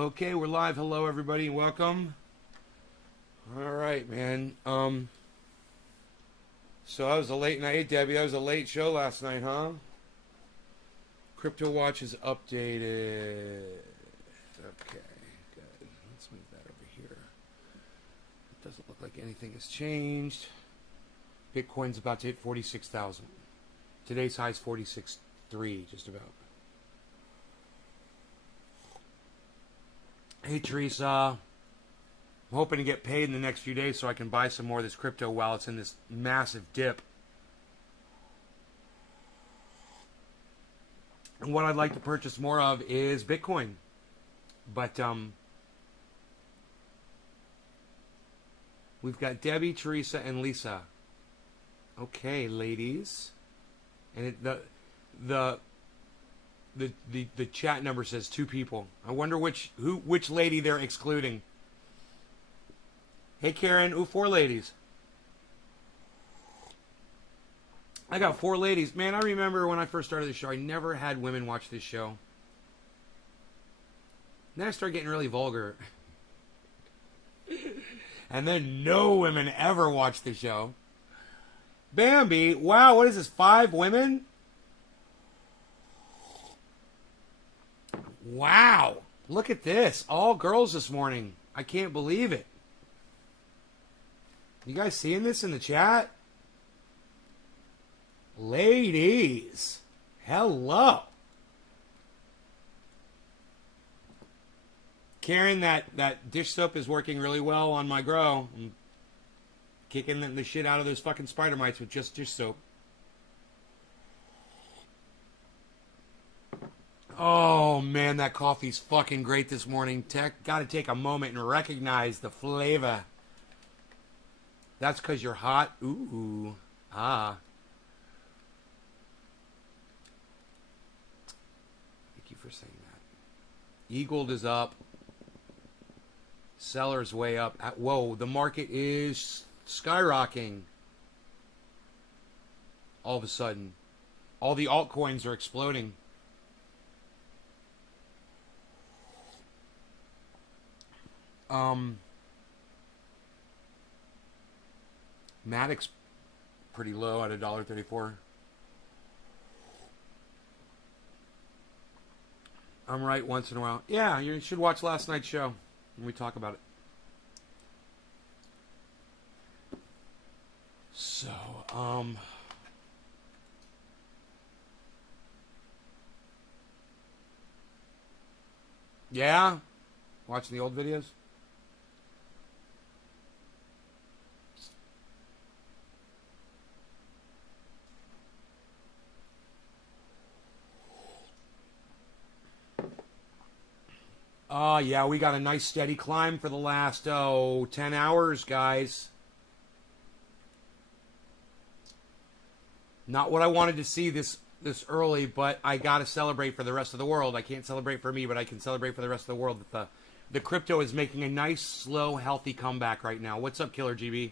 Okay, we're live. Hello, everybody. Welcome. All right, man. So that was a late night, Debbie. That was a late show last night, huh? Crypto Watch is updated. Okay, good. Let's move that over here. It doesn't look like anything has changed. Bitcoin's about to hit 46,000. Today's high is 46.3, just about. Hey, Teresa. I'm hoping to get paid in the next few days so I can buy some more of this crypto while it's in this massive dip. And what I'd like to purchase more of is Bitcoin. But we've got Debbie, Teresa, and Lisa. Okay, ladies. And the chat number says 2 people. I wonder which lady they're excluding. Hey, Karen. Ooh, 4 ladies. I got 4 ladies. Man, I remember when I first started the show, I never had women watch this show. Then I started getting really vulgar. And then no women ever watched the show. Bambi, wow, what is this, 5 women? Wow, look at this. All girls this morning. I can't believe it. You guys seeing this in the chat? Ladies, hello. Karen, that dish soap is working really well on my grow. I'm kicking the shit out of those fucking spider mites with just dish soap. Oh, man, that coffee's fucking great this morning. Gotta take a moment and recognize the flavor. That's because you're hot. Ooh. Ah. Thank you for saying that. Eagled is up. Seller's way up. Whoa, the market is skyrocketing. All of a sudden. All the altcoins are exploding. Matic's pretty low at $1.34. I'm right once in a while. Yeah, you should watch last night's show when we talk about it. So, yeah, watching the old videos. Yeah, we got a nice steady climb for the last, 10 hours, guys. Not what I wanted to see this early, but I got to celebrate for the rest of the world. I can't celebrate for me, but I can celebrate for the rest of the world. That the crypto is making a nice, slow, healthy comeback right now. What's up, Killer GB?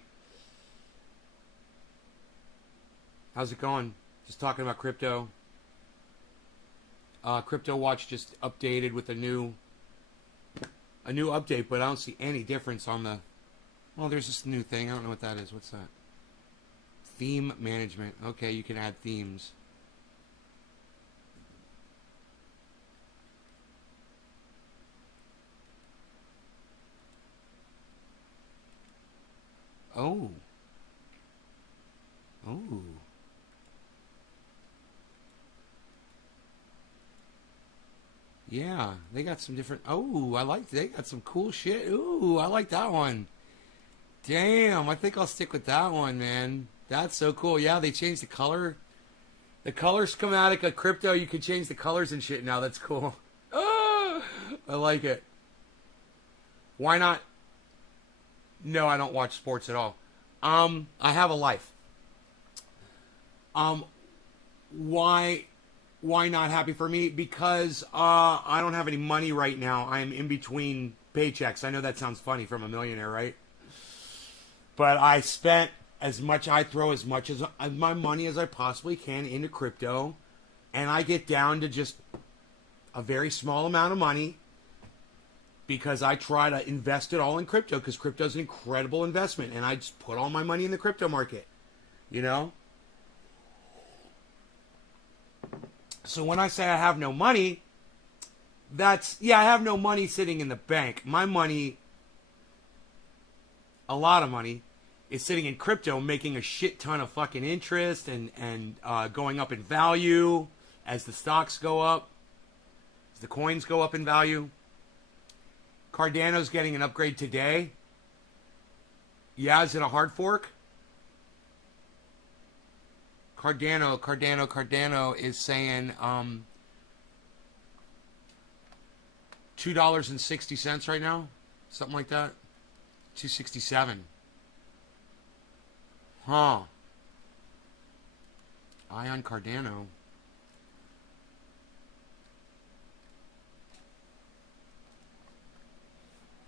How's it going? Just talking about crypto. Crypto Watch just updated with a new update, but I don't see any difference on the... Well, there's this new thing. I don't know what that is. What's that? Theme management. Okay, you can add themes. Oh. Oh. Yeah, they got some different... Oh, they got some cool shit. Ooh, I like that one. Damn, I think I'll stick with that one, man. That's so cool. Yeah, they changed the color. The color schematic of crypto, you can change the colors and shit now. That's cool. Oh, I like it. Why not? No, I don't watch sports at all. I have a life. Why not happy for me? Because I don't have any money right now. I'm in between paychecks. I know that sounds funny from a millionaire, right? But I throw as much as my money as I possibly can into crypto, and I get down to just a very small amount of money, because I try to invest it all in crypto because crypto is an incredible investment, and I just put all my money in the crypto market, you know? So when I say I have no money, that's, yeah, I have no money sitting in the bank. My money, a lot of money, is sitting in crypto making a shit ton of fucking interest and going up in value as the stocks go up, as the coins go up in value. Cardano's getting an upgrade today. Yeah, is it a hard fork? Cardano is saying $2.60 right now. Something like that. $2.67. Huh. Eye on Cardano.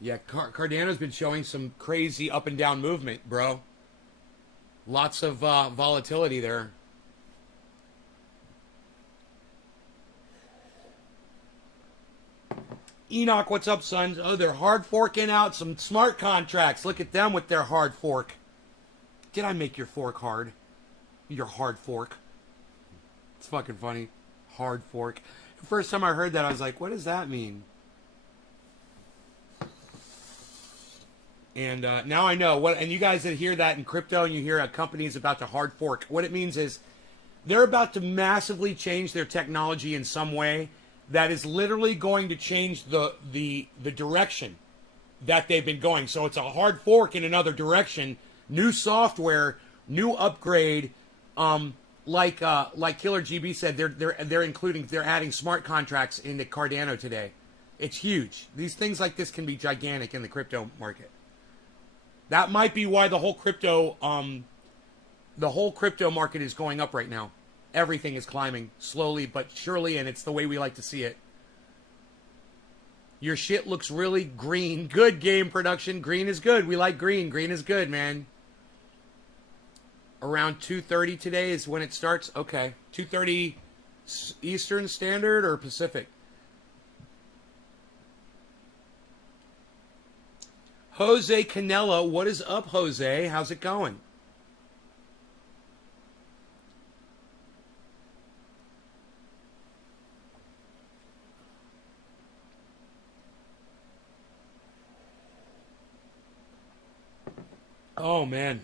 Yeah, Cardano's been showing some crazy up and down movement, bro. Lots of volatility there. Enoch, what's up, son? Oh, they're hard forking out some smart contracts. Look at them with their hard fork. Did I make your fork hard? Your hard fork. It's fucking funny. Hard fork. The first time I heard that, I was like, what does that mean? And now I know. And you guys that hear that in crypto and you hear a company is about to hard fork, what it means is they're about to massively change their technology in some way that is literally going to change the direction that they've been going. So it's a hard fork in another direction. New software, new upgrade. Like Killer GB said, they're adding smart contracts into Cardano today. It's huge. These things like this can be gigantic in the crypto market. That might be why the whole crypto market is going up right now. Everything is climbing slowly but surely, and it's the way we like to see it. Your shit looks really green. Good game production. Green is good. We like green. Green is good, man. Around 2:30 today is when it starts. Okay. 2:30 Eastern Standard or Pacific? Jose Canelo, what is up, Jose? How's it going? Oh, man.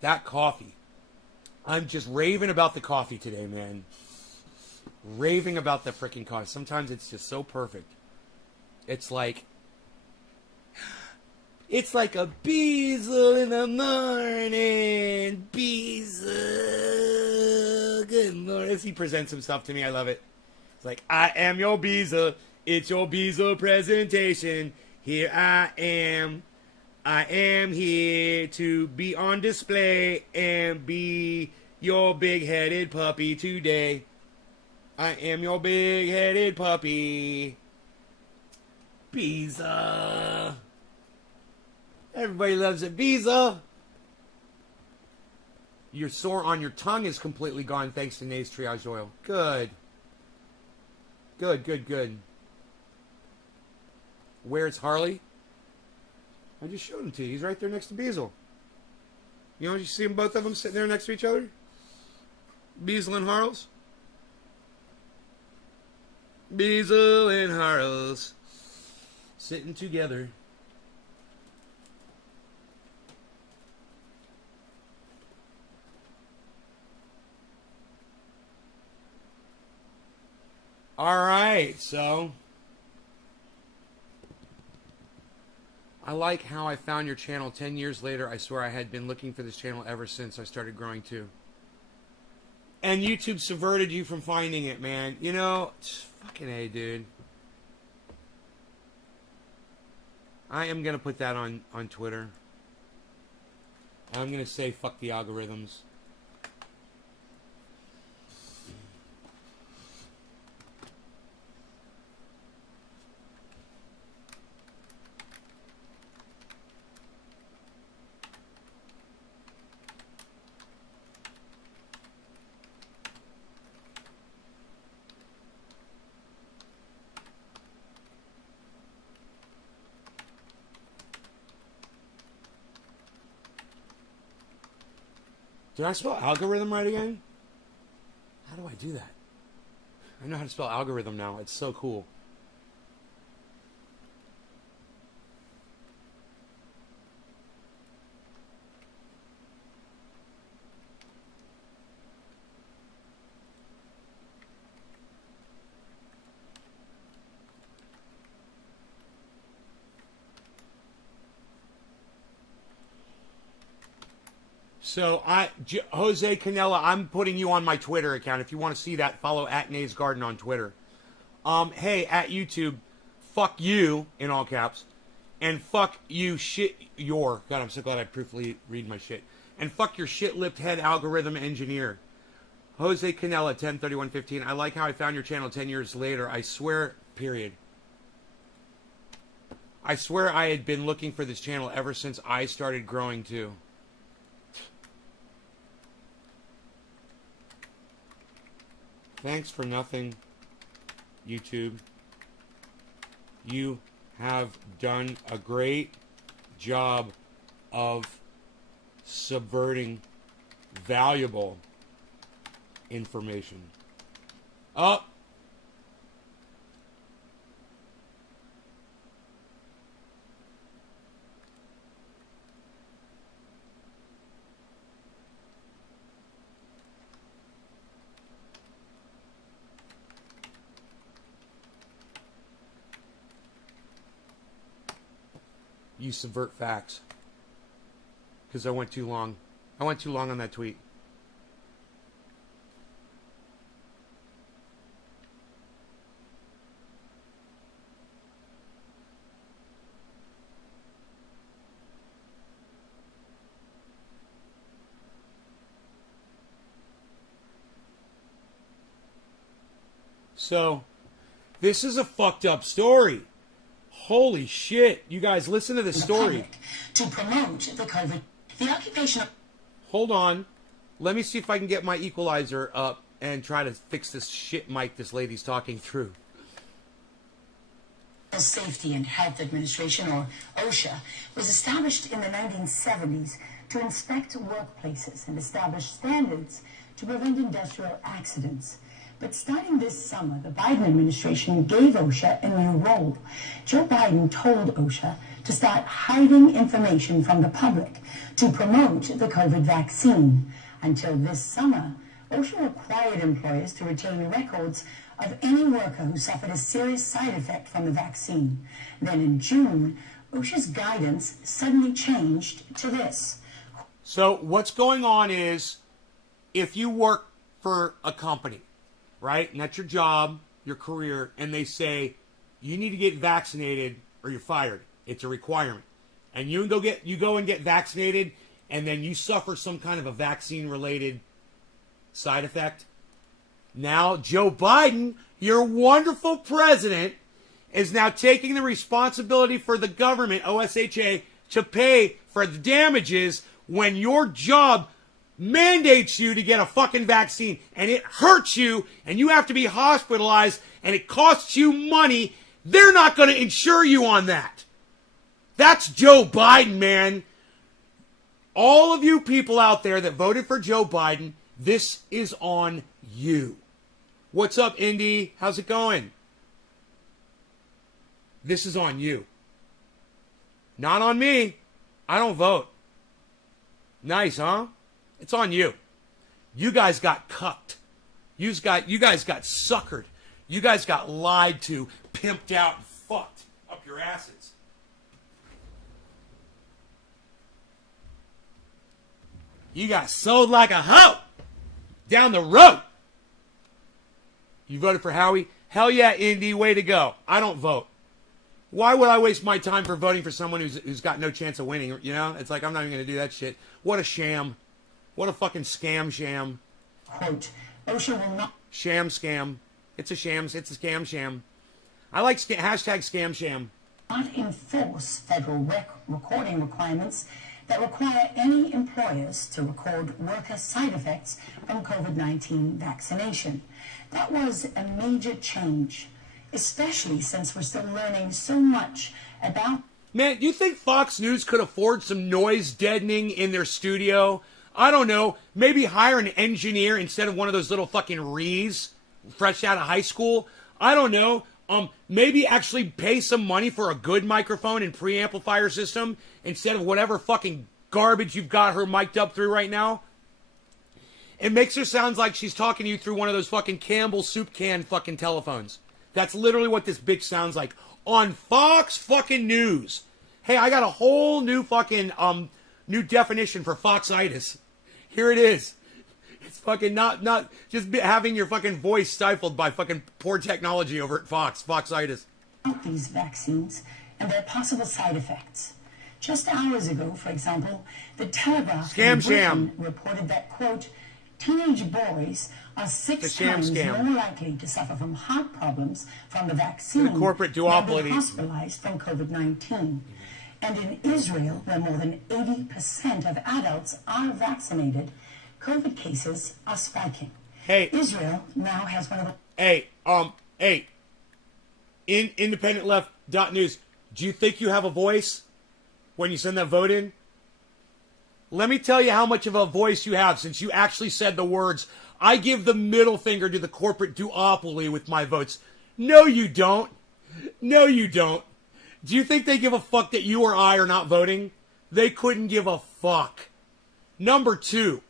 That coffee. I'm just raving about the coffee today, man. Raving about the freaking coffee. Sometimes it's just so perfect. It's like a Beazle in the morning. Beazle. Good morning. As he presents himself to me, I love it. It's like, I am your Beazle. It's your Beazle presentation. Here I am. I am here to be on display and be your big-headed puppy today. I am your big-headed puppy. Beazle. Everybody loves it. Beazle. Your sore on your tongue is completely gone thanks to Nays Triage Oil. Good. Good, good, good. Where's Harley? I just showed him to you. He's right there next to Beazle. You know, you see them, both of them sitting there next to each other? Beazle and Harles? Beazle and Harles. Sitting together. All right, so I like how I found your channel 10 years later. I swear I had been looking for this channel ever since I started growing too. And YouTube subverted you from finding it, man. You know, fucking A, dude. I am going to put that on Twitter. I'm going to say fuck the algorithms. Did I spell algorithm right again? How do I do that? I know how to spell algorithm now. It's so cool. So, Jose Canella, I'm putting you on my Twitter account. If you want to see that, follow at Nays Garden on Twitter. Hey, at YouTube, fuck you, in all caps, and fuck you God, I'm so glad I proofread my shit. And fuck your shit-lipped head algorithm engineer. Jose Canella, 103115. I like how I found your channel 10 years later. I swear, period. I swear I had been looking for this channel ever since I started growing too. Thanks for nothing, YouTube. You have done a great job of subverting valuable information. Oh! You subvert facts. Because I went too long. I went too long on that tweet. So, this is a fucked up story. Holy shit. You guys, listen to this story. To promote the COVID, the occupation of... Hold on. Let me see if I can get my equalizer up and try to fix this shit mic this lady's talking through. Safety and Health Administration, or OSHA, was established in the 1970s to inspect workplaces and establish standards to prevent industrial accidents. But starting this summer, the Biden administration gave OSHA a new role. Joe Biden told OSHA to start hiding information from the public to promote the COVID vaccine. Until this summer, OSHA required employers to retain records of any worker who suffered a serious side effect from the vaccine. Then in June, OSHA's guidance suddenly changed to this. So what's going on is, if you work for a company, right, and that's your job, your career, and they say, you need to get vaccinated or you're fired. It's a requirement. And you go and get vaccinated, and then you suffer some kind of a vaccine-related side effect. Now, Joe Biden, your wonderful president, is now taking the responsibility for the government, OSHA, to pay for the damages when your job mandates you to get a fucking vaccine, and it hurts you, and you have to be hospitalized, and it costs you money. They're not going to insure you on that. That's Joe Biden, man. All of you people out there that voted for Joe Biden, this is on you. What's up, Indy? How's it going? This is on you. Not on me. I don't vote. Nice, huh? It's on you. You guys got cucked. You guys got suckered. You guys got lied to, pimped out, and fucked up your asses. You got sold like a hoe down the road. You voted for Howie? Hell yeah, Indy, way to go. I don't vote. Why would I waste my time for voting for someone who's got no chance of winning? You know, it's like, I'm not even going to do that shit. What a sham. What a fucking scam. Quote, OSHA will not... Scam. It's a sham. It's a scam. I like hashtag scam sham. Not enforce federal recording requirements that require any employers to record worker side effects from COVID-19 vaccination. That was a major change, especially since we're still learning so much about... Man, you think Fox News could afford some noise deadening in their studio? I don't know, maybe hire an engineer instead of one of those little fucking rees fresh out of high school. I don't know. Maybe actually pay some money for a good microphone and preamplifier system instead of whatever fucking garbage you've got her mic'd up through right now. It makes her sound like she's talking to you through one of those fucking Campbell soup can fucking telephones. That's literally what this bitch sounds like on Fox fucking News. Hey, I got a whole new fucking new definition for Foxitis. Here it is. It's fucking not just having your fucking voice stifled by fucking poor technology over at Fox. Foxitis. These vaccines and their possible side effects. Just hours ago, for example, the Telegraph in Britain reported that, quote, teenage boys are six times more likely to suffer from heart problems from the vaccine the corporate duopoly. than be hospitalized from COVID-19. And in Israel, where more than 80% of adults are vaccinated, COVID cases are spiking. Hey, Israel now has one of the... Hey, independent.left.news, do you think you have a voice when you send that vote in? Let me tell you how much of a voice you have since you actually said the words, I give the middle finger to the corporate duopoly with my votes. No, you don't. No, you don't. Do you think they give a fuck that you or I are not voting? They couldn't give a fuck. Number two,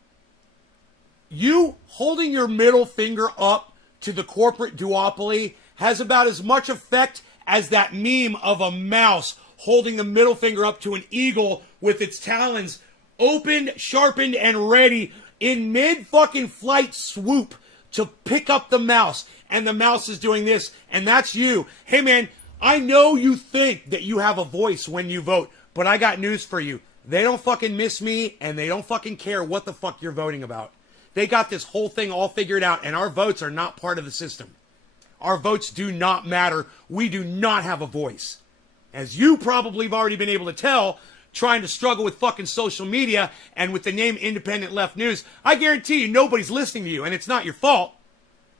you holding your middle finger up to the corporate duopoly has about as much effect as that meme of a mouse holding the middle finger up to an eagle with its talons opened, sharpened, and ready in mid-fucking flight swoop to pick up the mouse. And the mouse is doing this, and that's you. Hey, man, I know you think that you have a voice when you vote, but I got news for you. They don't fucking miss me, and they don't fucking care what the fuck you're voting about. They got this whole thing all figured out, and our votes are not part of the system. Our votes do not matter. We do not have a voice. As you probably have already been able to tell, trying to struggle with fucking social media and with the name Independent Left News, I guarantee you nobody's listening to you, and it's not your fault.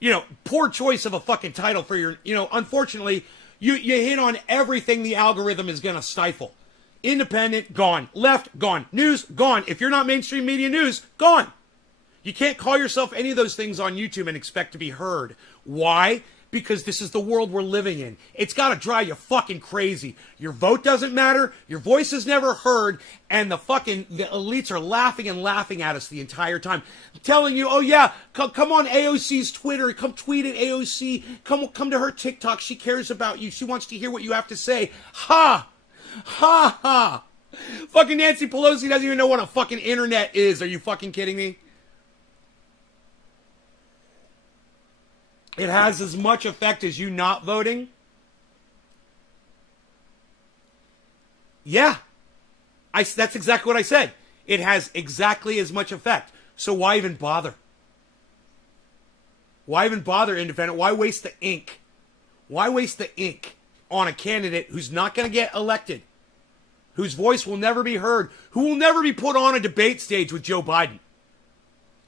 You know, poor choice of a fucking title for your, unfortunately, you hit on everything the algorithm is going to stifle. Independent, gone. Left, gone. News, gone. If you're not mainstream media news, gone. You can't call yourself any of those things on YouTube and expect to be heard. Why? Because this is the world we're living in. It's got to drive you fucking crazy. Your vote doesn't matter, your voice is never heard, and the elites are laughing and laughing at us the entire time. Telling you, oh yeah, come on AOC's Twitter, come tweet at AOC, come to her TikTok, she cares about you, she wants to hear what you have to say. Ha! Ha ha! Fucking Nancy Pelosi doesn't even know what a fucking internet is. Are you fucking kidding me? It has as much effect as you not voting. Yeah. That's exactly what I said. It has exactly as much effect. So why even bother? Why even bother, Independent? Why waste the ink? Why waste the ink on a candidate who's not going to get elected? Whose voice will never be heard? Who will never be put on a debate stage with Joe Biden?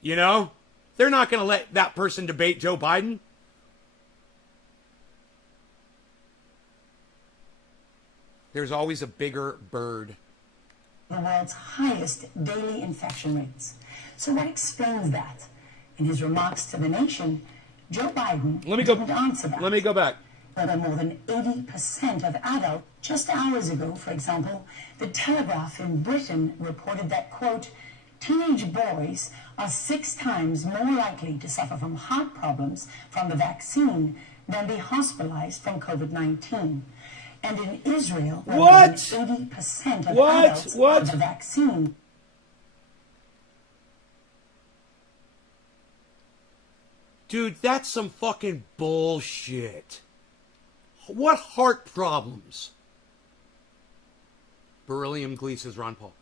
You know? They're not going to let that person debate Joe Biden. There's always a bigger bird. The world's highest daily infection rates. So what explains that? In his remarks to the nation, Joe Biden didn't answer that. Let me go back. Whether more than 80% of adults, just hours ago, for example, the Telegraph in Britain reported that, quote, teenage boys are 6 times more likely to suffer from heart problems from the vaccine than be hospitalized from COVID-19. And in Israel, where more than 80% of adults have the vaccine. Dude, that's some fucking bullshit. What heart problems? Beryllium Glee says Ron Paul.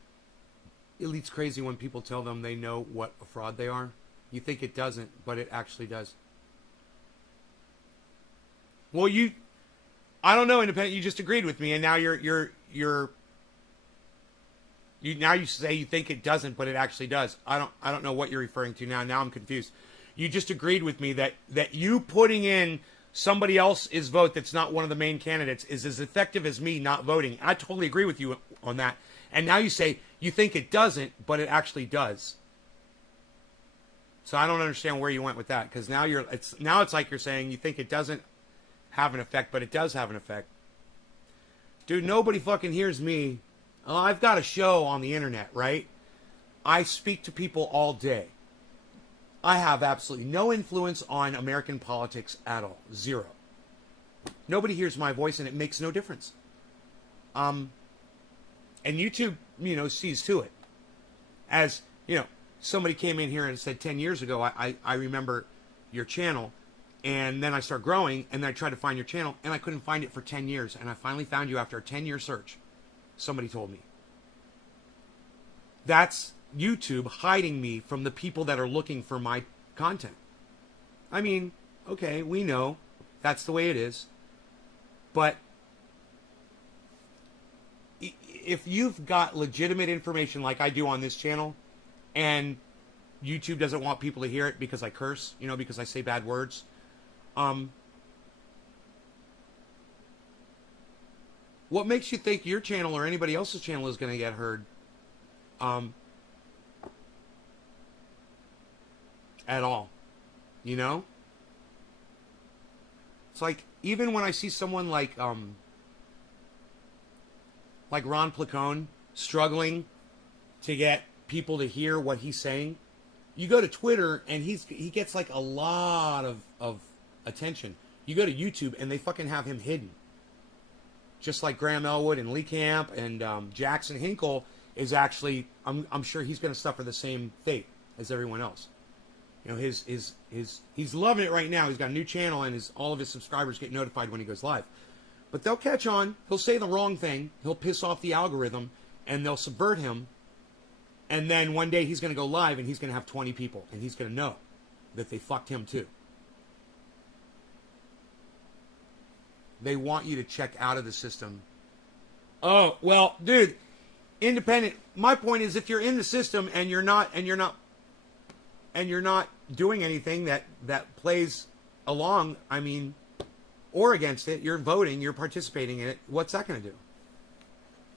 Elite's crazy when people tell them they know what a fraud they are. You think it doesn't, but it actually does. Well, I don't know, Independent. You just agreed with me, and now you say you think it doesn't, but it actually does. I don't know what you're referring to now. Now I'm confused. You just agreed with me that you putting in somebody else's vote that's not one of the main candidates is as effective as me not voting. I totally agree with you on that. And now you say you think it doesn't, but it actually does. So I don't understand where you went with that, because now it's like you're saying you think it doesn't have an effect, but it does have an effect. Dude, nobody fucking hears me. I've got a show on the internet, right? I speak to people all day. I have absolutely no influence on American politics at all. Zero. Nobody hears my voice, and it makes no difference. And YouTube, sees to it. As, somebody came in here and said 10 years ago, I remember your channel, and then I started growing, and then I tried to find your channel, and I couldn't find it for 10 years, and I finally found you after a 10-year search. Somebody told me. That's YouTube hiding me from the people that are looking for my content. I mean, okay, we know that's the way it is. But if you've got legitimate information like I do on this channel, and YouTube doesn't want people to hear it because I curse, because I say bad words, what makes you think your channel or anybody else's channel is going to get heard? At all. It's like, even when I see someone like Ron Placone struggling to get people to hear what he's saying, you go to Twitter and he gets like a lot of attention. You go to YouTube and they fucking have him hidden. Just like Graham Elwood and Lee Camp and Jackson Hinkle is actually, I'm sure he's going to suffer the same fate as everyone else. He's loving it right now. He's got a new channel, and all of his subscribers get notified when he goes live. But they'll catch on. He'll say the wrong thing. He'll piss off the algorithm, and they'll subvert him. And then one day he's going to go live, and he's going to have 20 people, and he's going to know that they fucked him too. They want you to check out of the system. Oh, well, dude, independent. My point is, if you're in the system and you're not doing anything that plays along, or against it, you're voting, you're participating in it, what's that going to do?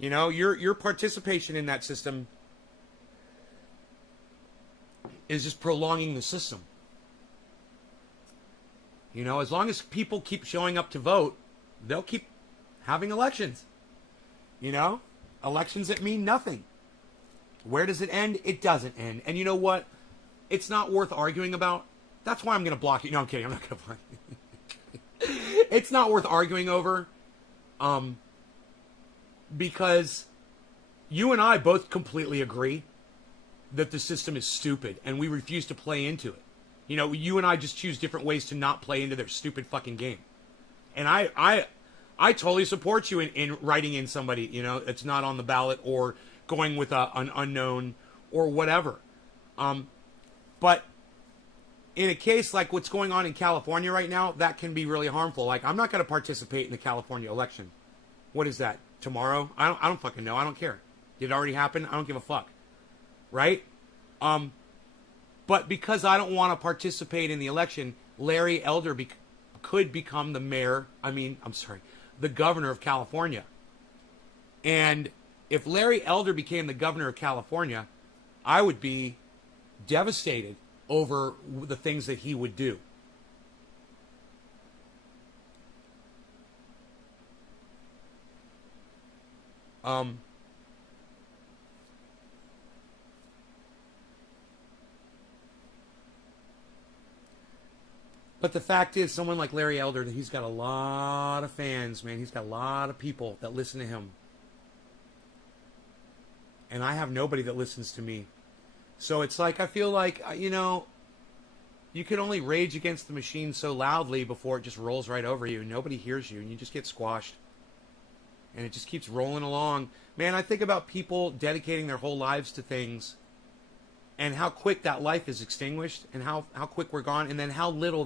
Your participation in that system is just prolonging the system. As long as people keep showing up to vote, they'll keep having elections. Elections that mean nothing. Where does it end? It doesn't end. And you know what? It's not worth arguing about. That's why I'm going to block you. No, I'm kidding. I'm not going to block you. It's not worth arguing over. Because you and I both completely agree that the system is stupid, and we refuse to play into it. You and I just choose different ways to not play into their stupid fucking game. And I totally support you in writing in somebody, that's not on the ballot, or going with an unknown or whatever. But in a case like what's going on in California right now, that can be really harmful. Like, I'm not going to participate in the California election. What is that? Tomorrow? I don't fucking know. I don't care. Did it already happen? I don't give a fuck. Right? But because I don't want to participate in the election, Larry Elder could become the governor of California. And if Larry Elder became the governor of California, I would be devastated over the things that he would do. But the fact is, someone like Larry Elder, he's got a lot of fans, man. He's got a lot of people that listen to him. And I have nobody that listens to me. So it's like, I feel like, you can only rage against the machine so loudly before it just rolls right over you. Nobody hears you, and you just get squashed. And it just keeps rolling along. Man, I think about people dedicating their whole lives to things, and how quick that life is extinguished, and how quick we're gone, and then how little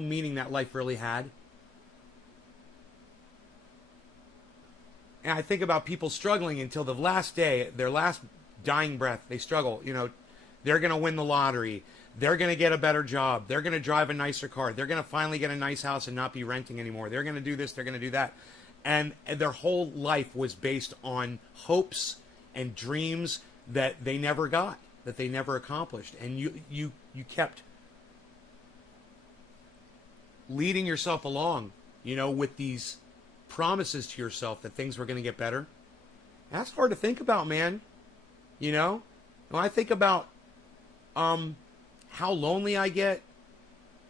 meaning that life really had. And I think about people struggling until the last day, their last dying breath. They struggle. They're going to win the lottery. They're going to get a better job. They're going to drive a nicer car. They're going to finally get a nice house and not be renting anymore. They're going to do this. They're going to do that. And their whole life was based on hopes and dreams that they never got. that they never accomplished. And you kept leading yourself along, with these promises to yourself that things were going to get better. That's hard to think about, man. When I think about how lonely I get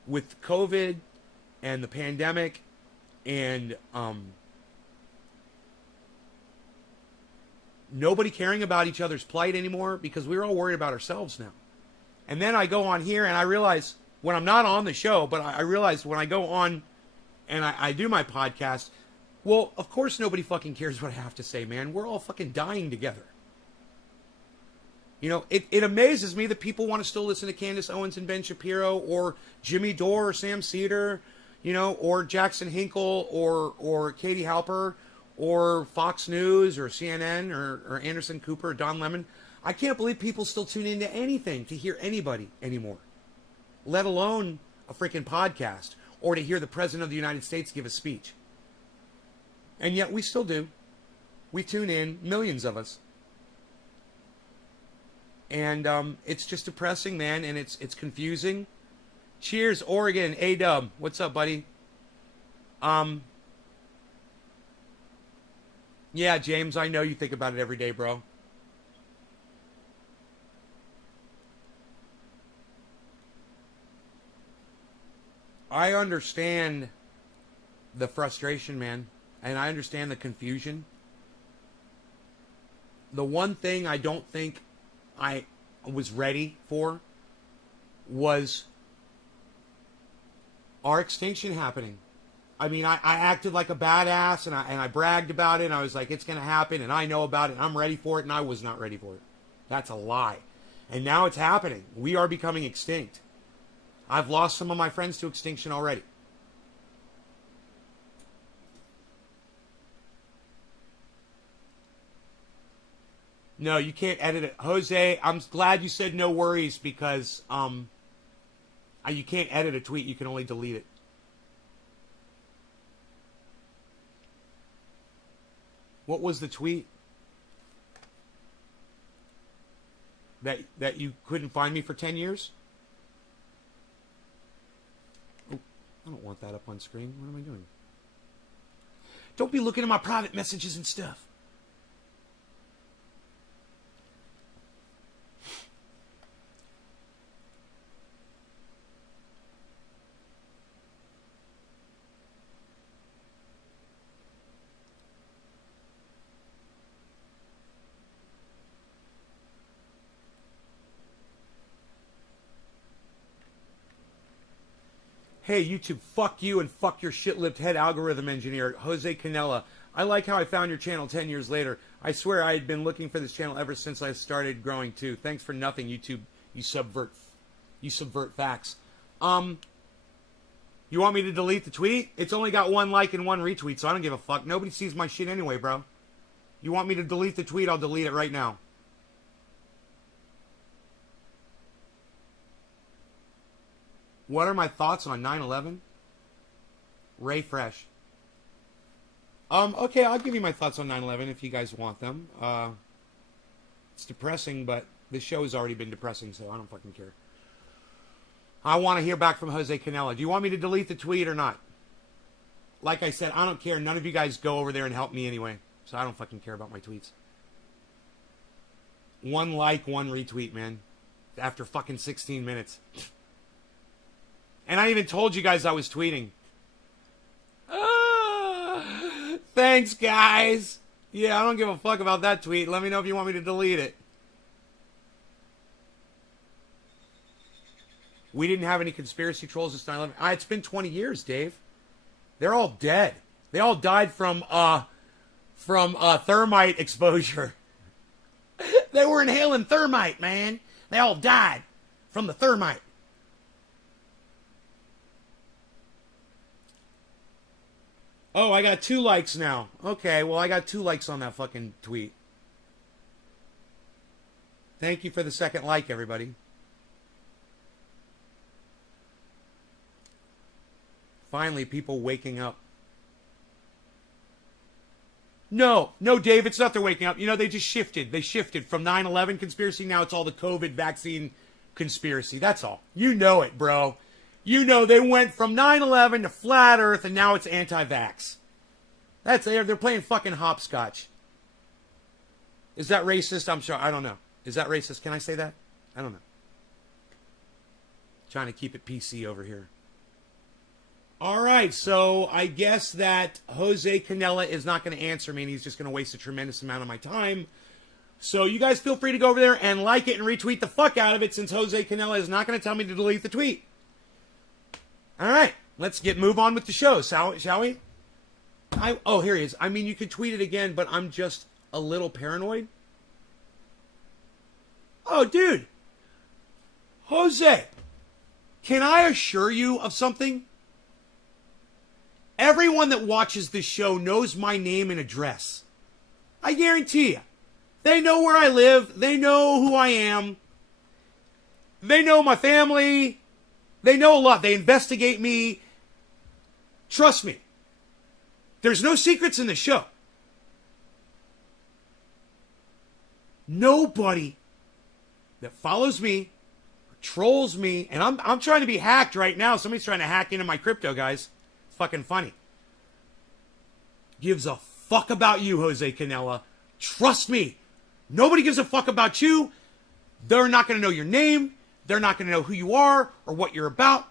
with COVID and the pandemic and nobody caring about each other's plight anymore because we're all worried about ourselves now. And then I go on here and I realize when I'm not on the show, but I realize when I go on and I do my podcast, well, of course nobody fucking cares what I have to say, man. We're all fucking dying together. It amazes me that people want to still listen to Candace Owens and Ben Shapiro or Jimmy Dore or Sam Cedar, or Jackson Hinkle or Katie Halper or Fox News or CNN or Anderson Cooper or Don Lemon. I can't believe people still tune into anything to hear anybody anymore, let alone a freaking podcast or to hear the President of the United States give a speech. And yet we still do. We tune in, millions of us. And it's just depressing, man, and it's confusing. Cheers, Oregon, A-Dub. What's up, buddy? Yeah, James, I know you think about it every day, bro. I understand the frustration, man, and I understand the confusion. The one thing I don't think I was ready for was our extinction happening. I mean, I acted like a badass and I bragged about it and I was like, it's going to happen and I know about it and I'm ready for it, and I was not ready for it. That's a lie. And now it's happening. We are becoming extinct. I've lost some of my friends to extinction already. No, you can't edit it. Jose, I'm glad you said no worries because you can't edit a tweet. You can only delete it. What was the tweet? That you couldn't find me for 10 years? Oh, I don't want that up on screen. What am I doing? Don't be looking at my private messages and stuff. Hey, YouTube, fuck you and fuck your shit-lipped head algorithm engineer, Jose Canella. I like how I found your channel 10 years later. I swear I had been looking for this channel ever since I started growing too. Thanks for nothing, YouTube. You subvert facts. You want me to delete the tweet? It's only got 1 like and 1 retweet, so I don't give a fuck. Nobody sees my shit anyway, bro. You want me to delete the tweet? I'll delete it right now. What are my thoughts on 9/11? Ray Fresh. Okay, I'll give you my thoughts on 9/11 if you guys want them. It's depressing, but this show has already been depressing, so I don't fucking care. I want to hear back from Jose Canella. Do you want me to delete the tweet or not? Like I said, I don't care. None of you guys go over there and help me anyway, so I don't fucking care about my tweets. 1 like, 1 retweet, man. After fucking 16 minutes. And I even told you guys I was tweeting. Thanks, guys. Yeah, I don't give a fuck about that tweet. Let me know if you want me to delete it. We didn't have any conspiracy trolls this 9/11. It's been 20 years, Dave. They're all dead. They all died from thermite exposure. They were inhaling thermite, man. They all died from the thermite. Oh, I got 2 likes now. Okay, well, I got 2 likes on that fucking tweet. Thank you for the 2nd like, everybody. Finally, people waking up. No, Dave, it's not they're waking up. You know, they just shifted. They shifted from 9/11 conspiracy. Now it's all the COVID vaccine conspiracy. That's all. You know it, bro. You know they went from 9/11 to flat earth and now it's anti-vax. They're playing fucking hopscotch. Is that racist? I'm sorry. I don't know. Is that racist? Can I say that? I don't know. Trying to keep it PC over here. All right, so I guess that Jose Canella is not going to answer me, and he's just going to waste a tremendous amount of my time. So you guys feel free to go over there and like it and retweet the fuck out of it, since Jose Canella is not going to tell me to delete the tweet. All right, let's move on with the show, shall we? Oh, here he is. I mean, you could tweet it again, but I'm just a little paranoid. Oh, dude. Jose, can I assure you of something? Everyone that watches this show knows my name and address. I guarantee you. They know where I live. They know who I am. They know my family. They know a lot. They investigate me. Trust me. There's no secrets in the show. Nobody that follows me or trolls me, and I'm trying to be hacked right now. Somebody's trying to hack into my crypto, guys. Fucking funny. Gives a fuck about you, Jose Canella. Trust me. Nobody gives a fuck about you. They're not going to know your name. They're not going to know who you are or what you're about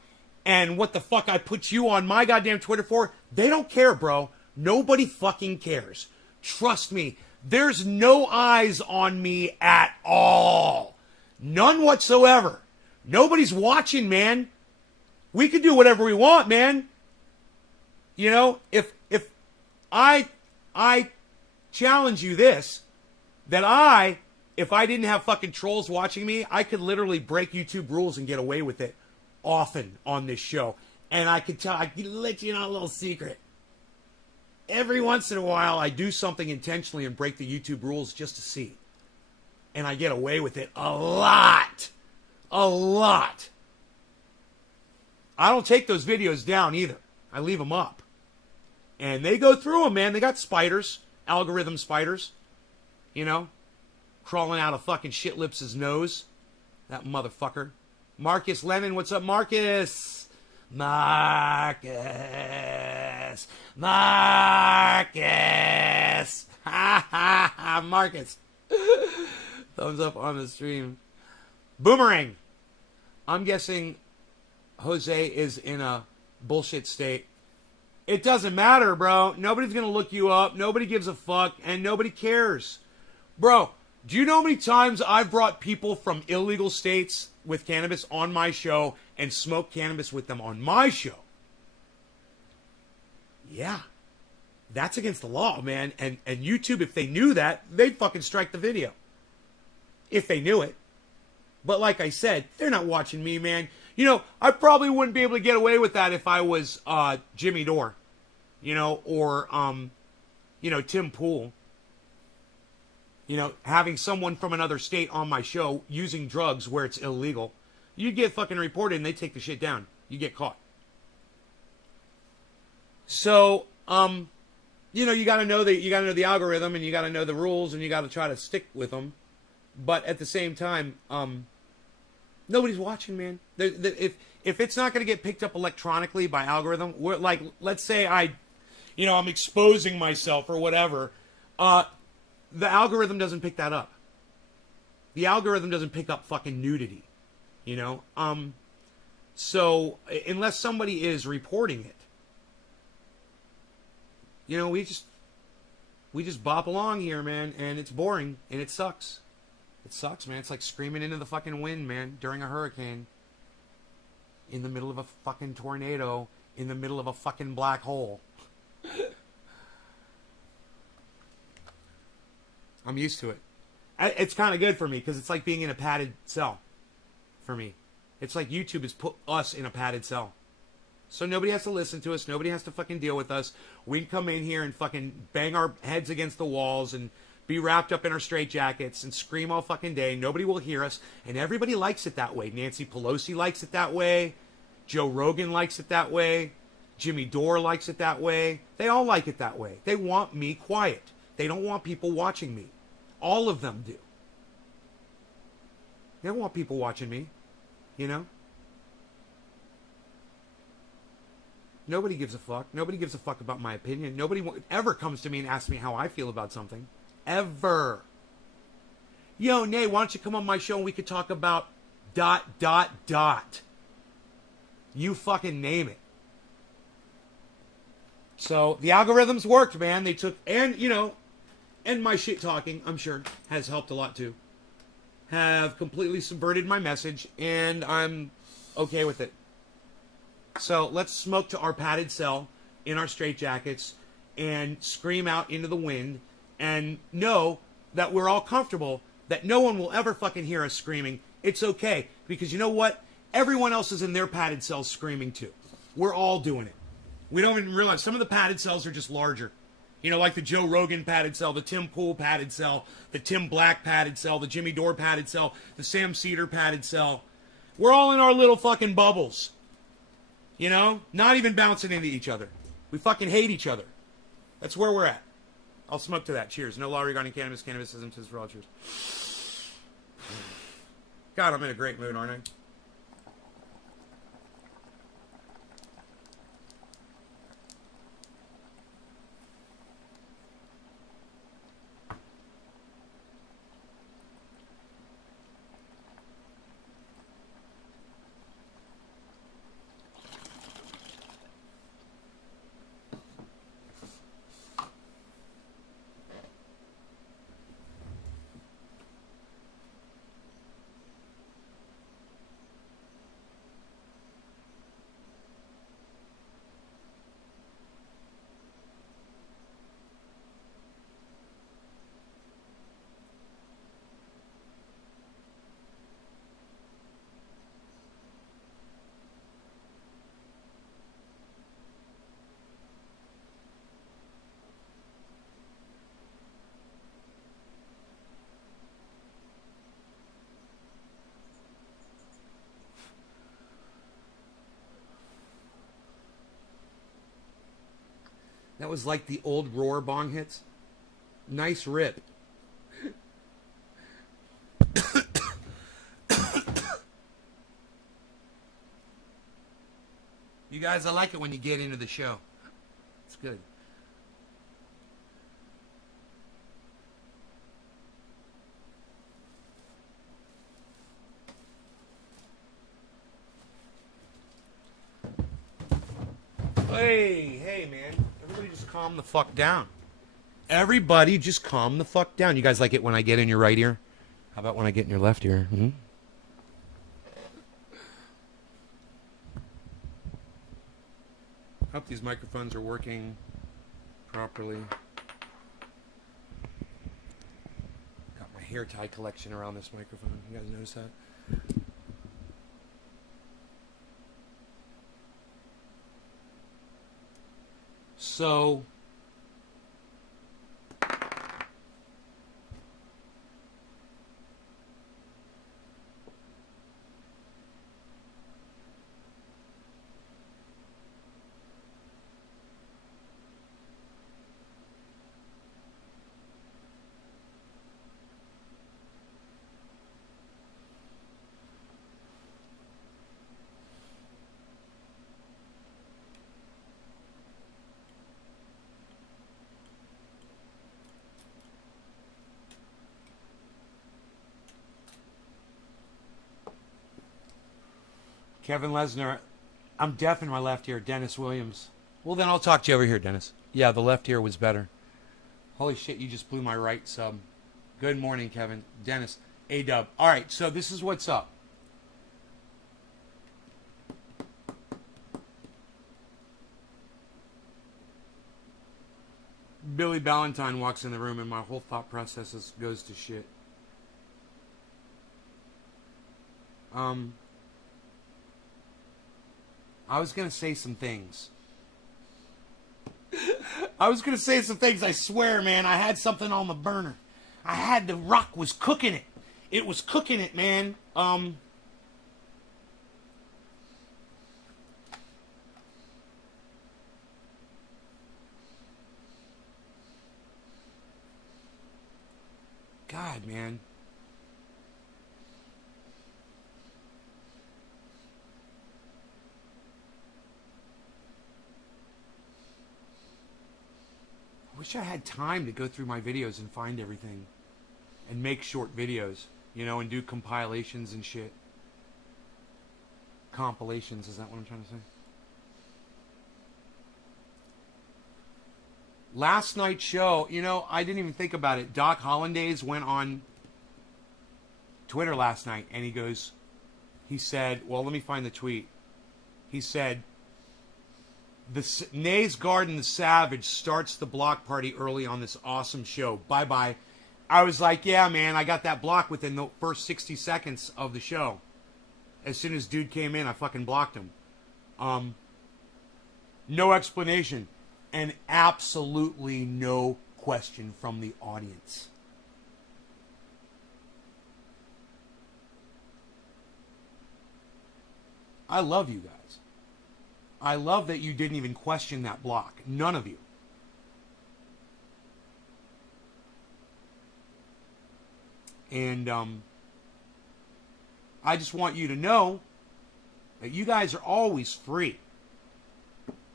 and what the fuck I put you on my goddamn Twitter for. They don't care, bro. Nobody fucking cares. Trust me. There's no eyes on me at all. None whatsoever. Nobody's watching, man. We can do whatever we want, man. You know, if I challenge you this, that if I didn't have fucking trolls watching me, I could literally break YouTube rules and get away with it often on this show. And I could let you in on a little secret. Every once in a while, I do something intentionally and break the YouTube rules just to see. And I get away with it a lot. A lot. I don't take those videos down either. I leave them up. And they go through them, man. They got spiders, algorithm spiders, you know, crawling out of fucking shit lips' nose. That motherfucker. Marcus Lennon, what's up, Marcus? Marcus. Ha ha ha, Marcus. Thumbs up on the stream. Boomerang. I'm guessing Jose is in a bullshit state. It doesn't matter, bro. Nobody's going to look you up. Nobody gives a fuck, and nobody cares. Bro, do you know how many times I've brought people from illegal states with cannabis on my show and smoked cannabis with them on my show? Yeah. That's against the law, man. And YouTube, if they knew that, they'd fucking strike the video. If they knew it. But like I said, they're not watching me, man. You know, I probably wouldn't be able to get away with that if I was Jimmy Dore, you know, or, you know, Tim Pool. You know, having someone from another state on my show using drugs where it's illegal. You get fucking reported and they take the shit down. You get caught. So, you know, you got to know the algorithm and you got to know the rules and you got to try to stick with them. But at the same time, nobody's watching, man. If it's not going to get picked up electronically by algorithm, like, let's say I'm exposing myself or whatever, the algorithm doesn't pick that up. The algorithm doesn't pick up fucking nudity, you know? So unless somebody is reporting it, you know, we just bop along here, man, and it's boring and it sucks. It sucks, man. It's like screaming into the fucking wind, man, during a hurricane. In the middle of a fucking tornado. In the middle of a fucking black hole. I'm used to it. It's kind of good for me, because it's like being in a padded cell. For me. It's like YouTube has put us in a padded cell. So nobody has to listen to us. Nobody has to fucking deal with us. We can come in here and fucking bang our heads against the walls and be wrapped up in our straitjackets and scream all fucking day. Nobody will hear us. And everybody likes it that way. Nancy Pelosi likes it that way. Joe Rogan likes it that way. Jimmy Dore likes it that way. They all like it that way. They want me quiet. They don't want people watching me. All of them do. They don't want people watching me, you know? Nobody gives a fuck. Nobody gives a fuck about my opinion. Nobody ever comes to me and asks me how I feel about something. Ever. Yo, Nay, why don't you come on my show and we could talk about ... You fucking name it. So, the algorithms worked, man. They took, and, you know, and my shit talking, I'm sure, has helped a lot too. Have completely subverted my message, and I'm okay with it. So, let's smoke to our padded cell in our straitjackets and scream out into the wind and know that we're all comfortable, that no one will ever fucking hear us screaming. It's okay, because you know what? Everyone else is in their padded cells screaming too. We're all doing it. We don't even realize some of the padded cells are just larger. You know, like the Joe Rogan padded cell, the Tim Pool padded cell, the Tim Black padded cell, the Jimmy Dore padded cell, the Sam Cedar padded cell. We're all in our little fucking bubbles. You know? Not even bouncing into each other. We fucking hate each other. That's where we're at. I'll smoke to that. Cheers. No law regarding cannabis. Cannabis isn't just for all. Cheers. God, I'm in a great mood, aren't I? That was like the old Roar bong hits. Nice rip. You guys, I like it when you get into the show. It's good. Hey, man. Everybody just calm the fuck down. Everybody just calm the fuck down. You guys like it when I get in your right ear? How about when I get in your left ear? Hmm? Hope these microphones are working properly. Got my hair tie collection around this microphone. You guys notice that? So, Kevin Lesnar, I'm deaf in my left ear. Dennis Williams. Well, then I'll talk to you over here, Dennis. Yeah, the left ear was better. Holy shit, you just blew my right sub. Good morning, Kevin. Dennis. A-Dub. All right, so this is what's up. Billy Ballantyne walks in the room and my whole thought process goes to shit. I was going to say some things. I swear, man. I had something on the burner. The rock was cooking it. It was cooking it, man. God, man. I wish I had time to go through my videos and find everything. And make short videos, you know, and do compilations and shit. Compilations, is that what I'm trying to say? Last night's show, you know, I didn't even think about it. Doc Hollandaise went on Twitter last night, and he said, well, let me find the tweet. He said, Nays Garden the Savage starts the block party early on this awesome show. Bye-bye. I was like, yeah, man, I got that block within the first 60 seconds of the show. As soon as dude came in, I fucking blocked him. No explanation. And absolutely no question from the audience. I love you guys. I love that you didn't even question that block. None of you. And I just want you to know that you guys are always free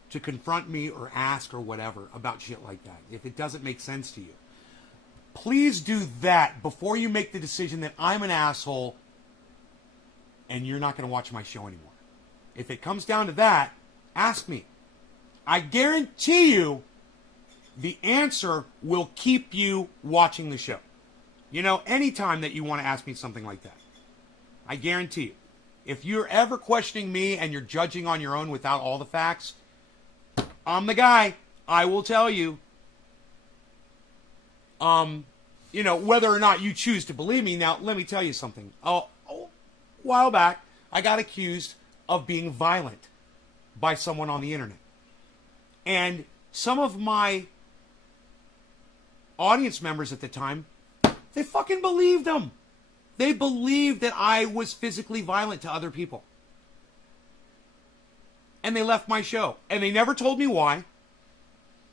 to confront me or ask or whatever about shit like that. If it doesn't make sense to you. Please do that before you make the decision that I'm an asshole and you're not going to watch my show anymore. If it comes down to that, ask me. I guarantee you the answer will keep you watching the show. You know, anytime that you want to ask me something like that. I guarantee you. If you're ever questioning me and you're judging on your own without all the facts, I'm the guy. I will tell you. You know, whether or not you choose to believe me. Now, let me tell you something. A while back, I got accused of being violent by someone on the internet. And some of my audience members at the time, they fucking believed them. They believed that I was physically violent to other people. And they left my show. And they never told me why.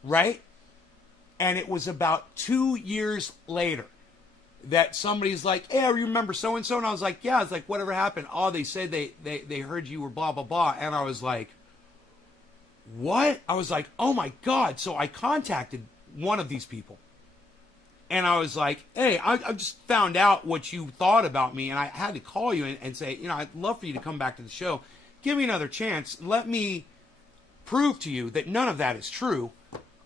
Right? And it was about 2 years later that somebody's like, hey, I remember so-and-so. And I was like, yeah. It's like, whatever happened? Oh, they said they heard you were blah, blah, blah. And I was like, what? I was like, oh my God. So I contacted one of these people. And I was like, hey, I just found out what you thought about me. And I had to call you and say, you know, I'd love for you to come back to the show. Give me another chance. Let me prove to you that none of that is true.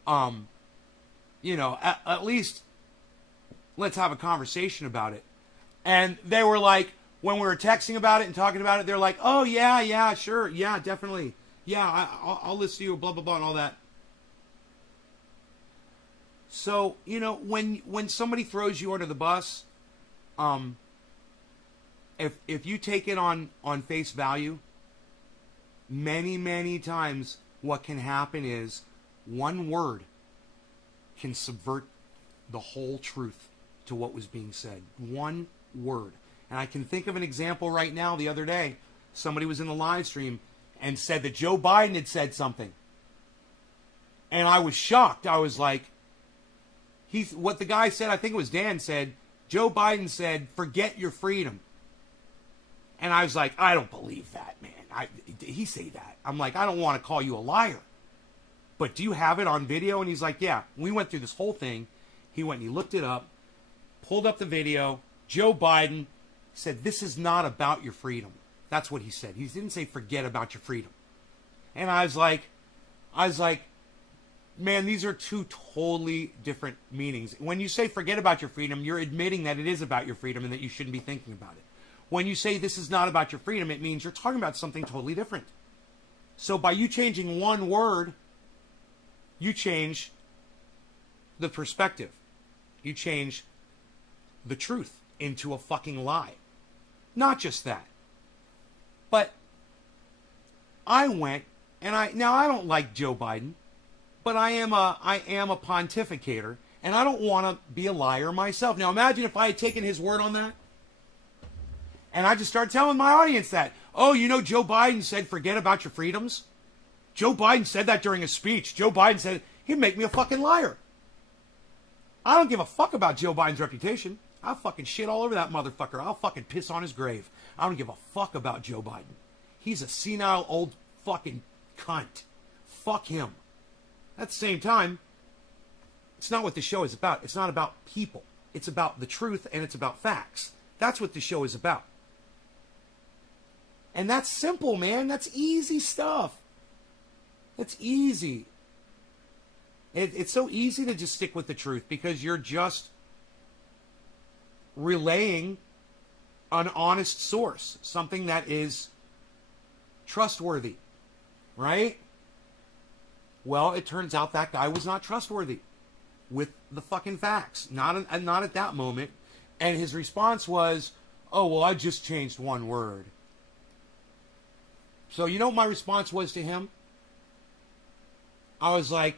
You know, at least let's have a conversation about it. And they were like, when we were texting about it and talking about it, they're like, oh, yeah, sure. Yeah, definitely. Yeah, I'll listen to you, blah, blah, blah, and all that. So, you know, when somebody throws you under the bus, if you take it on face value, many, many times what can happen is one word can subvert the whole truth to what was being said. One word. And I can think of an example right now. The other day, somebody was in the live stream and said that Joe Biden had said something. And I was shocked. I was like, what the guy said, I think it was Dan said, Joe Biden said, forget your freedom. And I was like, I don't believe that, man. Did he say that? I'm like, I don't want to call you a liar. But do you have it on video? And he's like, yeah. We went through this whole thing. He went and he looked it up, pulled up the video. Joe Biden said, this is not about your freedom. That's what he said. He didn't say forget about your freedom. And I was like, man, these are two totally different meanings. When you say forget about your freedom, you're admitting that it is about your freedom and that you shouldn't be thinking about it. When you say this is not about your freedom, it means you're talking about something totally different. So by you changing one word, you change the perspective. You change the truth into a fucking lie. Not just that. But I went, and I don't like Joe Biden, but I am a pontificator, and I don't want to be a liar myself. Now imagine if I had taken his word on that, and I just started telling my audience that, oh, you know, Joe Biden said forget about your freedoms. Joe Biden said that during a speech. Joe Biden said he'd make me a fucking liar. I don't give a fuck about Joe Biden's reputation. I'll fucking shit all over that motherfucker. I'll fucking piss on his grave. I don't give a fuck about Joe Biden. He's a senile old fucking cunt. Fuck him. At the same time, it's not what the show is about. It's not about people. It's about the truth and it's about facts. That's what the show is about. And that's simple, man. That's easy stuff. That's easy. It's so easy to just stick with the truth because you're just relaying an honest source, something that is trustworthy, right? Well, it turns out that guy was not trustworthy with the fucking facts, not at that moment. And his response was, oh, well, I just changed one word. So you know what my response was to him? I was like,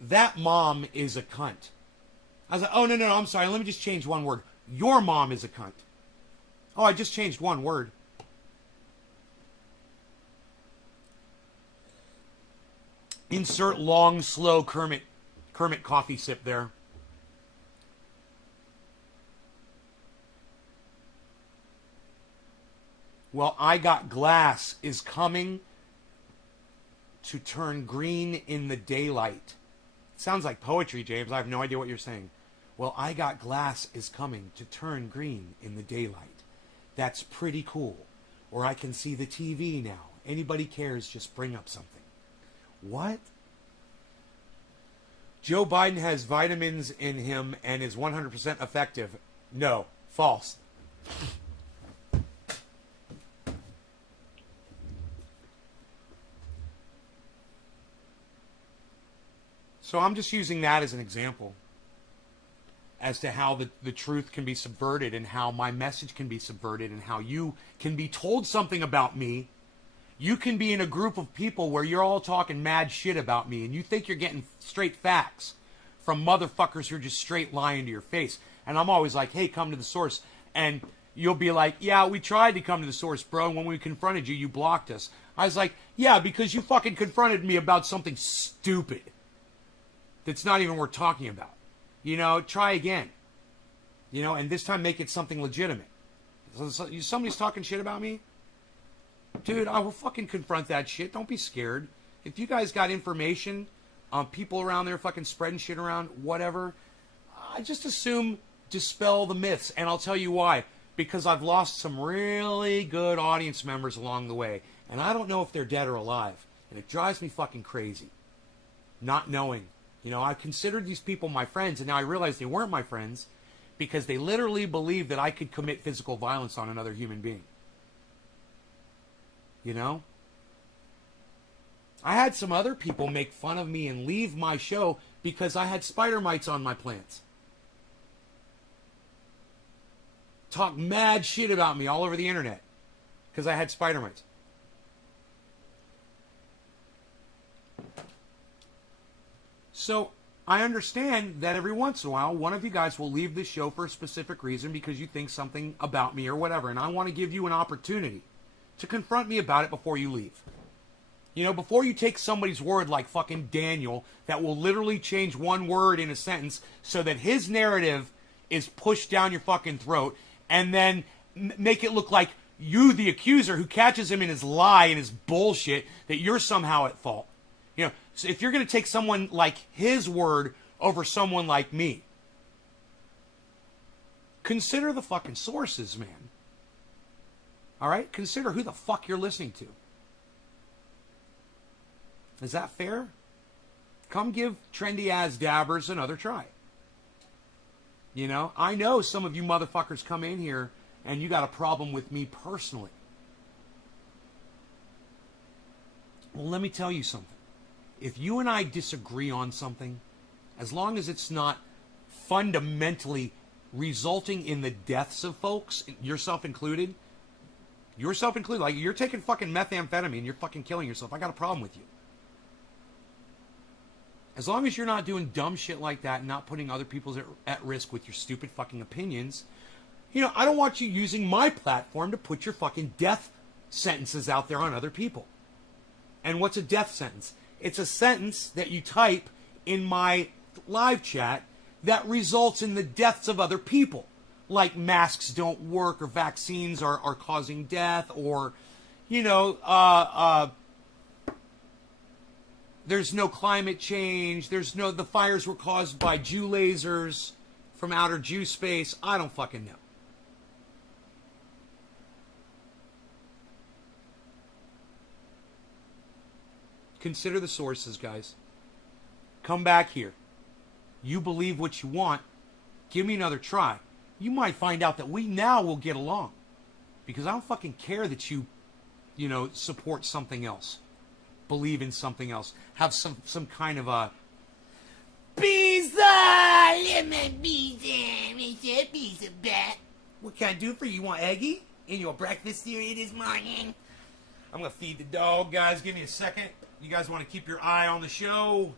that mom is a cunt. I was like, oh, no, I'm sorry. Let me just change one word. Your mom is a cunt. Oh, I just changed one word. Insert long, slow Kermit coffee sip there. Well, I got glass is coming to turn green in the daylight. Sounds like poetry, James. I have no idea what you're saying. Well, I got glass is coming to turn green in the daylight. That's pretty cool. Or I can see the TV now. Anybody cares, just bring up something. What? Joe Biden has vitamins in him and is 100% effective. No, false. So I'm just using that as an example as to how the truth can be subverted and how my message can be subverted and how you can be told something about me. You can be in a group of people where you're all talking mad shit about me and you think you're getting straight facts from motherfuckers who are just straight lying to your face. And I'm always like, hey, come to the source. And you'll be like, yeah, we tried to come to the source, bro. And when we confronted you, you blocked us. I was like, yeah, because you fucking confronted me about something stupid that's not even worth talking about. You know, try again. You know, and this time make it something legitimate. So somebody's talking shit about me? Dude, I will fucking confront that shit. Don't be scared. If you guys got information on people around there fucking spreading shit around, whatever, I just assume dispel the myths. And I'll tell you why. Because I've lost some really good audience members along the way. And I don't know if they're dead or alive. And it drives me fucking crazy. Not knowing. You know, I considered these people my friends, and now I realize they weren't my friends because they literally believed that I could commit physical violence on another human being. You know? I had some other people make fun of me and leave my show because I had spider mites on my plants. Talk mad shit about me all over the internet because I had spider mites. So I understand that every once in a while, one of you guys will leave this show for a specific reason because you think something about me or whatever. And I want to give you an opportunity to confront me about it before you leave. You know, before you take somebody's word like fucking Daniel that will literally change one word in a sentence so that his narrative is pushed down your fucking throat and then make it look like you, the accuser, who catches him in his lie and his bullshit, that you're somehow at fault. You know, so if you're going to take someone like his word over someone like me, consider the fucking sources, man. All right? Consider who the fuck you're listening to. Is that fair? Come give trendy ass dabbers another try. You know, I know some of you motherfuckers come in here and you got a problem with me personally. Well, let me tell you something. If you and I disagree on something, as long as it's not fundamentally resulting in the deaths of folks, yourself included, like you're taking fucking methamphetamine, you're fucking killing yourself, I got a problem with you. As long as you're not doing dumb shit like that and not putting other people at risk with your stupid fucking opinions, you know, I don't want you using my platform to put your fucking death sentences out there on other people. And what's a death sentence? It's a sentence that you type in my live chat that results in the deaths of other people. Like masks don't work, or vaccines are causing death, or, you know, there's no climate change. The fires were caused by Jew lasers from outer Jew space. I don't fucking know. Consider the sources, guys. Come back here. You believe what you want. Give me another try. You might find out that we now will get along. Because I don't fucking care that you support something else. Believe in something else. Have some kind of a pizza! Lemon pizza! It's a pizza bat. What can I do for you? You want eggy? In your breakfast cereal this morning? I'm going to feed the dog, guys. Give me a second. You guys want to keep your eye on the show?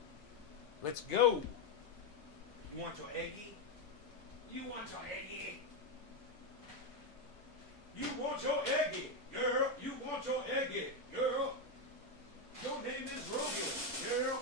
Let's go. You want your eggy? You want your eggy? You want your eggy, girl? You want your eggy, girl? Your name is Rosie, girl.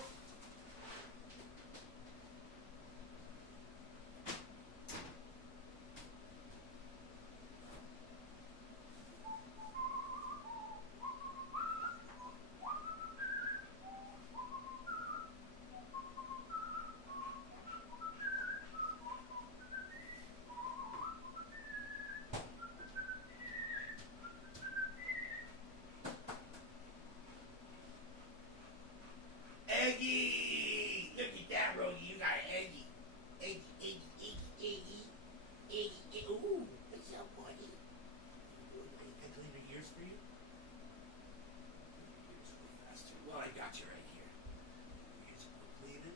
Eggy! Look at that, Rosie. You got an eggy. Eggy, eggy, eggy, eggy. Eggy, eggy. Ooh, what's up, buddy? Can I clean the ears for you? Ears go faster. Well, I got you right here. Ears go cleaning.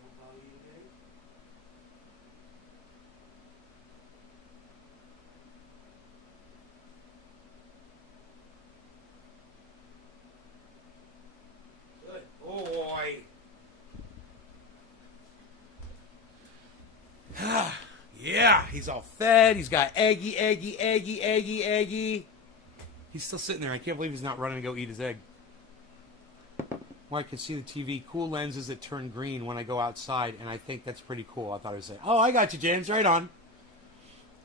No bother you today? Good boy. Yeah, he's all fed. He's got eggy, eggy, eggy, eggy, eggy. He's still sitting there. I can't believe he's not running to go eat his egg. Well, I can see the TV. Cool lenses that turn green when I go outside, and I think that's pretty cool. I thought I would say, oh, I got you, James. Right on.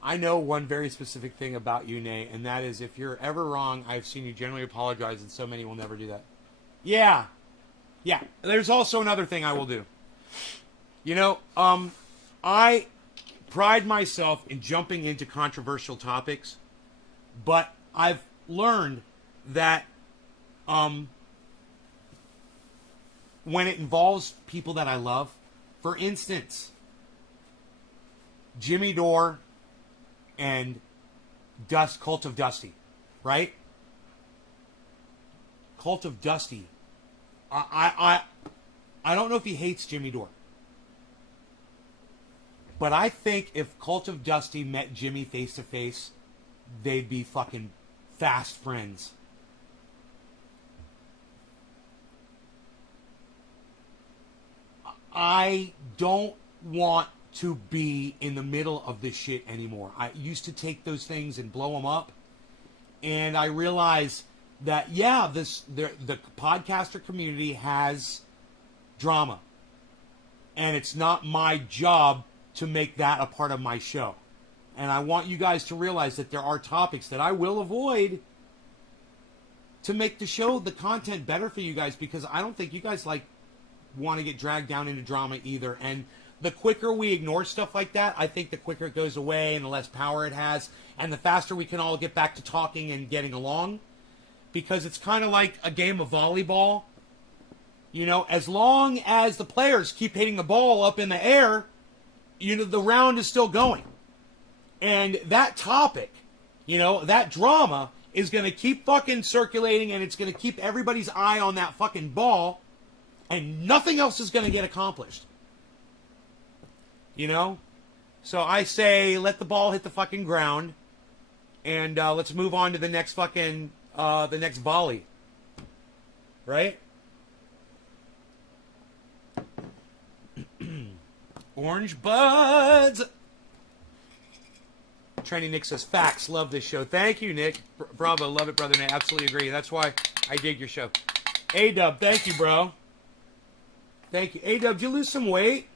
I know one very specific thing about you, Nay, and that is if you're ever wrong, I've seen you generally apologize, and so many will never do that. Yeah. Yeah. There's also another thing I will do. You know, I pride myself in jumping into controversial topics, but I've learned that when it involves people that I love, for instance, Jimmy Dore and Cult of Dusty, right? Cult of Dusty. I don't know if he hates Jimmy Dore. But I think if Cult of Dusty met Jimmy face to face, they'd be fucking fast friends. I don't want to be in the middle of this shit anymore. I used to take those things and blow them up. And I realize that, yeah, the podcaster community has drama. And it's not my job to make that a part of my show. And I want you guys to realize that there are topics that I will avoid to make the show, the content better for you guys, because I don't think you guys want to get dragged down into drama either. And the quicker we ignore stuff like that, I think the quicker it goes away and the less power it has, and the faster we can all get back to talking and getting along. Because it's kind of like a game of volleyball. You know, as long as the players keep hitting the ball up in the air, you know, the round is still going. And that topic, you know, that drama is going to keep fucking circulating, and it's going to keep everybody's eye on that fucking ball, and nothing else is going to get accomplished. You know? So I say, let the ball hit the fucking ground, and let's move on to the next fucking, the next volley. Right? Orange buds. Trendy Nick says, facts, love this show. Thank you, Nick. Bravo, love it, brother Nick. Absolutely agree. That's why I dig your show. A-Dub, thank you, bro. Thank you. A-Dub, did you lose some weight?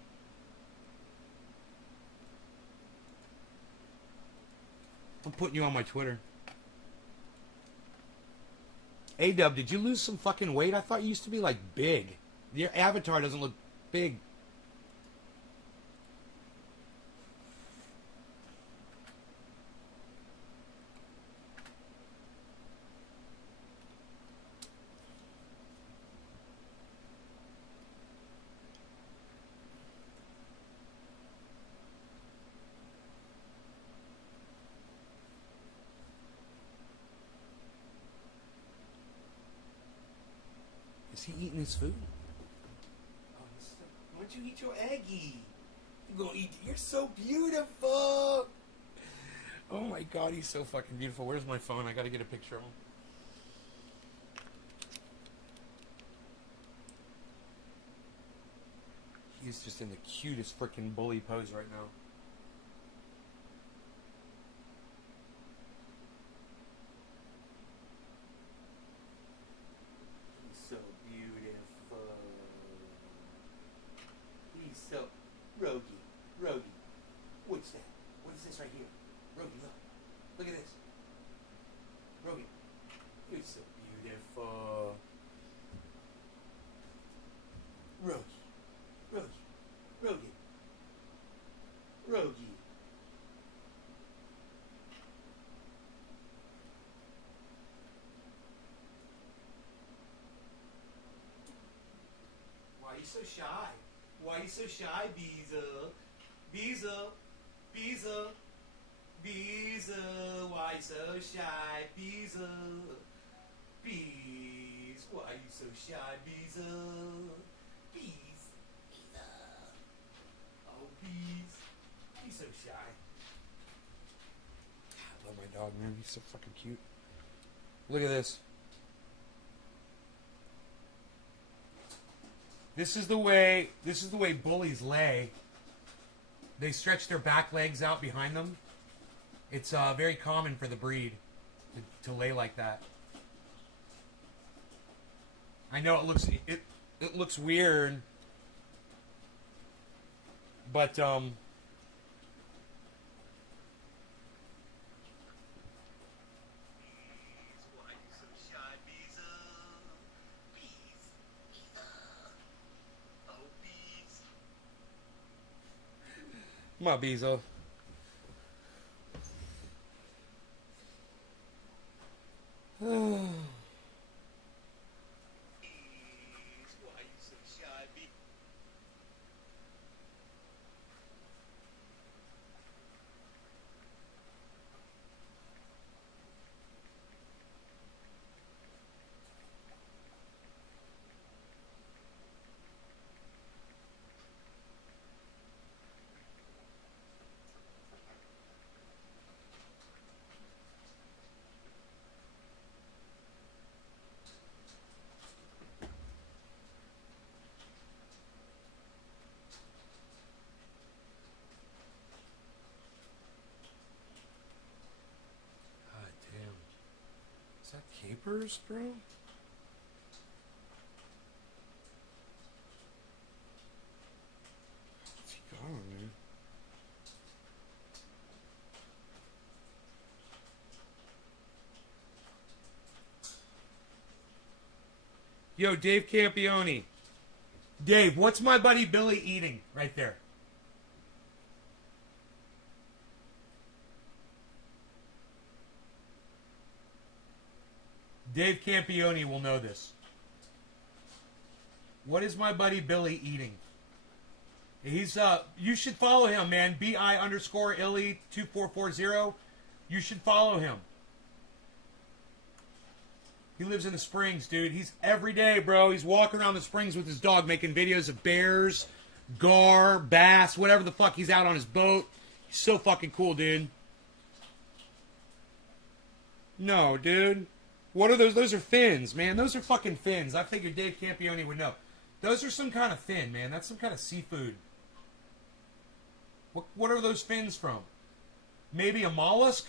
I'm putting you on my Twitter. A-Dub, did you lose some fucking weight? I thought you used to be, like, big. Your avatar doesn't look big. Is he eating his food? Oh, why don't you eat your eggie? You're gonna eat. You're so beautiful. Oh my god, he's so fucking beautiful. Where's my phone? I gotta get a picture of him. He's just in the cutest freaking bully pose right now. So beautiful. He's so... Rogie. What's that? What is this right here? Rogie, look. Look at this. Rogie. You're so beautiful. Rogie. Why are you so shy? Why are you so shy, Beezer? Why you so shy, Beezer? Bees, why are you so shy, Beezer? Bees. Oh, Bees. He's so shy. I love my dog, man. He's so fucking cute. Look at this. This is the way bullies lay. They stretch their back legs out behind them. It's very common for the breed to lay like that. I know it looks weird, but my Beezo. Is that capers, bro? What's he going, man? Yo, Dave Campione. Dave, what's my buddy Billy eating right there? Dave Campione will know this. What is my buddy Billy eating? He's you should follow him, man. BI_Illy2440. You should follow him. He lives in the Springs, dude. He's every day, bro. He's walking around the Springs with his dog, making videos of bears, gar, bass, whatever the fuck. He's out on his boat. He's so fucking cool, dude. No, dude. What are those? Those are fins, man. Those are fucking fins. I figured Dave Campione would know. Those are some kind of fin, man. That's some kind of seafood. What are those fins from? Maybe a mollusk?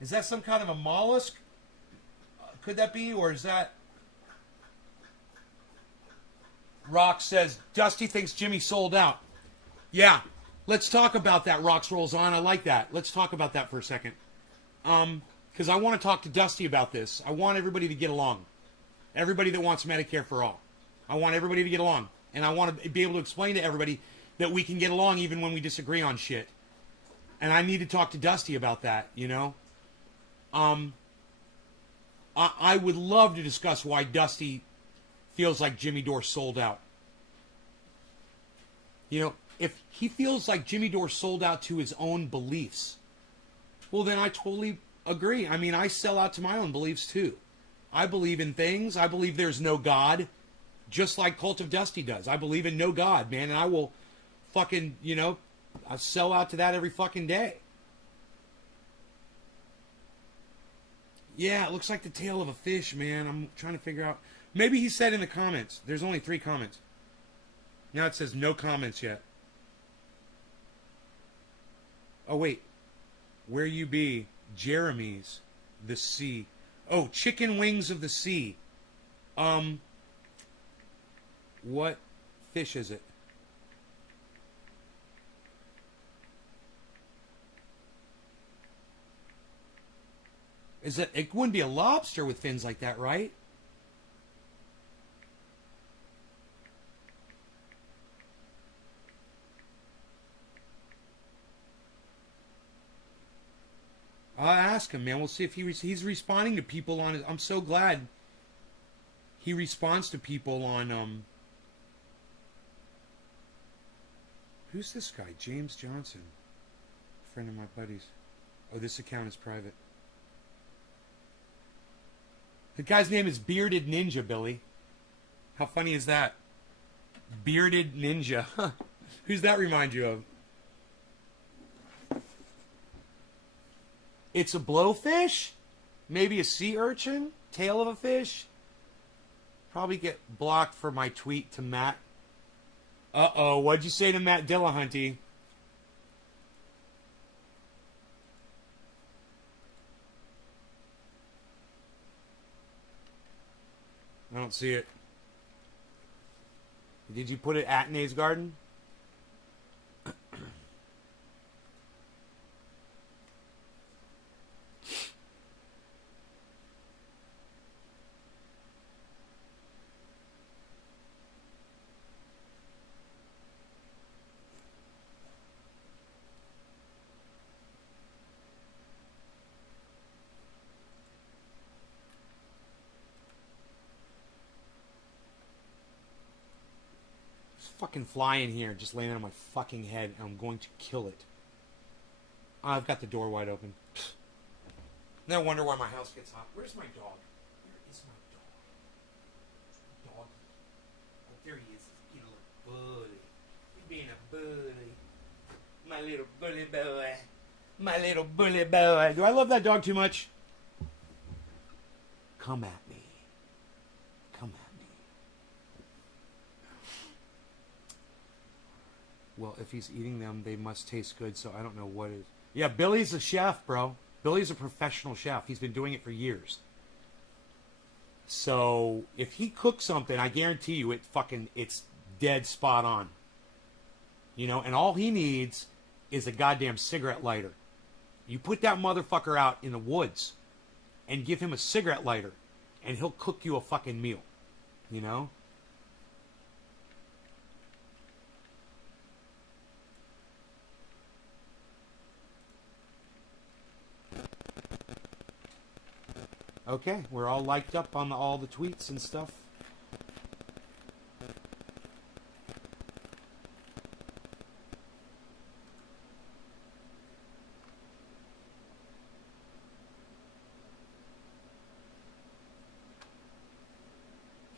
Is that some kind of a mollusk? Could that be? Or is that... Rock says, Dusty thinks Jimmy sold out. Yeah, let's talk about that, Rocks rolls on. I like that. Let's talk about that for a second. Because I want to talk to Dusty about this. I want everybody to get along. Everybody that wants Medicare for all. I want everybody to get along. And I want to be able to explain to everybody that we can get along even when we disagree on shit. And I need to talk to Dusty about that, you know? I would love to discuss why Dusty feels like Jimmy Dore sold out. You know, if he feels like Jimmy Dore sold out to his own beliefs, well, then I totally agree. I mean, I sell out to my own beliefs, too. I believe in things. I believe there's no God, just like Cult of Dusty does. I believe in no God, man, and I will fucking, you know, I sell out to that every fucking day. Yeah, it looks like the tail of a fish, man. I'm trying to figure out. Maybe he said in the comments. There's only 3 comments. Now it says no comments yet. Oh, wait. Where you be? Jeremy's. The sea. Oh, chicken wings of the sea. What fish is it? Is it? It wouldn't be a lobster with fins like that, right? I'll ask him, man. We'll see if he's responding to people on his. I'm so glad he responds to people on. Who's this guy? James Johnson. Friend of my buddies. Oh, this account is private. The guy's name is Bearded Ninja, Billy. How funny is that? Bearded Ninja. Who's that remind you of? It's a blowfish? Maybe a sea urchin? Tail of a fish? Probably get blocked for my tweet to Matt. Uh-oh, what'd you say to Matt Dillahunty? I don't see it. Did you put it at Nays Garden? Fucking fly in here, just landing on my fucking head, and I'm going to kill it. I've got the door wide open. No wonder why my house gets hot. Where's my dog? Where is my dog? Dog. Oh, there he is. He's a little bully. He's being a bully. My little bully boy. My little bully boy. Do I love that dog too much? Come at me. Come at me. Well, if he's eating them, they must taste good, so I don't know what is. Yeah, Billy's a chef, bro. Billy's a professional chef. He's been doing it for years. So, if he cooks something, I guarantee you it's dead spot on. You know, and all he needs is a goddamn cigarette lighter. You put that motherfucker out in the woods and give him a cigarette lighter, and he'll cook you a fucking meal. You know? Okay, we're all liked up on all the tweets and stuff.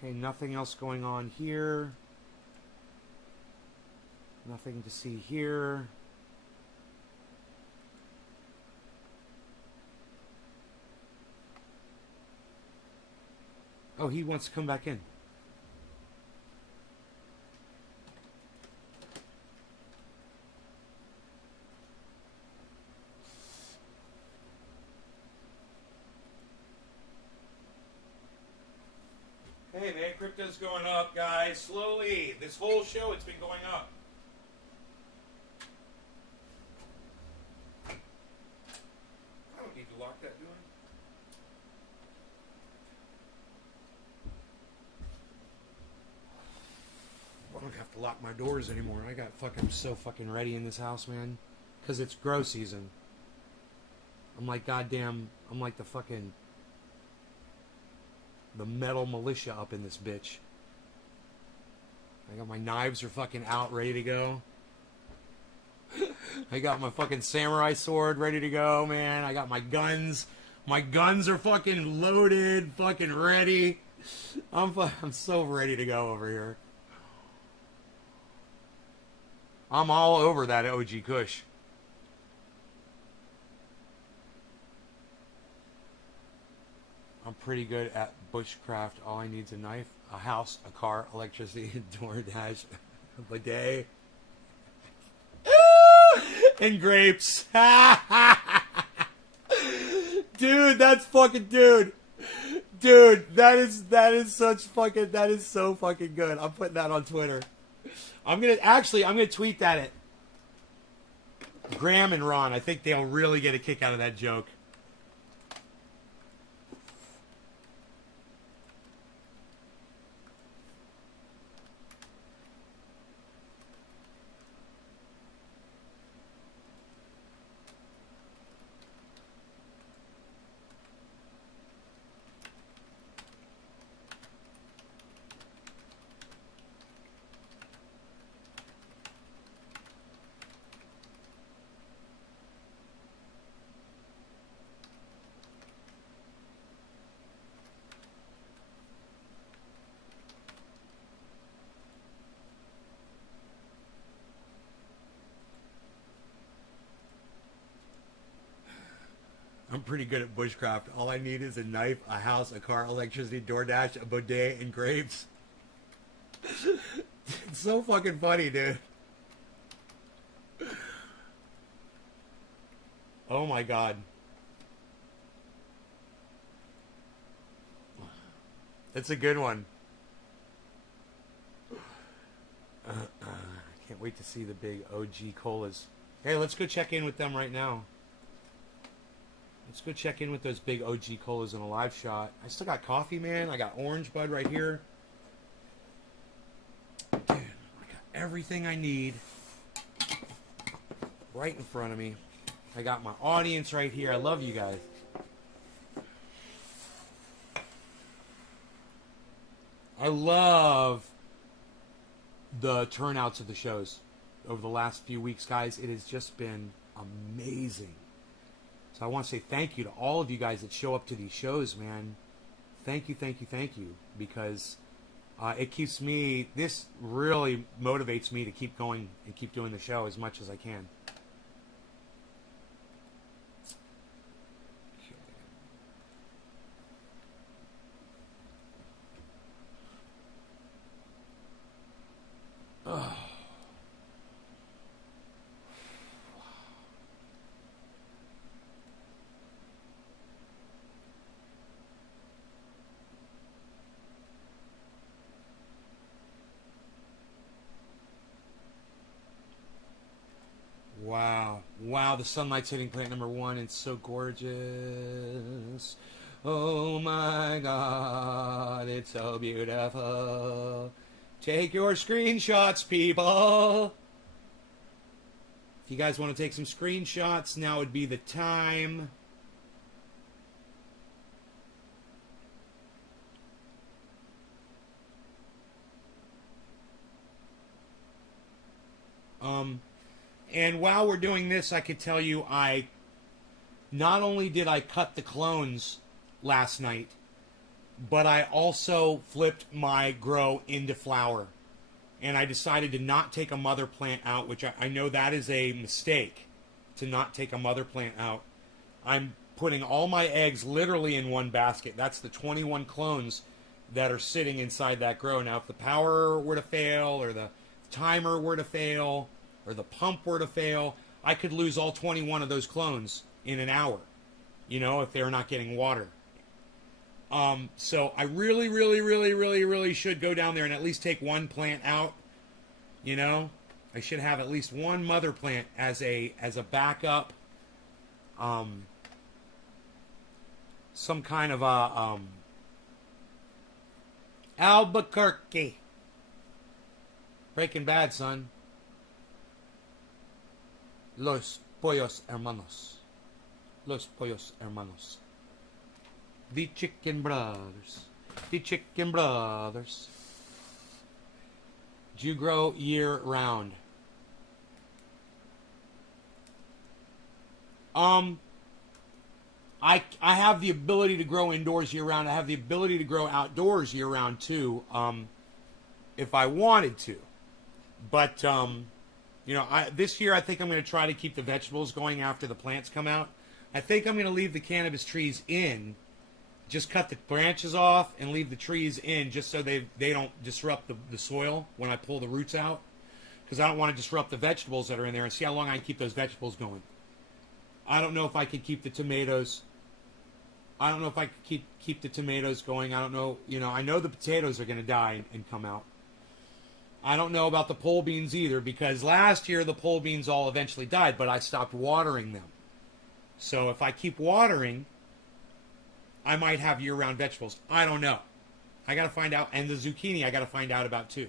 Okay, nothing else going on here. Nothing to see here. Oh, he wants to come back in. Hey man, crypto's going up, guys. Slowly. This whole show, it's been going up. I don't need to lock that, do I? I don't have to lock my doors anymore. I'm so fucking ready in this house, man. Because it's grow season. I'm like goddamn, I'm like the metal militia up in this bitch. I got my knives are fucking out, ready to go. I got my fucking samurai sword ready to go, man. I got my guns. My guns are fucking loaded, fucking ready. I'm so ready to go over here. I'm all over that OG Kush. I'm pretty good at bushcraft. All I need is a knife, a house, a car, electricity, a DoorDash, a bidet, and grapes. Dude, that's fucking dude. Dude, that is so fucking good. I'm putting that on Twitter. I'm gonna tweet that at Graham and Ron. I think they'll really get a kick out of that joke. I'm pretty good at bushcraft. All I need is a knife, a house, a car, electricity, DoorDash, a bidet, and grapes. It's so fucking funny, dude. Oh my god. It's a good one. I can't wait to see the big OG colas. Hey, let's go check in with them right now. Let's go check in with those big OG colas in a live shot. I still got coffee, man. I got orange bud right here. Dude, I got everything I need right in front of me. I got my audience right here. I love you guys. I love the turnouts of the shows over the last few weeks, guys. It has just been amazing. So I want to say thank you to all of you guys that show up to these shows, man. Thank you, thank you, thank you. Because it keeps me, this really motivates me to keep going and keep doing the show as much as I can. Oh. Wow. Wow, the sunlight's hitting plant number 1. It's so gorgeous. Oh my God, it's so beautiful. Take your screenshots, people. If you guys want to take some screenshots, now would be the time. And while we're doing this, I could tell you not only did I cut the clones last night, but I also flipped my grow into flower. And I decided to not take a mother plant out, which I know that is a mistake, to not take a mother plant out. I'm putting all my eggs literally in one basket. That's the 21 clones that are sitting inside that grow. Now, if the power were to fail, or the timer were to fail, or the pump were to fail, I could lose all 21 of those clones in an hour, you know, if they're not getting water. So I really, really, really, really, really should go down there and at least take one plant out. You know, I should have at least one mother plant as a backup. Some kind of a Albuquerque. Breaking Bad, son. Los pollos hermanos. Los pollos hermanos. The chicken brothers. The chicken brothers. Do you grow year round? I have the ability to grow indoors year round. I have the ability to grow outdoors year round too, if I wanted to. But you know, this year I think I'm going to try to keep the vegetables going after the plants come out. I think I'm going to leave the cannabis trees in, just cut the branches off and leave the trees in, just so they don't disrupt the soil when I pull the roots out, because I don't want to disrupt the vegetables that are in there, and see how long I can keep those vegetables going. I don't know if I could keep the tomatoes. I don't know if I could keep the tomatoes going. I don't know. You know, I know the potatoes are going to die and come out. I don't know about the pole beans either, because last year the pole beans all eventually died, but I stopped watering them. So if I keep watering, I might have year-round vegetables. I don't know. I got to find out. And the zucchini I got to find out about too.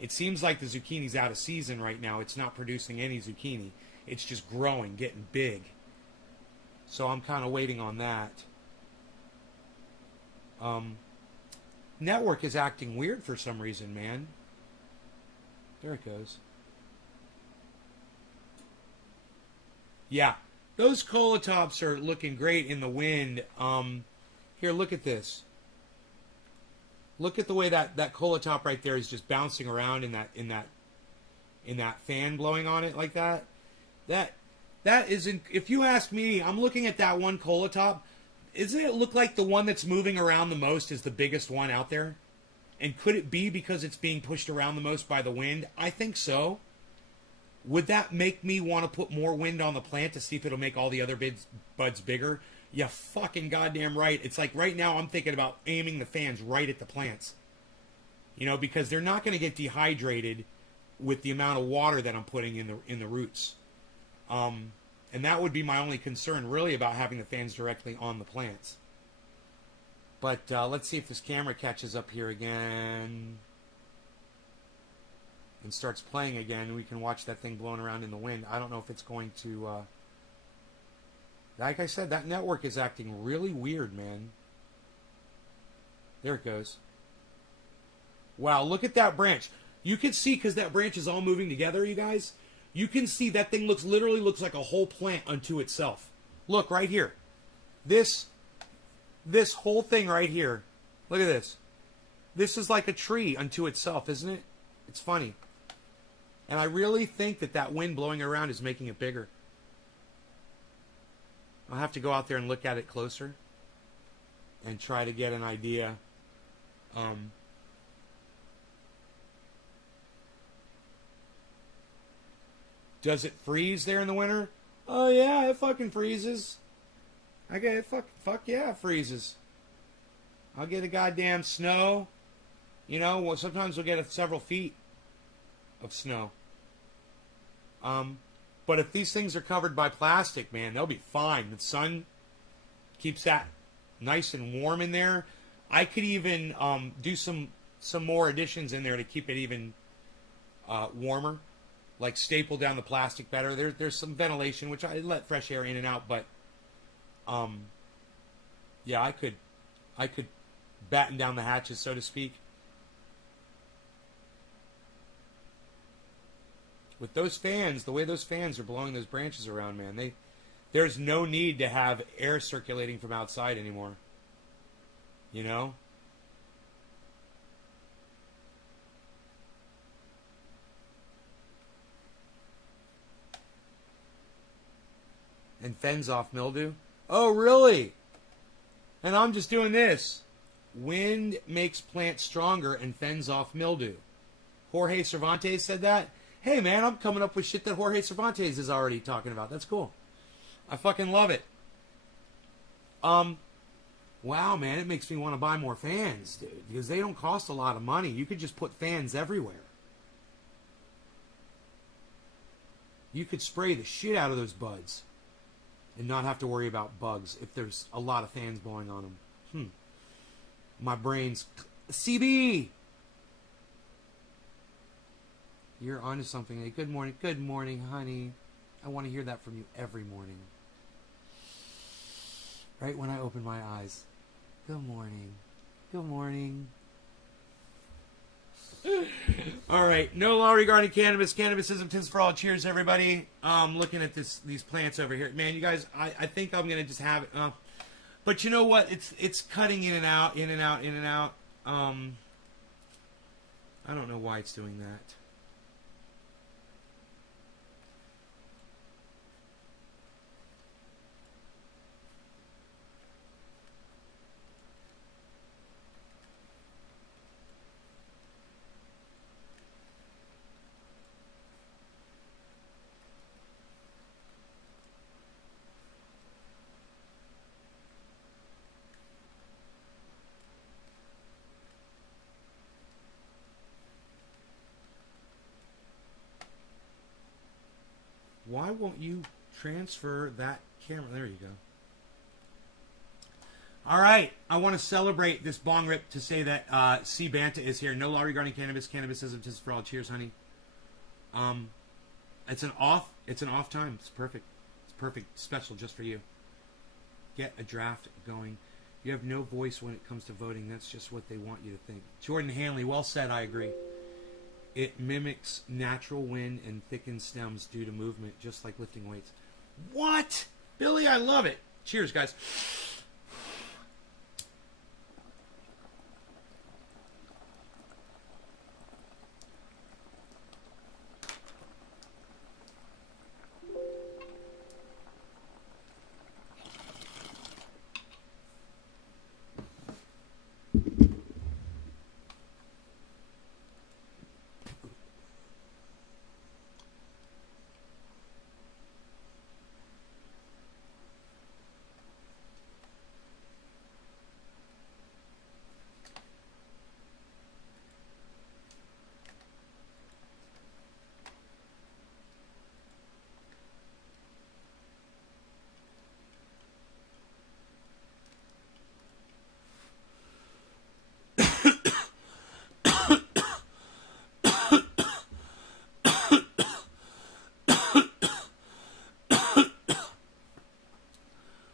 It seems like the zucchini's out of season right now. It's not producing any zucchini. It's just growing, getting big. So I'm kind of waiting on that. Network is acting weird for some reason, man. There it goes. Yeah. Those colatops are looking great in the wind. Here, look at this. Look at the way that colatop right there is just bouncing around in that fan blowing on it like that. That isn't. If you ask me, I'm looking at that one colatop. Doesn't it look like the one that's moving around the most is the biggest one out there? And could it be because it's being pushed around the most by the wind? I think so. Would that make me want to put more wind on the plant to see if it'll make all the other buds bigger? Yeah, fucking goddamn right. It's like right now I'm thinking about aiming the fans right at the plants. You know, because they're not going to get dehydrated with the amount of water that I'm putting in the roots. And that would be my only concern really about having the fans directly on the plants. But let's see if this camera catches up here again and starts playing again. We can watch that thing blowing around in the wind. I don't know if it's going to... like I said, that network is acting really weird, man. There it goes. Wow, look at that branch. You can see, because that branch is all moving together, you guys. You can see that thing literally looks like a whole plant unto itself. Look, right here. This whole thing right here. Look at this. This is like a tree unto itself, isn't it? It's funny. And I really think that wind blowing around is making it bigger. I'll have to go out there and look at it closer and try to get an idea. Does it freeze there in the winter? Oh yeah, it fucking freezes. I get it. Fuck yeah, it freezes. I'll get a goddamn snow. You know, well, sometimes we'll get several feet of snow. But if these things are covered by plastic, man, they'll be fine. The sun keeps that nice and warm in there. I could even do some more additions in there to keep it even warmer. Like staple down the plastic better. There's some ventilation, which I let fresh air in and out, but yeah, I could batten down the hatches, so to speak. With those fans, the way those fans are blowing those branches around, man, there's no need to have air circulating from outside anymore. You know? And fends off mildew. Oh, really? And I'm just doing this. Wind makes plants stronger and fends off mildew. Jorge Cervantes said that. Hey, man, I'm coming up with shit that Jorge Cervantes is already talking about. That's cool. I fucking love it. Wow, man, it makes me want to buy more fans, dude, because they don't cost a lot of money. You could just put fans everywhere. You could spray the shit out of those buds and not have to worry about bugs if there's a lot of fans blowing on them. My brain's... CB! You're onto something. Hey, good morning. Good morning, honey. I want to hear that from you every morning. Right when I open my eyes. Good morning. Good morning. All right. No law regarding cannabis. Cannabisism, tins for all. Cheers, everybody. Looking at these plants over here. Man, you guys, I think I'm going to just have it. But you know what? It's cutting in and out, in and out, in and out. I don't know why it's doing that. Why won't you transfer that camera? There you go. All right. I want to celebrate this bong rip to say that C. Banta is here. No law regarding cannabis. Cannabisism, just for all. Cheers, honey. It's an off time. It's perfect. It's perfect. Special just for you. Get a draft going. You have no voice when it comes to voting. That's just what they want you to think. Jordan Hanley, well said. I agree. It mimics natural wind and thickens stems due to movement, just like lifting weights. What? Billy, I love it. Cheers, guys.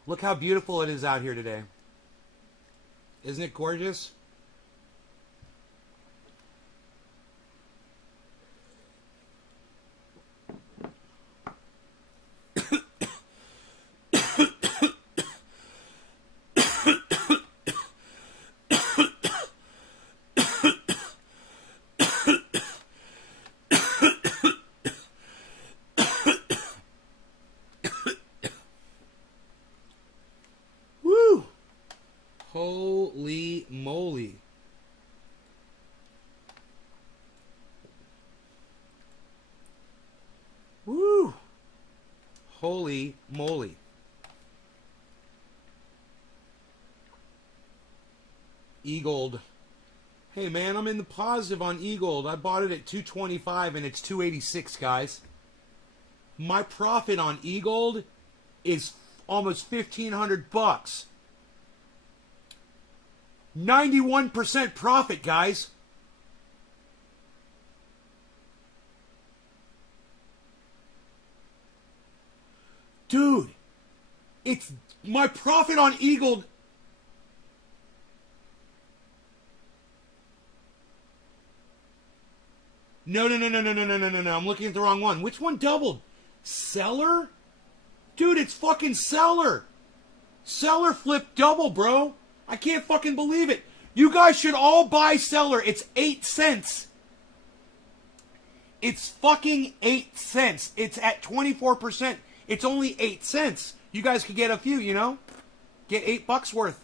Look how beautiful it is out here today. Isn't it gorgeous? Holy moly. Woo. Holy moly. E-Gold. Hey man, I'm in the positive on E-Gold. I bought it at $225 and it's $286, guys. My profit on E-Gold is almost $1,500. 91% profit, guys. Dude, it's my profit on E-Gold. No. I'm looking at the wrong one. Which one doubled? Seller? Dude, it's fucking Seller. Seller flipped double, bro. I can't fucking believe it. You guys should all buy Seller. It's 8 cents. It's fucking 8 cents. It's at 24%. It's only 8 cents. You guys could get a few, you know? Get $8 worth.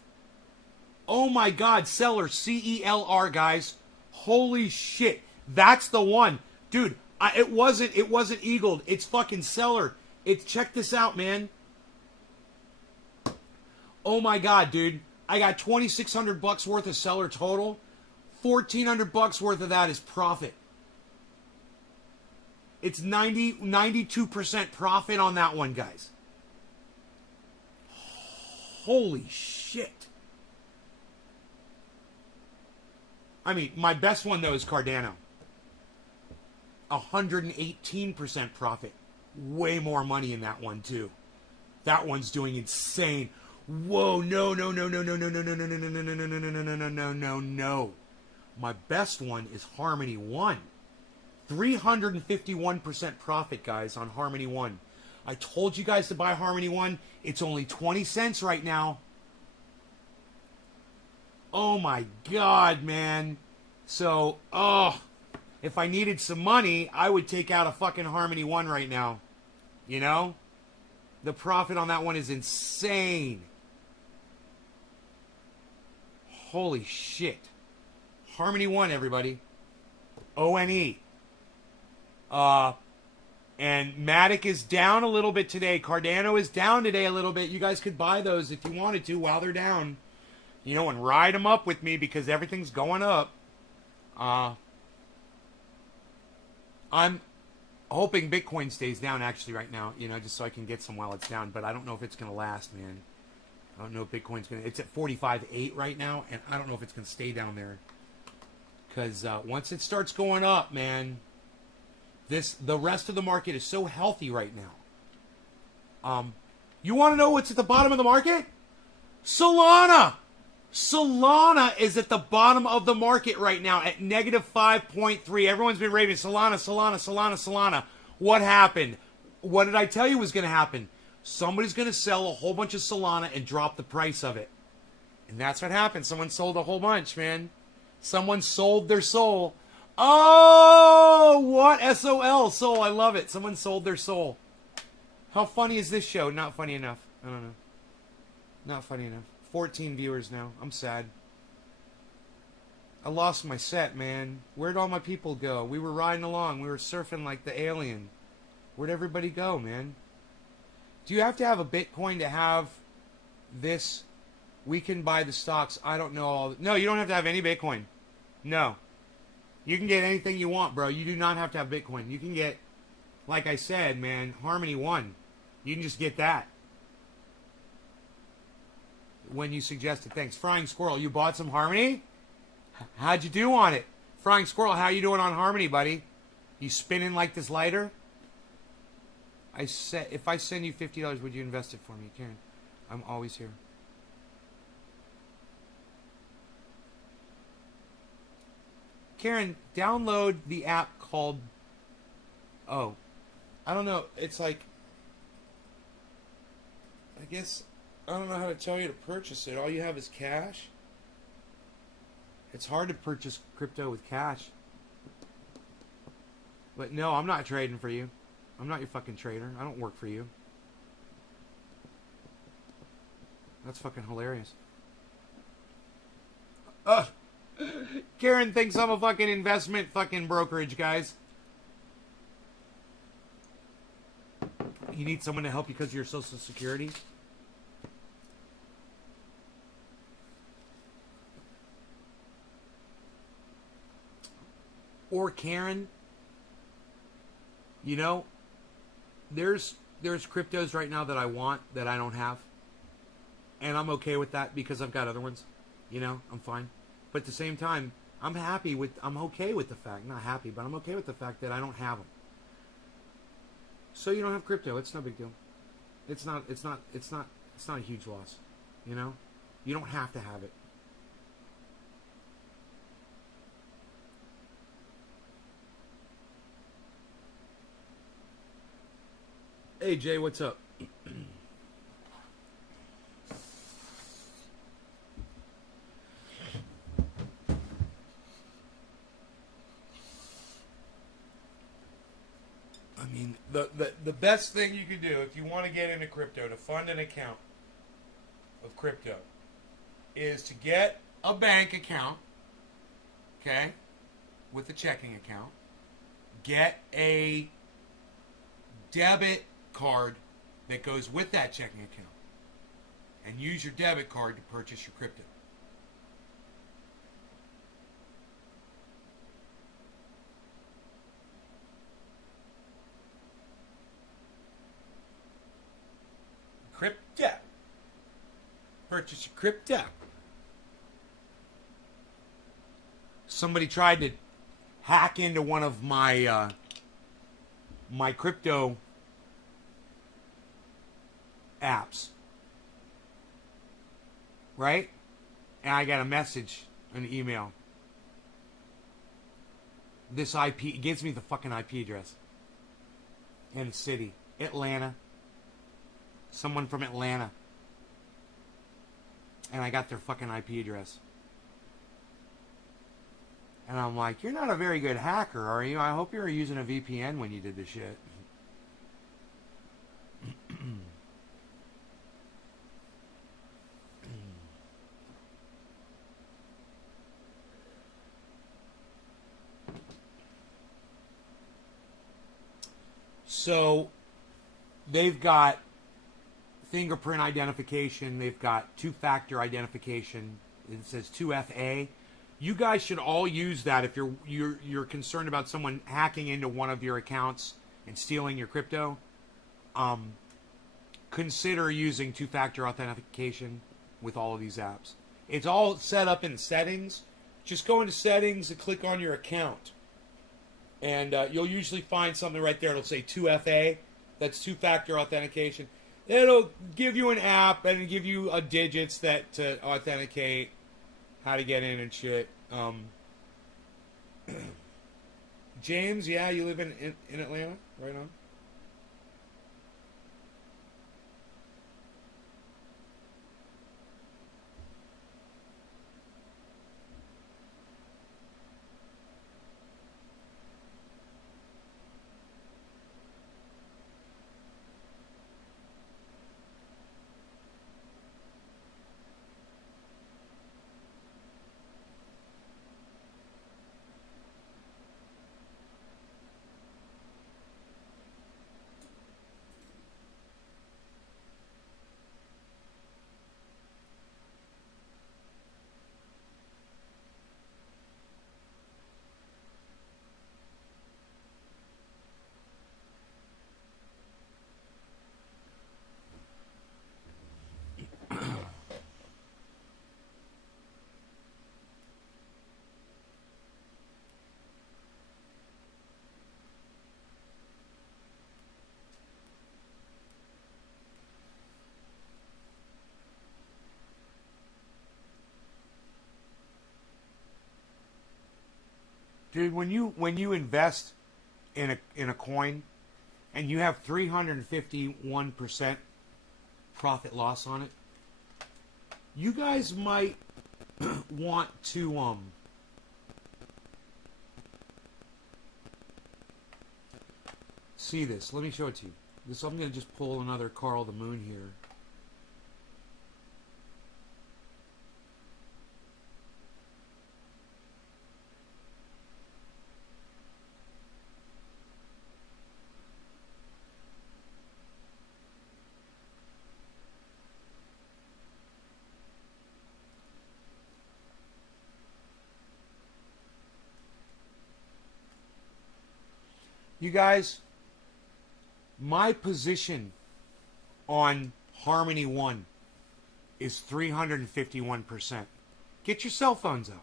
Oh my God, Seller. C-E-L-R, guys. Holy shit. That's the one. Dude, it wasn't E-Gold. It's fucking Seller. Check this out, man. Oh my God, dude. I got $2,600 worth of seller total. $1,400 worth of that is profit. It's 92% profit on that one, guys. Holy shit. I mean, my best one, though, is Cardano. 118% profit. Way more money in that one, too. That one's doing insane. Whoa, no. My best one is Harmony 1. 351% profit, guys, on Harmony 1. I told you guys to buy Harmony 1. It's only 20 cents right now. Oh, my God, man. So, if I needed some money, I would take out a fucking Harmony 1 right now. You know? The profit on that one is insane. Holy shit. Harmony 1, everybody. ONE. And Matic is down a little bit today. Cardano is down today a little bit. You guys could buy those if you wanted to while they're down. You know, and ride them up with me because everything's going up. I'm hoping Bitcoin stays down actually right now, you know, just so I can get some while it's down. But I don't know if it's going to last, man. I don't know if Bitcoin's going to... It's at 45.8 right now, and I don't know if it's going to stay down there. Because once it starts going up, man, the rest of the market is so healthy right now. You want to know what's at the bottom of the market? Solana! Solana is at the bottom of the market right now at negative 5.3. Everyone's been raving, Solana. What happened? What did I tell you was going to happen? Somebody's going to sell a whole bunch of Solana and drop the price of it. And that's what happened. Someone sold a whole bunch, man. Someone sold their soul. Oh, what? SOL, soul. I love it. Someone sold their soul. How funny is this show? Not funny enough. I don't know. Not funny enough. 14 viewers now. I'm sad. I lost my set, man. Where'd all my people go? We were riding along. We were surfing like the alien. Where'd everybody go, man? Do you have to have a Bitcoin to have this? We can buy the stocks. I don't know all. No, you don't have to have any Bitcoin. No. You can get anything you want, bro. You do not have to have Bitcoin. You can get, like I said, man, Harmony 1. You can just get that. When you suggested, thanks. Frying Squirrel, you bought some Harmony? How'd you do on it? Frying Squirrel, how you doing on Harmony, buddy? You spinning like this lighter? I said, if I send you $50, would you invest it for me, Karen? I'm always here. Karen, download the app called... Oh. I don't know. It's like... I guess... I don't know how to tell you to purchase it. All you have is cash. It's hard to purchase crypto with cash. But no, I'm not trading for you. I'm not your fucking trader. I don't work for you. That's fucking hilarious. Ugh. Karen thinks I'm a fucking investment fucking brokerage, guys. You need someone to help you because of your Social Security? Or Karen, you know, there's cryptos right now that I want that I don't have. And I'm okay with that because I've got other ones. You know, I'm fine. But at the same time, I'm okay with the fact, not happy, but I'm okay with the fact that I don't have them. So you don't have crypto. It's no big deal. It's not a huge loss. You know, you don't have to have it. Hey Jay, what's up? I mean, the best thing you can do if you want to get into crypto, to fund an account of crypto, is to get a bank account, okay, with a checking account. Get a debit card that goes with that checking account. and use your debit card to purchase your crypto. Crypto. Purchase your crypto. Somebody tried to hack into one of my my crypto apps, right? And I got a message, an email. This IP, it gives me the fucking IP address and the city, Atlanta. Someone from Atlanta. And I got their fucking IP address. And I'm like, you're not a very good hacker, are you? I hope you were using a VPN when you did this shit. So, they've got fingerprint identification. They've got two-factor identification. It says 2FA. You guys should all use that if you're concerned about someone hacking into one of your accounts and stealing your crypto. Consider using two-factor authentication with all of these apps. It's all set up in settings. Just go into settings and click on your account. And you'll usually find something right there. It'll say 2FA. That's two-factor authentication. It'll give you an app and give you digits that to authenticate, how to get in and shit. James, yeah, you live in Atlanta? Right on. Dude, when you invest in a coin and you have 351% profit loss on it, you guys might want to see this. Let me show it to you. This, I'm going to just pull another Carl the Moon here. You guys, my position on Harmony 1 is 351%. Get your cell phones out.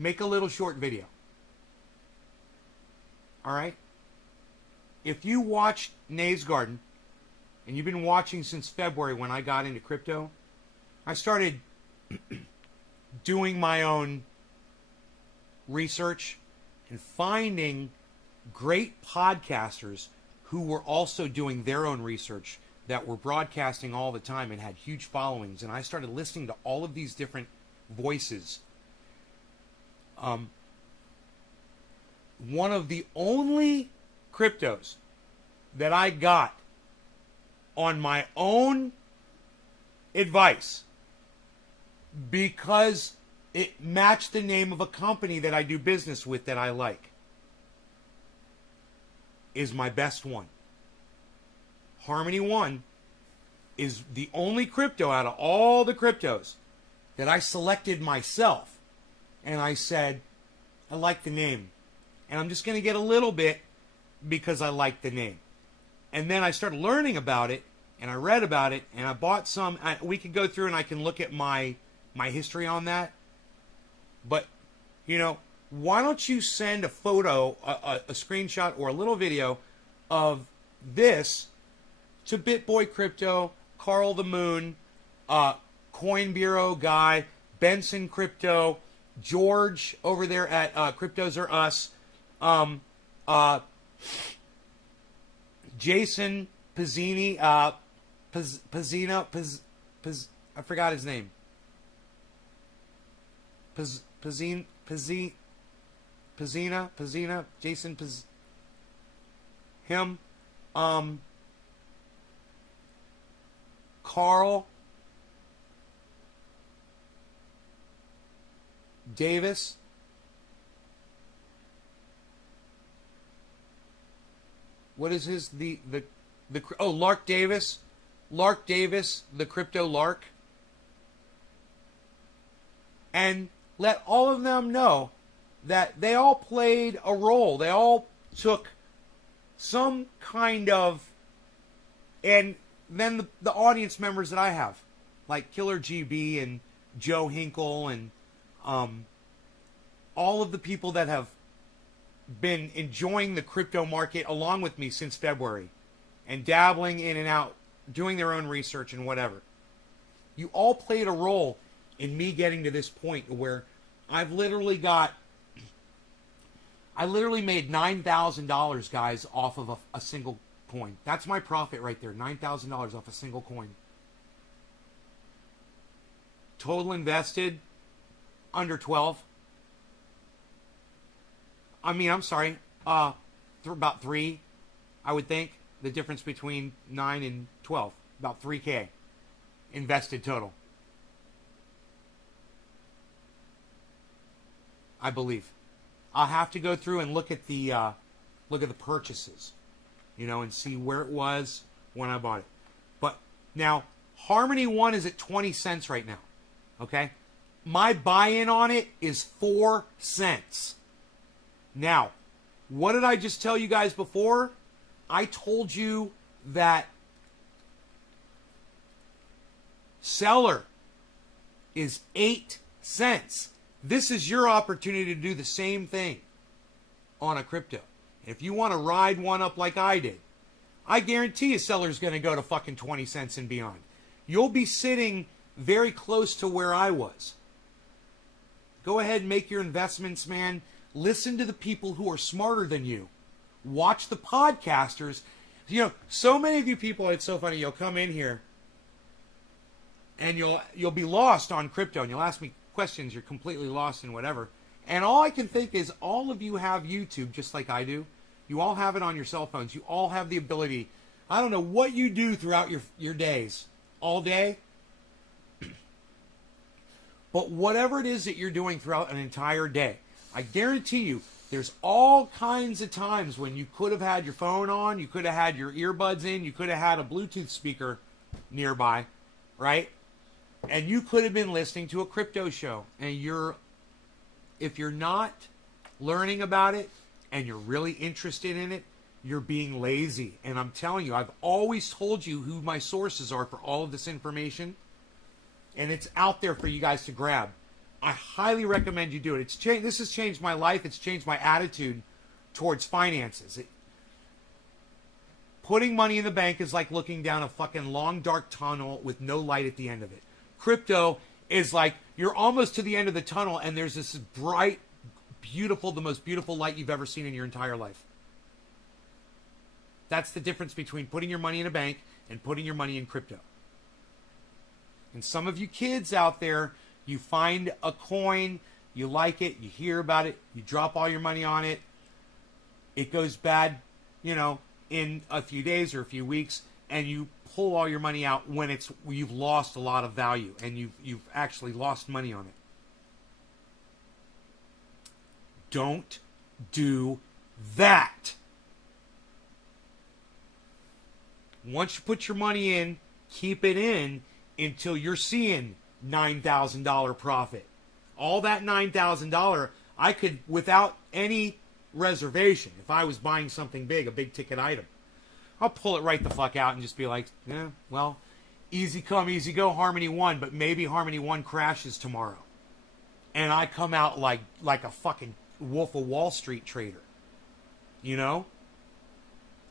Make a little short video. Alright? If you watched Nays Garden, and you've been watching since February when I got into crypto, I started doing my own research and finding great podcasters who were also doing their own research that were broadcasting all the time and had huge followings. And I started listening to all of these different voices. One of the only cryptos that I got on my own advice, because it matched the name of a company that I do business with that I like, is my best one. Harmony 1 is the only crypto out of all the cryptos that I selected myself. And I said, I like the name. And I'm just going to get a little bit because I like the name. And then I started learning about it, and I read about it, and I bought some. We could go through and I can look at my history on that. But, you know, why don't you send a photo, a screenshot, or a little video of this to BitBoy Crypto, Carl the Moon, Coin Bureau guy, Benson Crypto, George over there at Cryptos Are Us, Jason Pizzini, Pizzina, I forgot his name. Pizzina, Jason him, Carl Davis, what is his Lark Davis, the Crypto Lark, and let all of them know that they all played a role. They all took some kind of, and then the audience members that I have, like Killer GB and Joe Hinkle and all of the people that have been enjoying the crypto market along with me since February and dabbling in and out, doing their own research and whatever. You all played a role in me getting to this point where I literally made $9,000, guys, off of a single coin. That's my profit right there, $9,000 off a single coin. Total invested, under 12. I mean, I'm sorry, about 3, I would think. The difference between 9 and 12, about 3K invested total, I believe. I'll have to go through and look at the purchases, you know, and see where it was when I bought it. But now Harmony 1 is at 20 cents right now. Okay? My buy-in on it is 4 cents. Now, what did I just tell you guys before? I told you that seller is 8 cents. This is your opportunity to do the same thing on a crypto. If you want to ride one up like I did, I guarantee you seller's going to go to fucking 20 cents and beyond. You'll be sitting very close to where I was. Go ahead and make your investments, man. Listen to the people who are smarter than you. Watch the podcasters. You know, so many of you people, it's so funny, you'll come in here and you'll be lost on crypto and you'll ask me questions, you're completely lost in whatever. And all I can think is all of you have YouTube just like I do. You all have it on your cell phones. You all have the ability. I don't know what you do throughout your days, all day. But whatever it is that you're doing throughout an entire day, I guarantee you there's all kinds of times when you could have had your phone on, you could have had your earbuds in, you could have had a Bluetooth speaker nearby, right? And you could have been listening to a crypto show. And if you're not learning about it and you're really interested in it, you're being lazy. And I'm telling you, I've always told you who my sources are for all of this information. And it's out there for you guys to grab. I highly recommend you do it. This has changed my life. It's changed my attitude towards finances. Putting money in the bank is like looking down a fucking long, dark tunnel with no light at the end of it. Crypto is like you're almost to the end of the tunnel and there's this bright, beautiful, the most beautiful light you've ever seen in your entire life. That's the difference between putting your money in a bank and putting your money in crypto. And some of you kids out there, you find a coin, you like it, you hear about it, you drop all your money on it, it goes bad, you know, in a few days or a few weeks, and you pull all your money out when you've lost a lot of value and you've actually lost money on it. Don't do that. Once you put your money in, Keep it in until you're seeing $9,000 profit. All that $9,000, I could, without any reservation, if I was buying something big, a big ticket item, I'll pull it right the fuck out and just be like, yeah, well, easy come, easy go, Harmony 1, but maybe Harmony 1 crashes tomorrow. And I come out like a fucking Wolf of Wall Street trader. You know?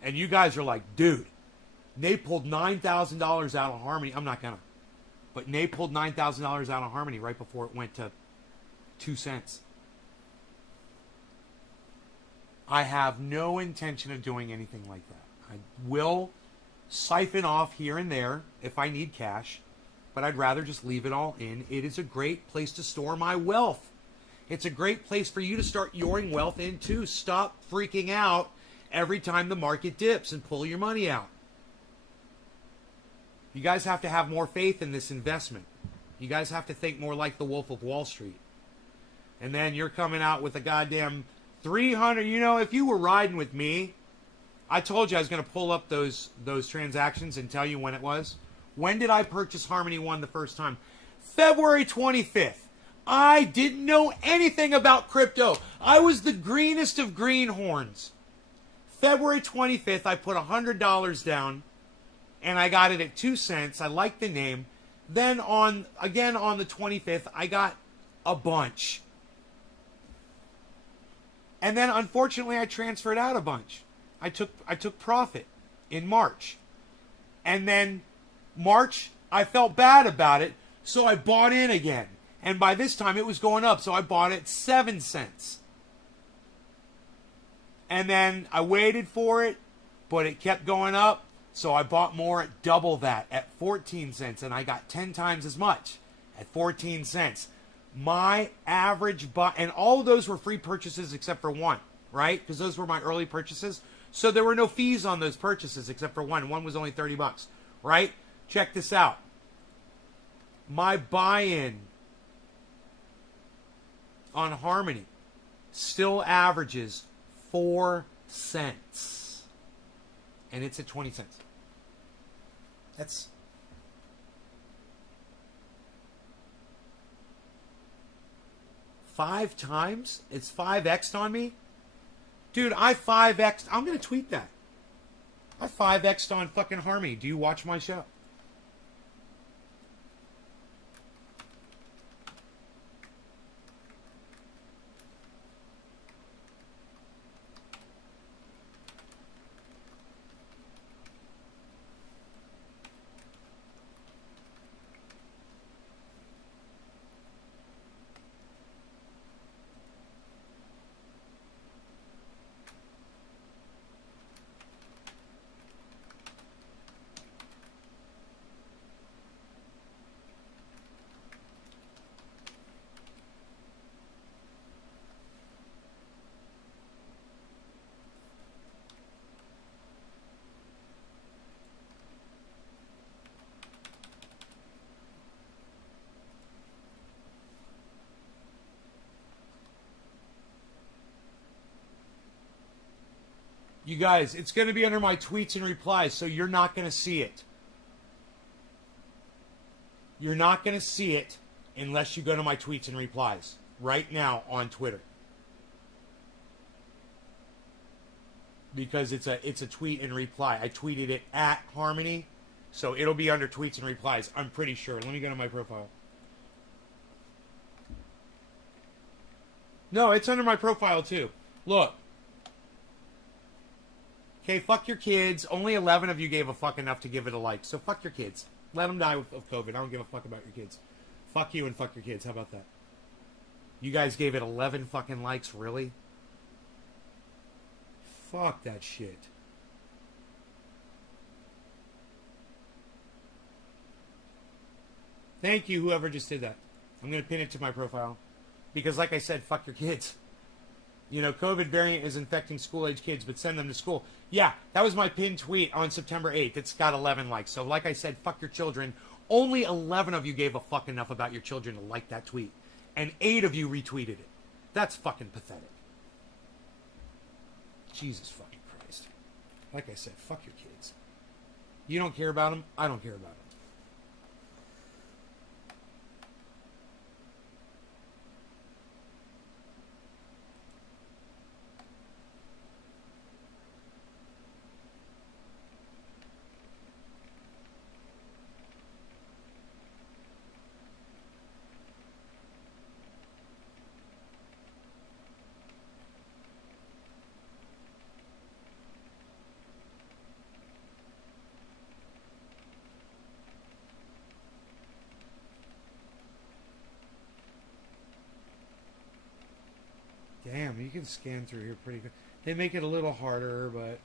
And you guys are like, dude, Nate pulled $9,000 out of Harmony. I'm not gonna. But Nate pulled $9,000 out of Harmony right before it went to 2 cents. I have no intention of doing anything like that. I will siphon off here and there if I need cash, but I'd rather just leave it all in. It is a great place to store my wealth. It's a great place for you to start yoring wealth in too. Stop freaking out every time the market dips and pull your money out. You guys have to have more faith in this investment. You guys have to think more like the Wolf of Wall Street. And then you're coming out with a goddamn 300. You know, if you were riding with me, I told you I was going to pull up those transactions and tell you when it was. When did I purchase Harmony 1 the first time? February 25th. I didn't know anything about crypto. I was the greenest of greenhorns. February 25th, I put $100 down, and I got it at 2 cents. I liked the name. Then on the 25th, I got a bunch. And then, unfortunately, I transferred out a bunch. I took profit in March. And then March, I felt bad about it, so I bought in again. And by this time, it was going up, so I bought it 7 cents. And then I waited for it, but it kept going up, so I bought more at double that, at 14 cents, and I got 10 times as much at 14 cents. My average buy, and all of those were free purchases except for one, right? Because those were my early purchases. So there were no fees on those purchases except for one. One was only $30, right? Check this out. My buy-in on Harmony still averages 4 cents. And it's at 20 cents. That's... five times? It's 5x'd on me? Dude, I 5x'd. I'm going to tweet that. I 5x'd on fucking Harmony. Do you watch my show? You guys, it's going to be under my tweets and replies, so you're not going to see it. You're not going to see it unless you go to my tweets and replies right now on Twitter. Because it's a tweet and reply. I tweeted it at Harmony, so it'll be under tweets and replies. I'm pretty sure. Let me go to my profile. No, it's under my profile too. Look. Okay, fuck your kids. Only 11 of you gave a fuck enough to give it a like. So fuck your kids. Let them die of COVID. I don't give a fuck about your kids. Fuck you and fuck your kids. How about that? You guys gave it 11 fucking likes, really? Fuck that shit. Thank you, whoever just did that. I'm going to pin it to my profile. Because like I said, fuck your kids. You know, COVID variant is infecting school-age kids, but send them to school. Yeah, that was my pinned tweet on September 8th. It's got 11 likes. So like I said, fuck your children. Only 11 of you gave a fuck enough about your children to like that tweet. And 8 of you retweeted it. That's fucking pathetic. Jesus fucking Christ. Like I said, fuck your kids. You don't care about them. I don't care about them. you can scan through here pretty good. They make it a little harder, but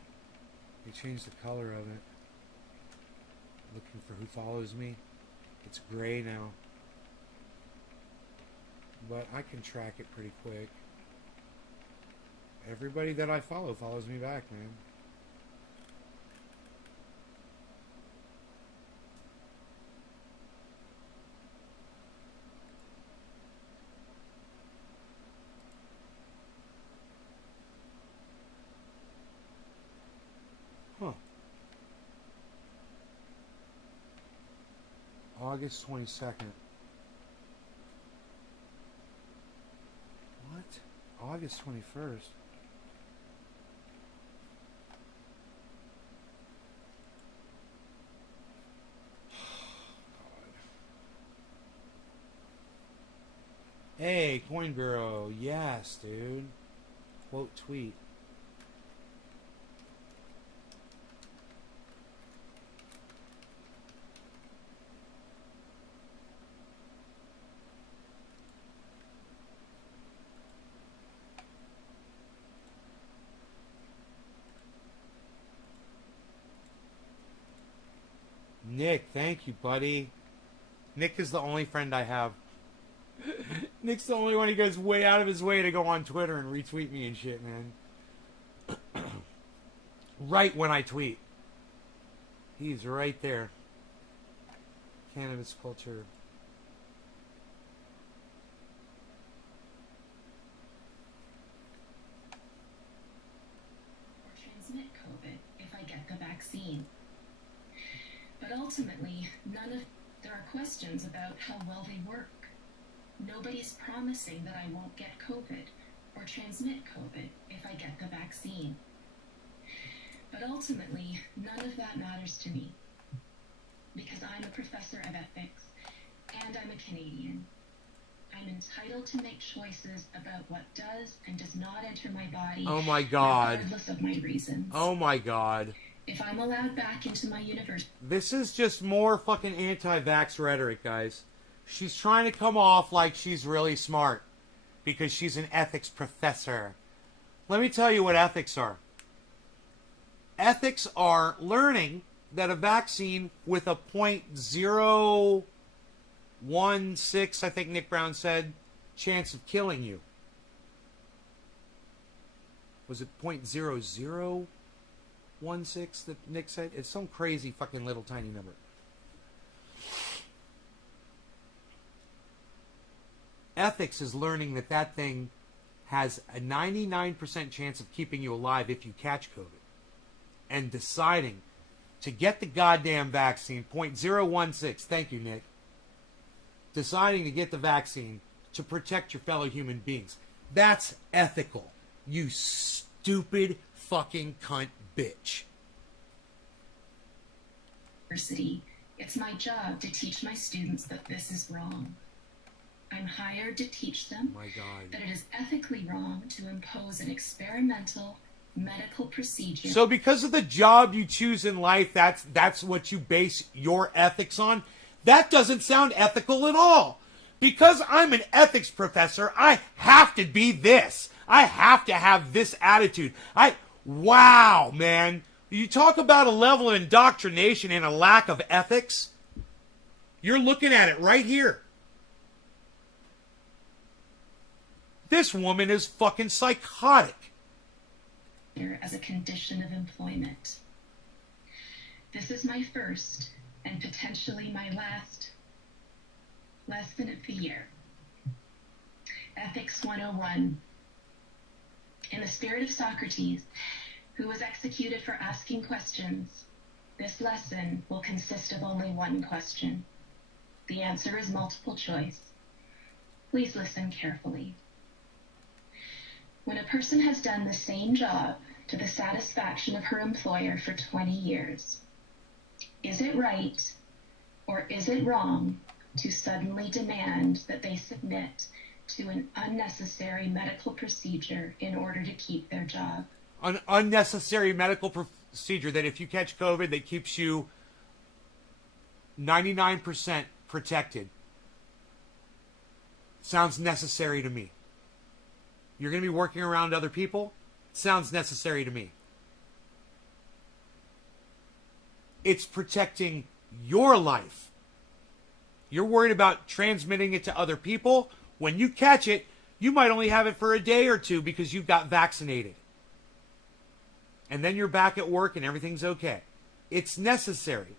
they change the color of it. Looking for who follows me. It's gray now. But I can track it pretty quick. Everybody that I follow follows me back, man. Huh. August 22nd. What? August 21st. Hey, Coin Bureau. Yes, dude. Quote tweet. Nick, thank you, buddy. Nick is the only friend I have. Nick's the only one who goes way out of his way to go on Twitter and retweet me and shit, man. Right when I tweet. He's right there. Cannabis culture. Or transmit COVID if I get the vaccine. But ultimately, there are questions about how well they work. Nobody's promising that I won't get COVID or transmit COVID if I get the vaccine. But ultimately, none of that matters to me. Because I'm a professor of ethics and I'm a Canadian. I'm entitled to make choices about what does and does not enter my body. Oh my God. Regardless of my reasons. Oh my God. If I'm allowed back into my university. This is just more fucking anti-vax rhetoric, guys. She's trying to come off like she's really smart because she's an ethics professor. Let me tell you what ethics are. Ethics are learning that a vaccine with a .016, I think Nick Brown said, chance of killing you. Was it .0016 that Nick said? It's some crazy fucking little tiny number. Ethics is learning that that thing has a 99% chance of keeping you alive if you catch COVID. And deciding to get the goddamn vaccine, .016, thank you, Nick. Deciding to get the vaccine to protect your fellow human beings. That's ethical, you stupid fucking cunt bitch. It's my job to teach my students that this is wrong. I'm hired to teach them that it is ethically wrong to impose an experimental medical procedure. So because of the job you choose in life, that's what you base your ethics on? That doesn't sound ethical at all. Because I'm an ethics professor, I have to be this. I have to have this attitude. Wow, man. You talk about a level of indoctrination and a lack of ethics. You're looking at it right here. This woman is fucking psychotic. As a condition of employment. This is my first and potentially my last lesson of the year. Ethics 101. In the spirit of Socrates, who was executed for asking questions, this lesson will consist of only one question. The answer is multiple choice. Please listen carefully. When a person has done the same job to the satisfaction of her employer for 20 years, is it right or is it wrong to suddenly demand that they submit to an unnecessary medical procedure in order to keep their job? An unnecessary medical procedure that if you catch COVID, that keeps you 99% protected. Sounds necessary to me. You're going to be working around other people? Sounds necessary to me. It's protecting your life. You're worried about transmitting it to other people. When you catch it, you might only have it for a day or two because you've got vaccinated. And then you're back at work and everything's okay. It's necessary.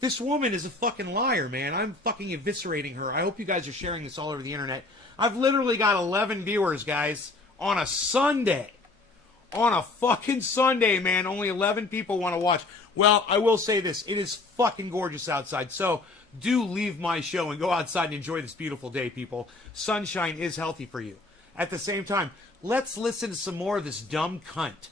This woman is a fucking liar, man. I'm fucking eviscerating her. I hope you guys are sharing this all over the internet. I've literally got 11 viewers, guys, on a Sunday. On a fucking Sunday, man. Only 11 people want to watch. Well, I will say this. It is fucking gorgeous outside. So do leave my show and go outside and enjoy this beautiful day, people. Sunshine is healthy for you. At the same time, let's listen to some more of this dumb cunt.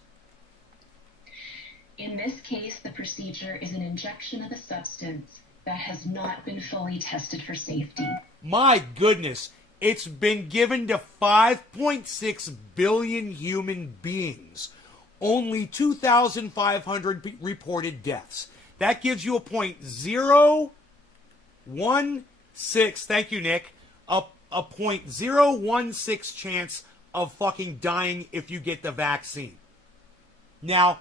In this case, the procedure is an injection of a substance that has not been fully tested for safety. My goodness, it's been given to 5.6 billion human beings. Only 2,500 reported deaths. That gives you a .016, thank you, Nick, a .016 chance of fucking dying if you get the vaccine. Now,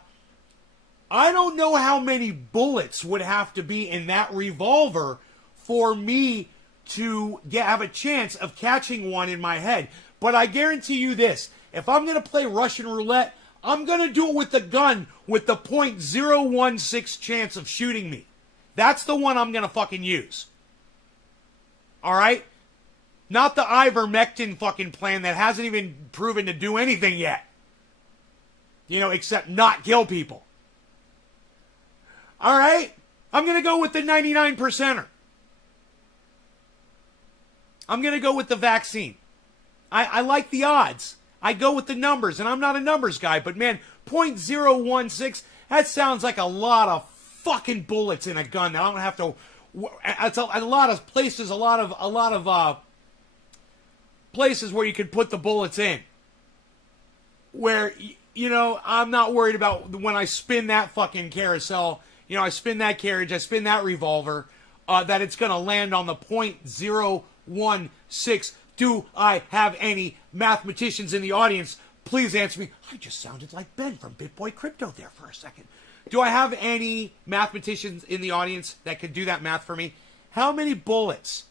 I don't know how many bullets would have to be in that revolver for me to have a chance of catching one in my head. But I guarantee you this, if I'm going to play Russian roulette, I'm going to do it with the gun with the .016 chance of shooting me. That's the one I'm going to fucking use. All right? Not the ivermectin fucking plan that hasn't even proven to do anything yet. You know, except not kill people. All right? I'm going to go with the 99%er. I'm going to go with the vaccine. I like the odds. I go with the numbers, and I'm not a numbers guy, but man, .016, that sounds like a lot of fucking bullets in a gun. I don't have to. It's a lot of places, a lot of places where you could put the bullets in. Where, you know, I'm not worried about when I spin that fucking carousel. You know, I spin that carriage, I spin that revolver, that it's going to land on the .016. Do I have any mathematicians in the audience? Please answer me. I just sounded like Ben from BitBoy Crypto there for a second. Do I have any mathematicians in the audience that could do that math for me? How many bullets,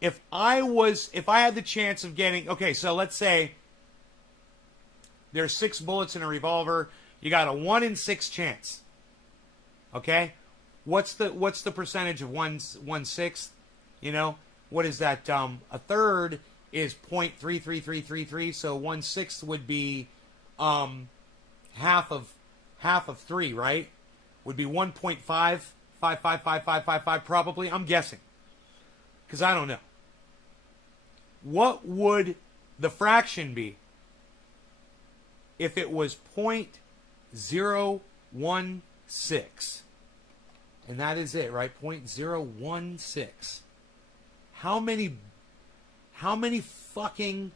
if I had the chance of getting, okay, so let's say there's 6 bullets in a revolver, you got a 1 in 6 chance. Okay? What's the percentage of 1/6? You know? What is that? A third is .33333, so 1/6 would be half of 3, right? Would be 1.5555555 probably. I'm guessing. Because I don't know. What would the fraction be if it was .016? And that is it, right? .016. How many fucking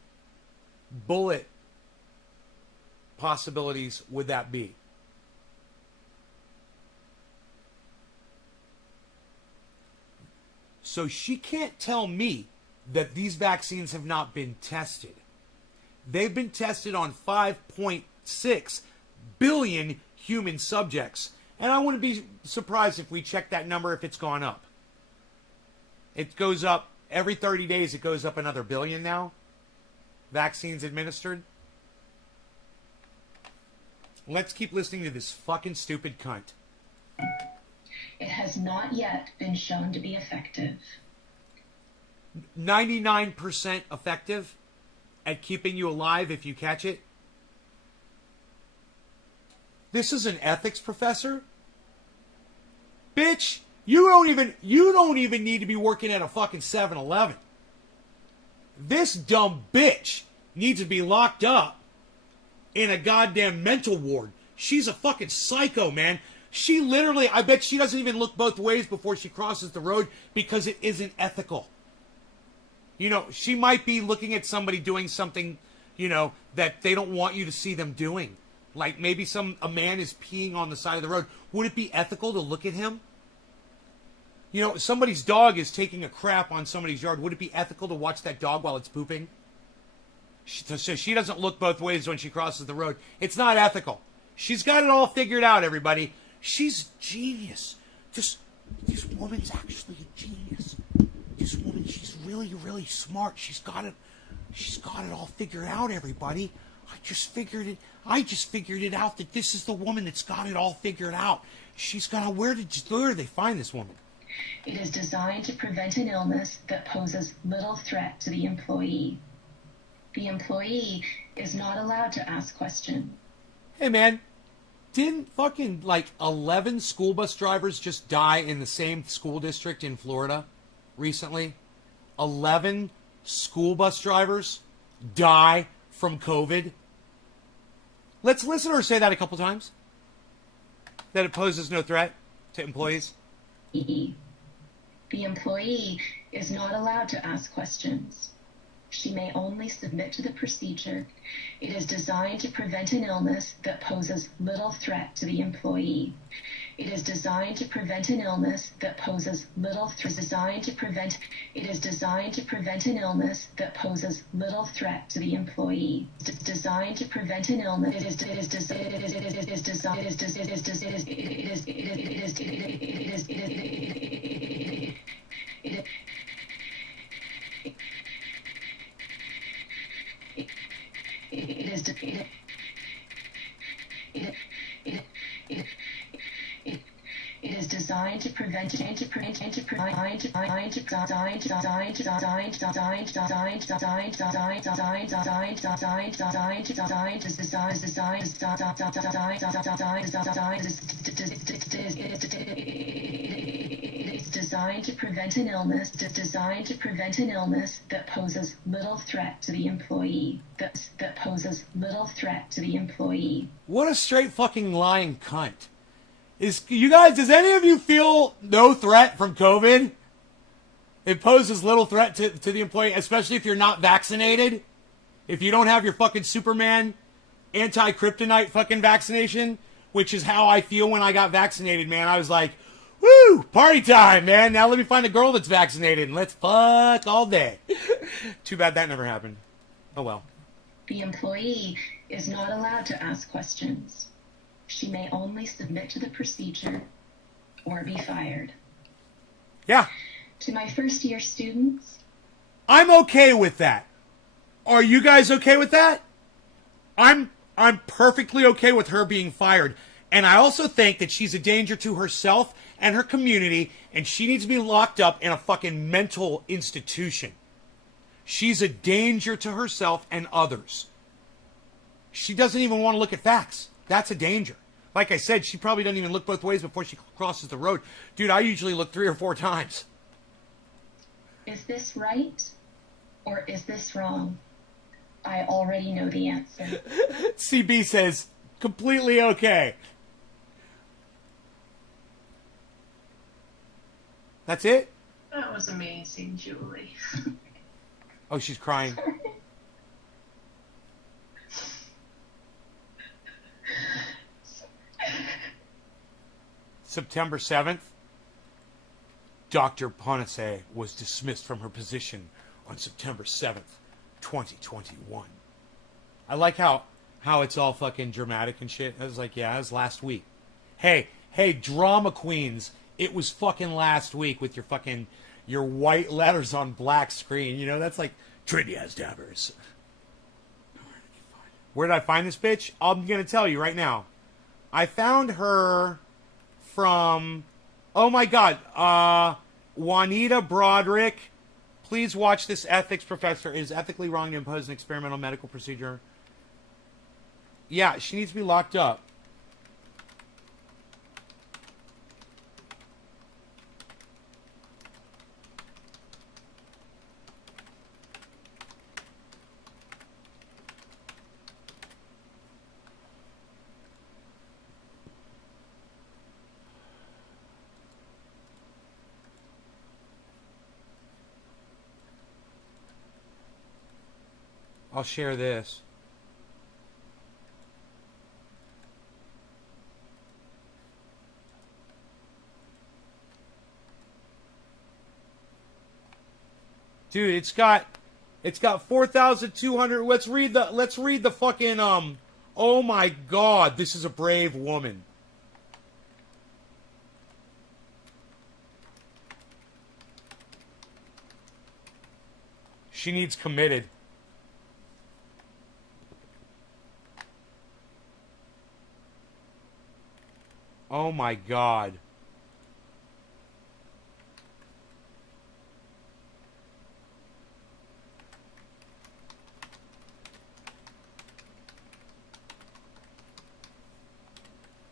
bullet possibilities would that be? So she can't tell me that these vaccines have not been tested. They've been tested on 5.6 billion human subjects. And I wouldn't be surprised if we check that number if it's gone up. It goes up every 30 days, it goes up another billion now. Vaccines administered. Let's keep listening to this fucking stupid cunt. It has not yet been shown to be effective. 99% effective at keeping you alive if you catch it. This is an ethics professor? Bitch, you don't even need to be working at a fucking 7-Eleven. This dumb bitch needs to be locked up in a goddamn mental ward. She's a fucking psycho, man. She literally, I bet she doesn't even look both ways before she crosses the road because it isn't ethical. You know, she might be looking at somebody doing something, you know, that they don't want you to see them doing. Like maybe a man is peeing on the side of the road. Would it be ethical to look at him? You know, somebody's dog is taking a crap on somebody's yard. Would it be ethical to watch that dog while it's pooping? So she doesn't look both ways when she crosses the road. It's not ethical. She's got it all figured out, everybody. She's genius. This woman's actually a genius. This woman, she's really, really smart. She's got it all figured out, everybody. I just figured it out that this is the woman that's got it all figured out. She's got, where did they find this woman? It is designed to prevent an illness that poses little threat to the employee. The employee is not allowed to ask questions. Hey, man, didn't fucking 11 school bus drivers just die in the same school district in Florida recently? 11 school bus drivers die from COVID. Let's listen to her say that a couple times. That it poses no threat to employees. The employee is not allowed to ask questions. She may only submit to the procedure. It is designed to prevent an illness that poses little threat to the employee. It is designed to prevent an illness that poses little threat. It is designed to prevent an illness that poses little threat to the employee. It is designed to prevent an illness. It is designed to prevent an illness that poses little threat to the employee. That poses little threat to the employee. What a straight fucking lying cunt. Does any of you feel no threat from COVID? It poses little threat to the employee, especially if you're not vaccinated. If you don't have your fucking Superman anti-kryptonite fucking vaccination, which is how I feel when I got vaccinated, man. I was like, woo, party time, man. Now let me find a girl that's vaccinated and let's fuck all day. Too bad that never happened. Oh well. The employee is not allowed to ask questions. She may only submit to the procedure or be fired. Yeah. To my first-year students, I'm okay with that. Are you guys okay with that? I'm perfectly okay with her being fired. And I also think that she's a danger to herself and her community, and she needs to be locked up in a fucking mental institution. She's a danger to herself and others. She doesn't even want to look at facts. That's a danger. Like I said, she probably doesn't even look both ways before she crosses the road. Dude, I usually look 3 or 4 times. Is this right or is this wrong? I already know the answer. CB says, completely okay. That's it? That was amazing, Julie. Oh, she's crying. September 7th, Dr. Ponce was dismissed from her position on September 7th, 2021. I like how it's all fucking dramatic and shit. I was like, yeah, it was last week. Hey, drama queens, it was fucking last week with your white letters on black screen. You know, that's like Trinity has dabbers. Where did I find this bitch? I'm going to tell you right now. I found her from, oh my God, Juanita Broderick. Please watch this ethics professor. It is ethically wrong to impose an experimental medical procedure. Yeah, she needs to be locked up. I'll share this. Dude, it's got It's got 4,200. Let's read the fucking oh my God, this is a brave woman. She needs committed. Oh my God.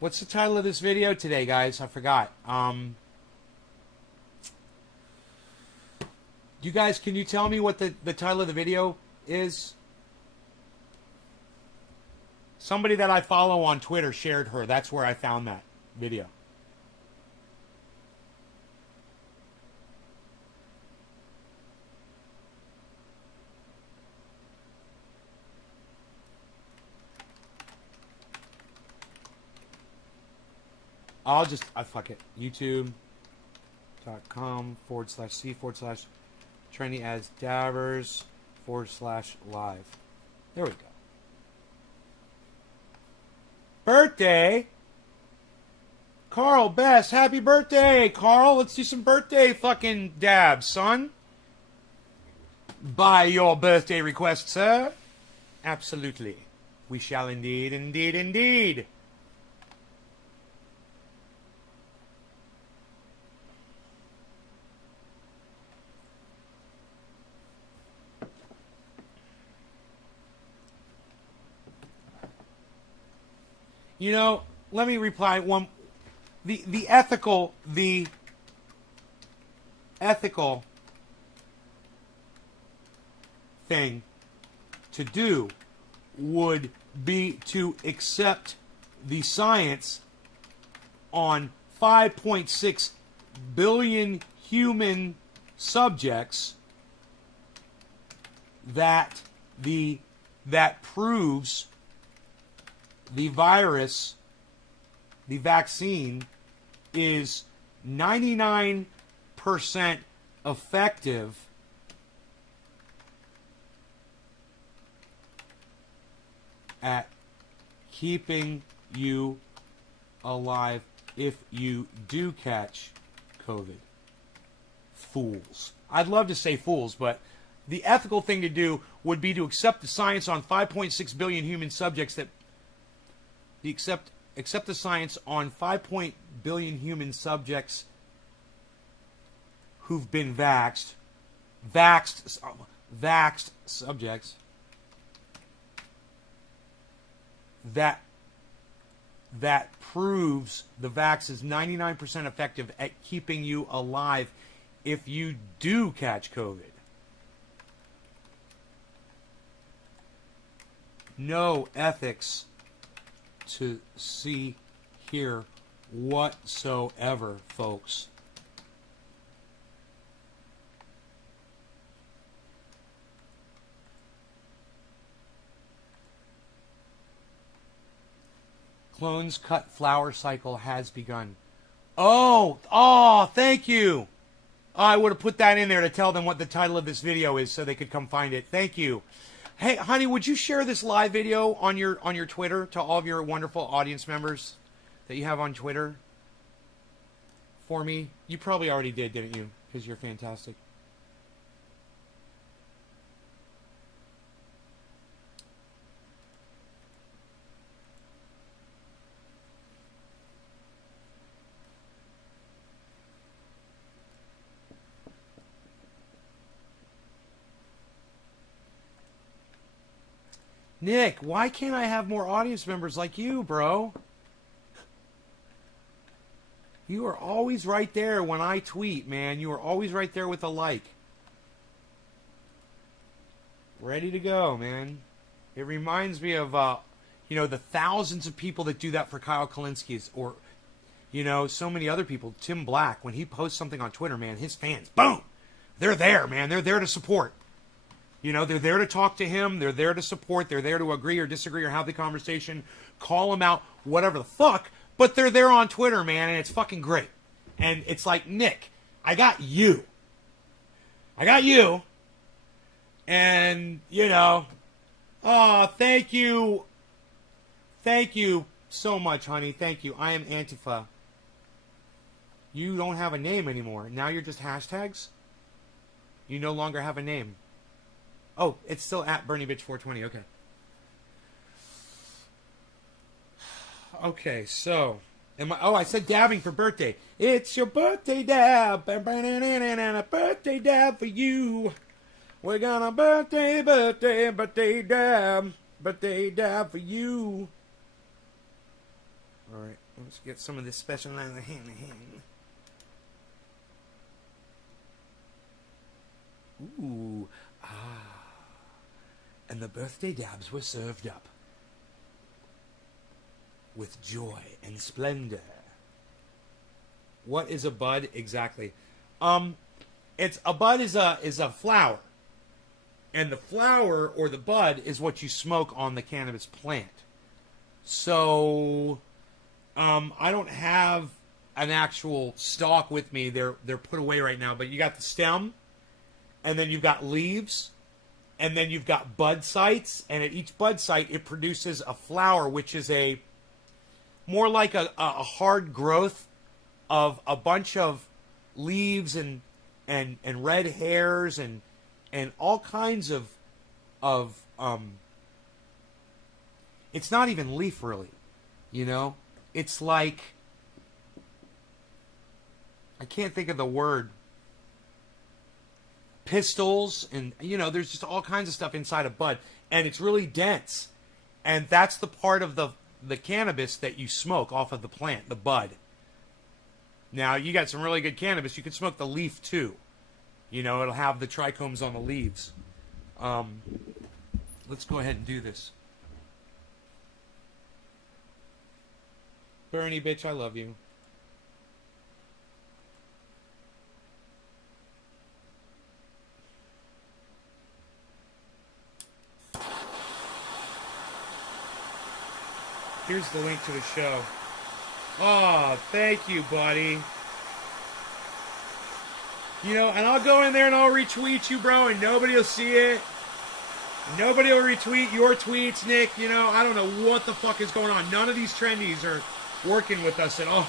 What's the title of this video today, guys? I forgot. You guys, can you tell me what the title of the video is? Somebody that I follow on Twitter shared her. That's where I found that video. Fuck it. YouTube.com/C/trendy as Dabbers/live. There we go. Birthday! Carl Best, happy birthday, Carl. Let's do some birthday fucking dabs, son. By your birthday request, sir? Absolutely. We shall indeed, indeed, indeed. You know, let me reply one. The ethical thing to do would be to accept the science on 5.6 billion human subjects that proves the virus, the vaccine, is 99% effective at keeping you alive if you do catch COVID. Fools. I'd love to say fools, but the ethical thing to do would be to accept the science on 5.6 billion human subjects that accept the science on 5 billion human subjects who've been vaxxed subjects that proves the vax is 99% effective at keeping you alive if you do catch COVID. No ethics to see here whatsoever, folks. Clones cut flower cycle has begun. Oh, thank you. I would have put that in there to tell them what the title of this video is so they could come find it. Thank you. Hey, honey, would you share this live video on your Twitter to all of your wonderful audience members that you have on Twitter for me? You probably already did, didn't you? Because you're fantastic. Nick, why can't I have more audience members like you, bro? You are always right there when I tweet, man. You are always right there with a like. Ready to go, man. It reminds me of, the thousands of people that do that for Kyle Kalinske, or, so many other people. Tim Black, when he posts something on Twitter, man, his fans, boom, they're there, man. They're there to support. They're there to talk to him. They're there to support. They're there to agree or disagree or have the conversation, call him out, whatever the fuck. But they're there on Twitter, man, and it's fucking great. And it's like, Nick, I got you. And, you know, oh, thank you. Thank you so much, honey. Thank you. I am Antifa. You don't have a name anymore. Now you're just hashtags? You no longer have a name. Oh, it's still at BernieBitch420. Okay. Okay, so... I said dabbing for birthday. It's your birthday dab. And a birthday dab for you. We're gonna birthday dab. Birthday dab for you. Alright, let's get some of this special line of hand. Ooh, and the birthday dabs were served up with joy and splendor. What is a bud exactly? It's a bud is a flower, and the flower or the bud is what you smoke on the cannabis plant. So, I don't have an actual stalk with me. They're put away right now. But you got the stem, and then you've got leaves, and then you've got bud sites. And at each bud site, it produces a flower, which is more like a hard growth of a bunch of leaves and red hairs and all kinds of it's not even leaf really, you know? It's like, I can't think of the word, pistils, and you know, there's just all kinds of stuff inside a bud, and it's really dense, and that's the part of the cannabis that you smoke off of the plant, the bud. Now, you got some really good cannabis. You could smoke the leaf, too. You know, it'll have the trichomes on the leaves. Let's go ahead and do this. Bernie, bitch, I love you. Here's the link to the show. Oh, thank you, buddy. You know, and I'll go in there and I'll retweet you, bro, and nobody will see it. Nobody will retweet your tweets, Nick. You know, I don't know what the fuck is going on. None of these trendies are working with us at all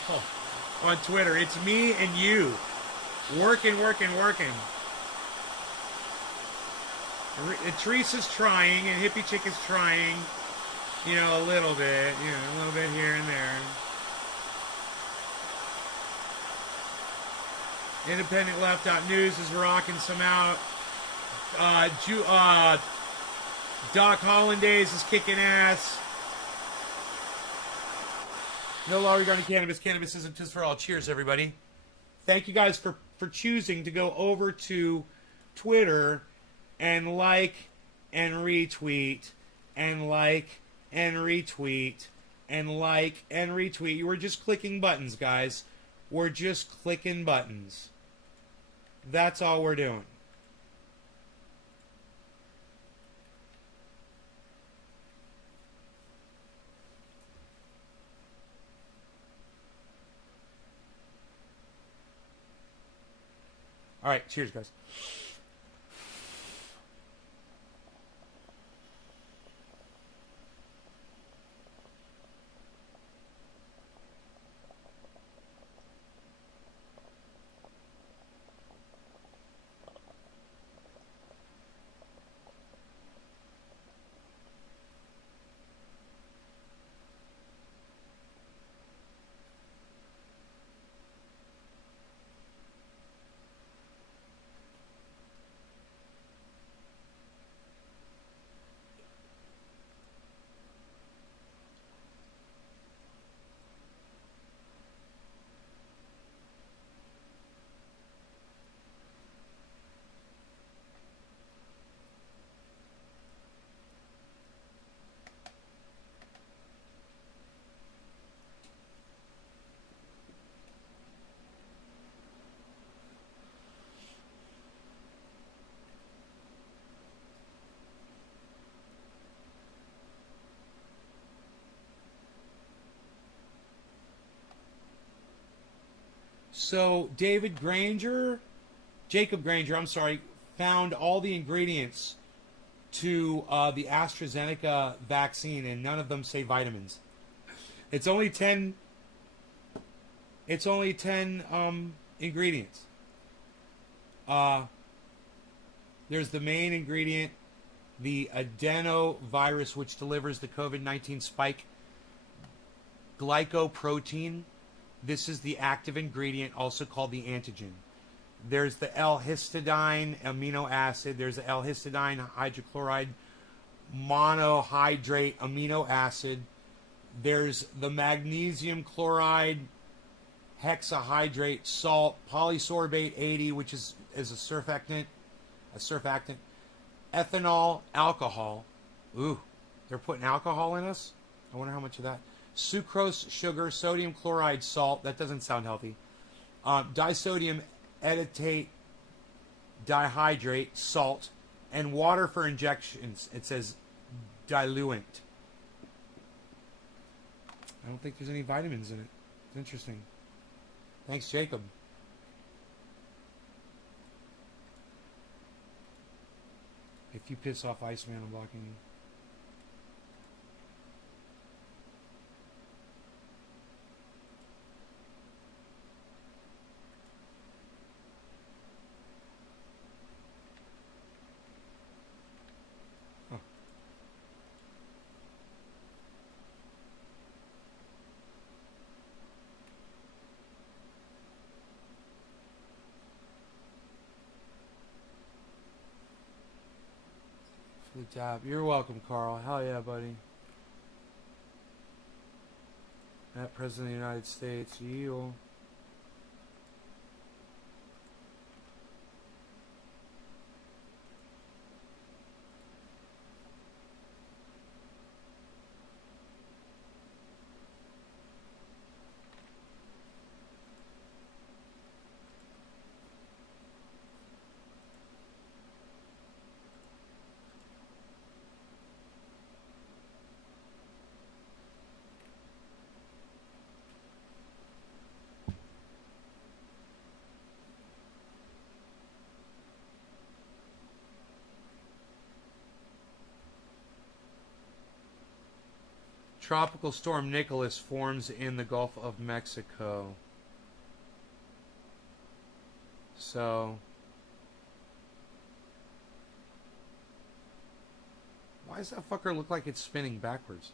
on Twitter. It's me and you. Working. Teresa's trying, and Hippie Chick is trying. You know, a little bit. You know, a little bit here and there. Independent Left.News is rocking some out. Doc Hollandaise is kicking ass. No law regarding cannabis. Cannabis isn't just for all. Cheers, everybody. Thank you guys for choosing to go over to Twitter and like and retweet and like and retweet and like and retweet. You were just clicking buttons, guys. We're just clicking buttons. That's all we're doing. All right, cheers, guys. So Jacob Granger, I'm sorry, found all the ingredients to the AstraZeneca vaccine, and none of them say vitamins. It's only 10. It's only 10 ingredients. There's the main ingredient, the adenovirus, which delivers the COVID-19 spike glycoprotein. This is the active ingredient, also called the antigen. There's the L-histidine amino acid. There's the L-histidine hydrochloride monohydrate amino acid. There's the magnesium chloride hexahydrate salt, polysorbate 80, which is a surfactant, ethanol, alcohol. Ooh, they're putting alcohol in us? I wonder how much of that. Sucrose, sugar, sodium chloride, salt. That doesn't sound healthy. Disodium edetate dihydrate, salt, and water for injections. It says diluent. I don't think there's any vitamins in it. It's interesting. Thanks, Jacob. If you piss off Iceman, I'm blocking you. Good job. You're welcome, Carl. Hell yeah, buddy. That President of the United States. You. Tropical storm Nicholas forms in the Gulf of Mexico. So, why does that fucker look like it's spinning backwards?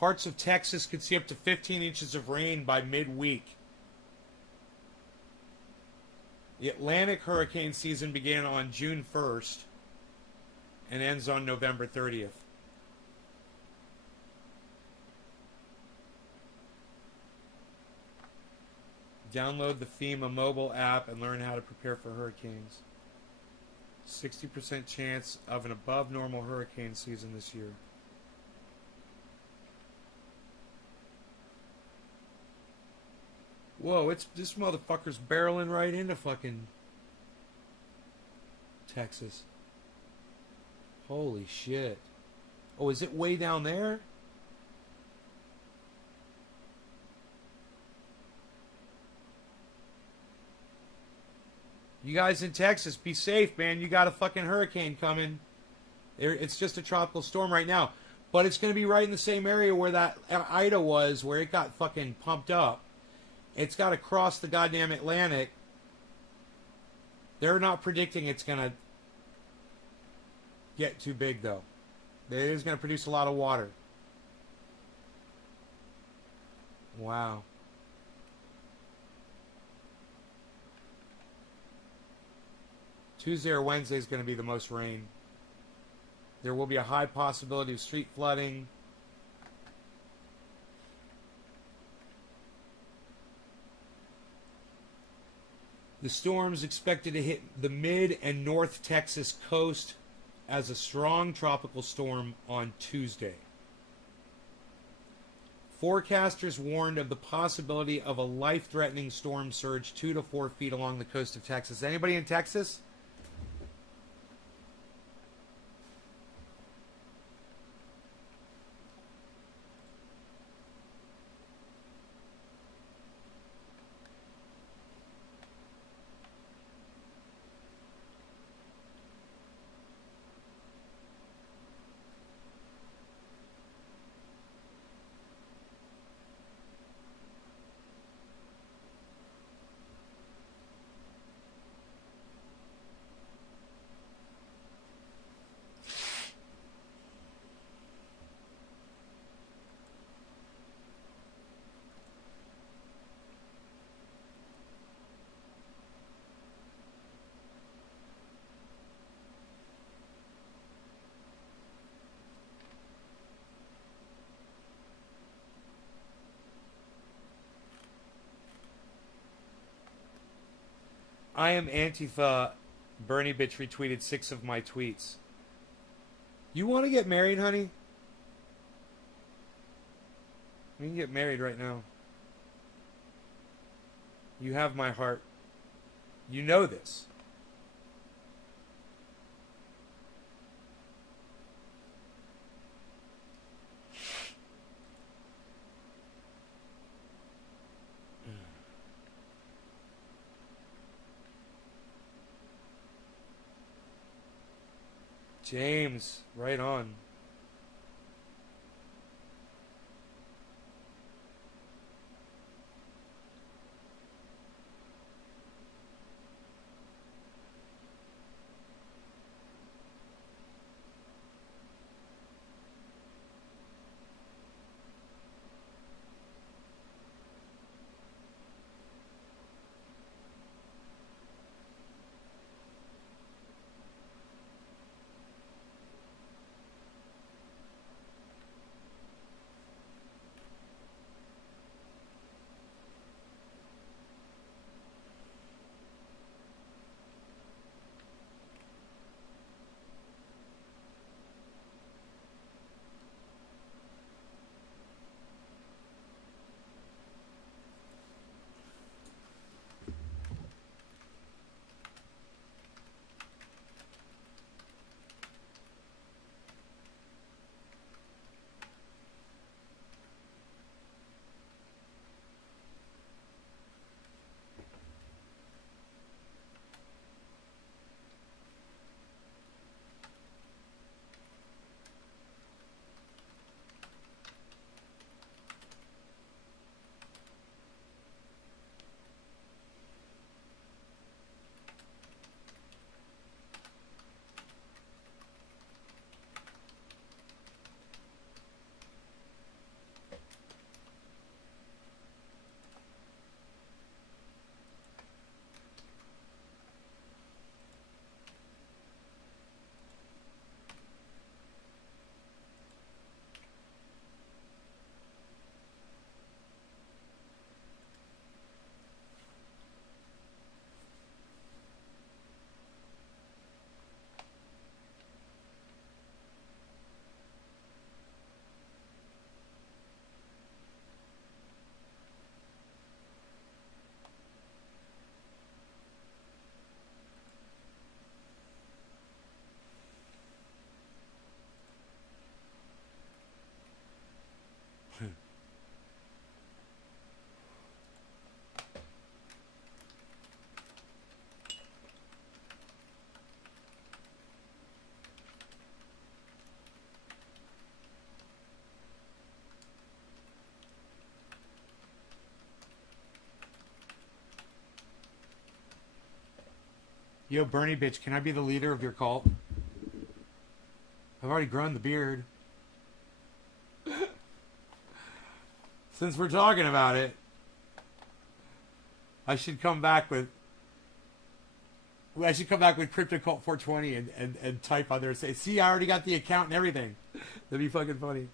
Parts of Texas could see up to 15 inches of rain by midweek. The Atlantic hurricane season began on June 1st and ends on November 30th. Download the FEMA mobile app and learn how to prepare for hurricanes. 60% chance of an above normal hurricane season this year. Whoa, this motherfucker's barreling right into fucking Texas. Holy shit. Oh, is it way down there? You guys in Texas, be safe, man. You got a fucking hurricane coming. It's just a tropical storm right now. But it's going to be right in the same area where that Ida was, where it got fucking pumped up. It's got to cross the goddamn Atlantic. They're not predicting it's going to get too big, though. It is going to produce a lot of water. Wow. Tuesday or Wednesday is going to be the most rain. There will be a high possibility of street flooding. The storm's expected to hit the mid and north Texas coast as a strong tropical storm on Tuesday. Forecasters warned of the possibility of a life-threatening storm surge 2 to 4 feet along the coast of Texas. Anybody in Texas? I am Antifa. Bernie bitch retweeted 6 of my tweets. You want to get married, honey? We can get married right now. You have my heart. You know this. James, right on. Yo, Bernie bitch, can I be the leader of your cult? I've already grown the beard. Since we're talking about it, I should come back with Crypto Cult 420 and type on there and say, see, I already got the account and everything. That'd be fucking funny.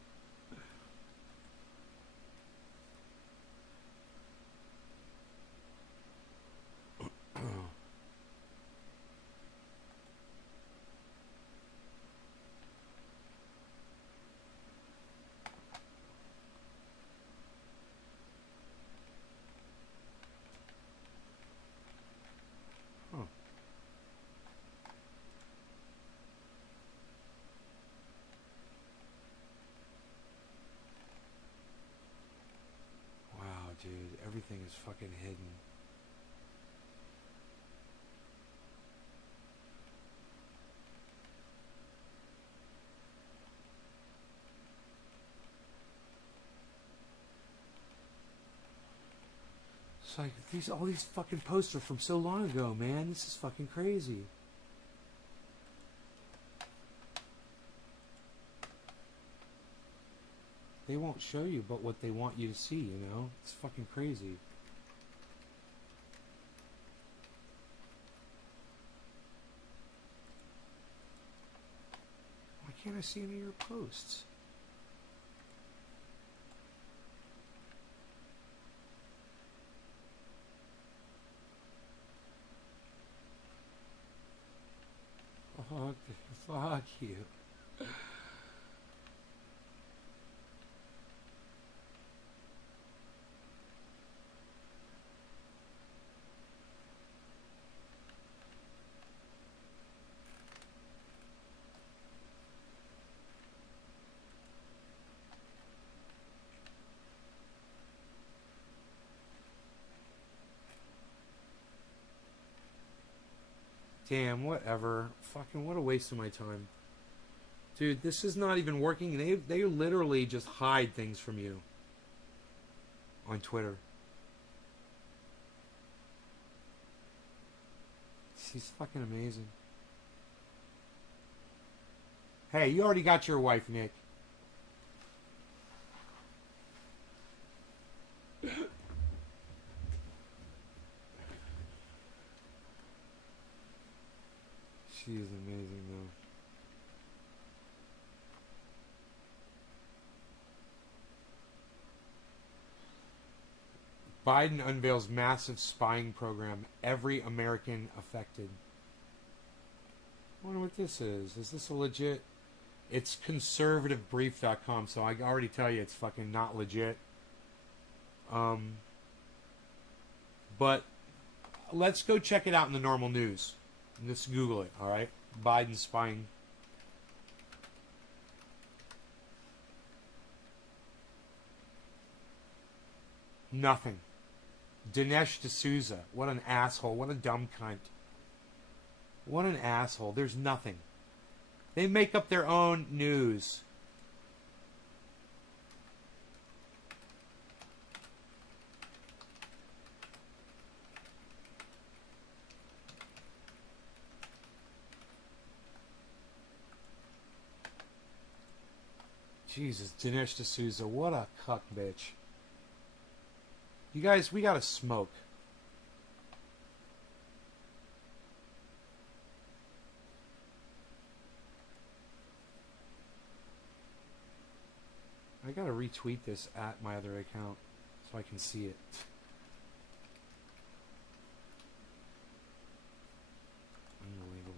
Dude, everything is fucking hidden. It's like all these fucking posts are from so long ago, man. This is fucking crazy. They won't show you but what they want you to see, you know? It's fucking crazy. Why can't I see any of your posts? Fuck you. Damn, whatever. Fucking what a waste of my time. Dude, this is not even working. They literally just hide things from you on Twitter. She's fucking amazing. Hey, you already got your wife, Nick. She is amazing, though. Biden unveils massive spying program. Every American affected. I wonder what this is. Is this a legit? It's conservativebrief.com, so I already tell you it's fucking not legit. But let's go check it out in the normal news. Let's Google it, all right? Biden spying. Nothing. Dinesh D'Souza. What an asshole. What a dumb cunt. What an asshole. There's nothing. They make up their own news. Jesus, Dinesh D'Souza, what a cuck bitch. You guys, we gotta smoke. I gotta retweet this at my other account so I can see it. Unbelievable.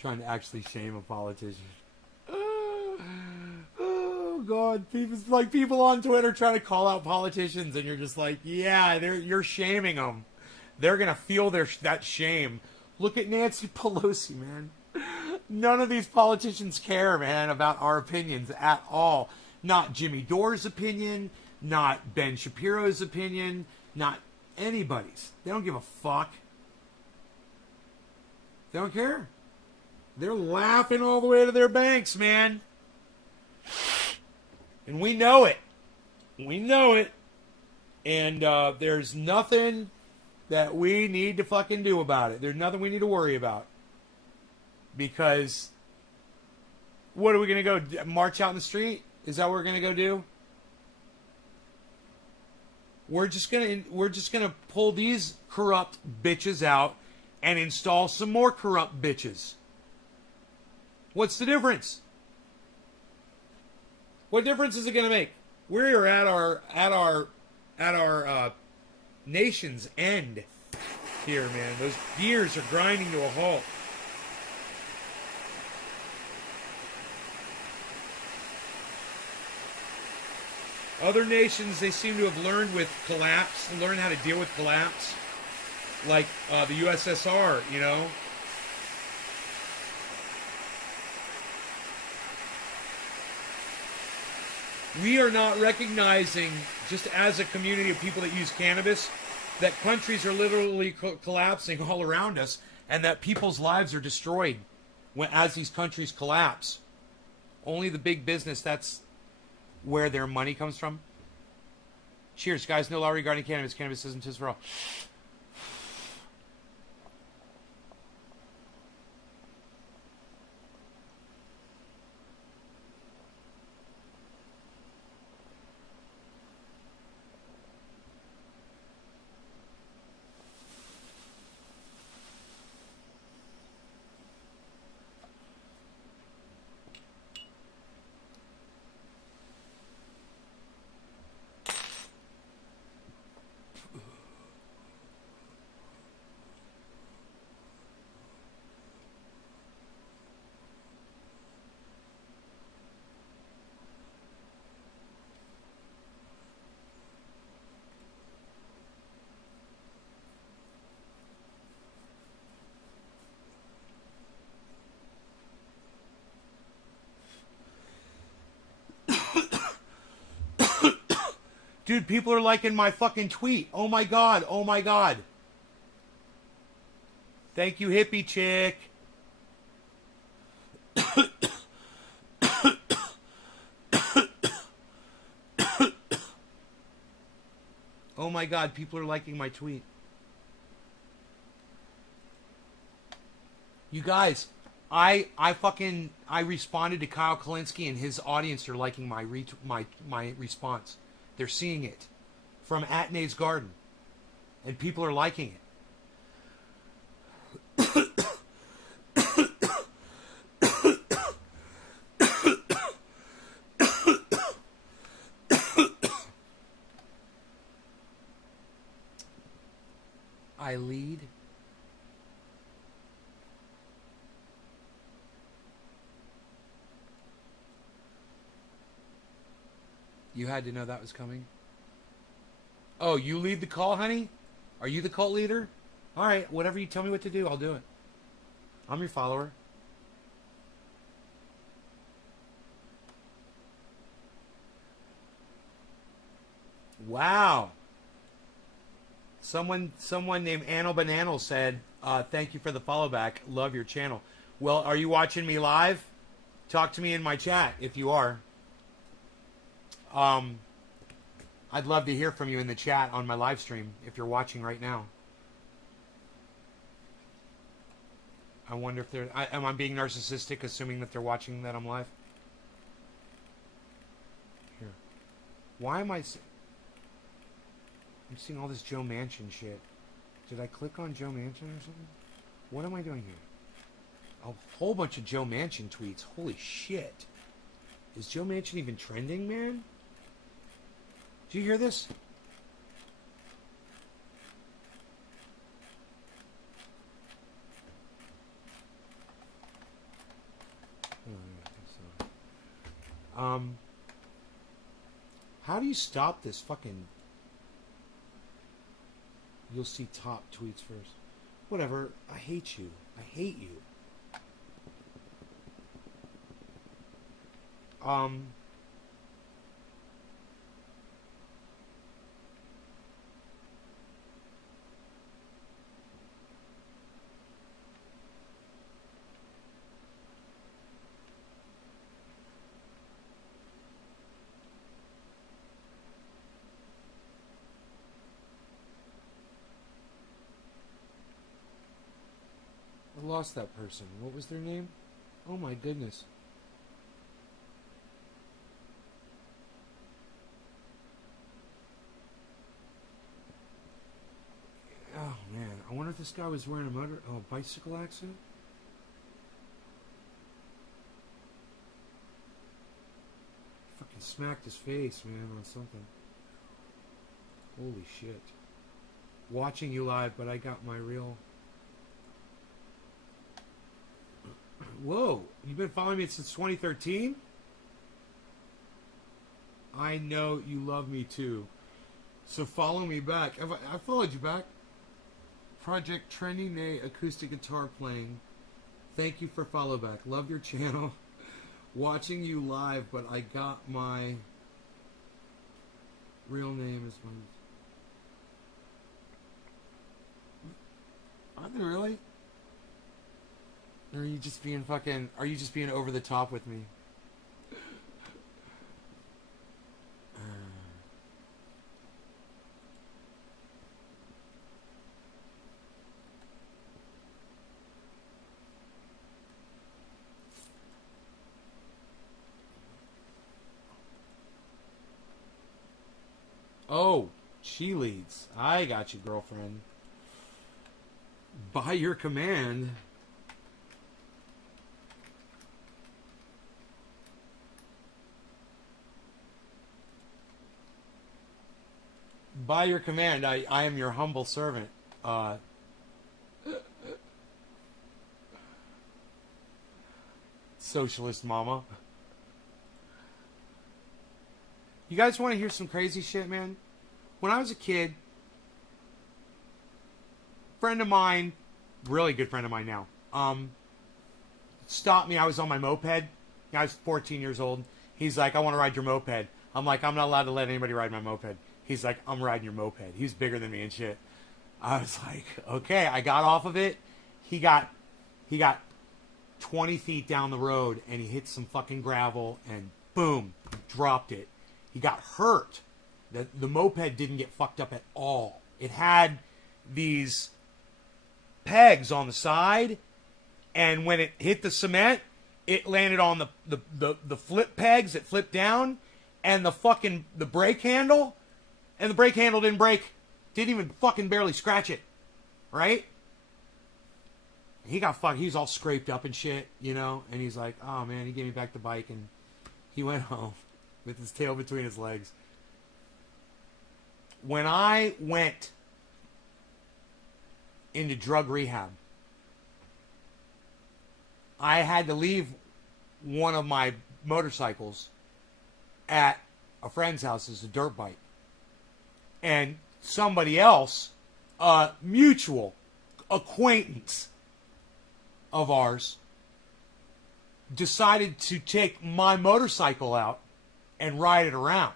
Trying to actually shame a politician. Oh God, people on Twitter trying to call out politicians, and you're just like, yeah, you're shaming them. They're gonna feel that shame. Look at Nancy Pelosi, man. None of these politicians care, man, about our opinions at all. Not Jimmy Dore's opinion, not Ben Shapiro's opinion, not anybody's. They don't give a fuck. They don't care. They're laughing all the way to their banks, man. And we know it. We know it. And there's nothing that we need to fucking do about it. There's nothing we need to worry about. Because what are we going to go march out in the street? Is that what we're going to go do? We're just going to pull these corrupt bitches out and install some more corrupt bitches. What's the difference? What difference is it going to make? We're at our nation's end here, man. Those gears are grinding to a halt. Other nations, they seem to have learned with collapse, learned how to deal with collapse. like the USSR, you know. We are not recognizing, just as a community of people that use cannabis, that countries are literally collapsing all around us, and that people's lives are destroyed as these countries collapse. Only the big business, that's where their money comes from. Cheers, guys. No law regarding cannabis. Cannabis isn't just for all. Dude, people are liking my fucking tweet. Oh my god. Oh my god. Thank you, hippie chick. Oh my god, people are liking my tweet. You guys, I responded to Kyle Kalinske, and his audience are liking my response. They're seeing it from Atnay's Garden, and people are liking it. I lead. You had to know that was coming? Oh, you lead the call, honey? Are you the cult leader? All right, whatever you tell me what to do, I'll do it. I'm your follower. Wow. Someone named Anno Banano said, thank you for the follow back. Love your channel. Well, are you watching me live? Talk to me in my chat if you are. I'd love to hear from you in the chat on my live stream if you're watching right now. I wonder if they're... am I being narcissistic assuming that they're watching that I'm live? Here. Why am I... I'm seeing all this Joe Manchin shit. Did I click on Joe Manchin or something? What am I doing here? A whole bunch of Joe Manchin tweets. Holy shit. Is Joe Manchin even trending, man? Do you hear this? Oh, yeah, I think so. How do you stop this fucking... You'll see top tweets first. Whatever. I hate you. I hate you. I lost that person. What was their name? Oh my goodness. Oh man, I wonder if this guy was wearing a bicycle accident? Fucking smacked his face, man, on something. Holy shit. Watching you live, but I got my real... Whoa, you've been following me since 2013? I know you love me too. So follow me back. I followed you back. Project Trendy Nay acoustic guitar playing. Thank you for follow back. Love your channel. Watching you live, but I got my real name is my. Are they really? Or are you just being fucking? Are you just being over the top with me? Oh, she leads. I got you, girlfriend. By your command. By your command, I am your humble servant. Socialist mama. You guys want to hear some crazy shit, man? When I was a kid, friend of mine, really good friend of mine now, stopped me. I was on my moped. I was 14 years old. He's like, I want to ride your moped. I'm like, I'm not allowed to let anybody ride my moped. He's like, I'm riding your moped. He's bigger than me and shit. I was like, okay. I got off of it. He got 20 feet down the road and he hit some fucking gravel and boom, dropped it. He got hurt. The moped didn't get fucked up at all. It had these pegs on the side, and when it hit the cement, it landed on the flip pegs that flipped down, and the brake handle, and the brake handle didn't break. Didn't even fucking barely scratch it. Right? He was all scraped up and shit, you know, and he's like, oh man, he gave me back the bike, and he went home with his tail between his legs. When I went into drug rehab, I had to leave one of my motorcycles at a friend's house as a dirt bike. And somebody else, a mutual acquaintance of ours, decided to take my motorcycle out and ride it around.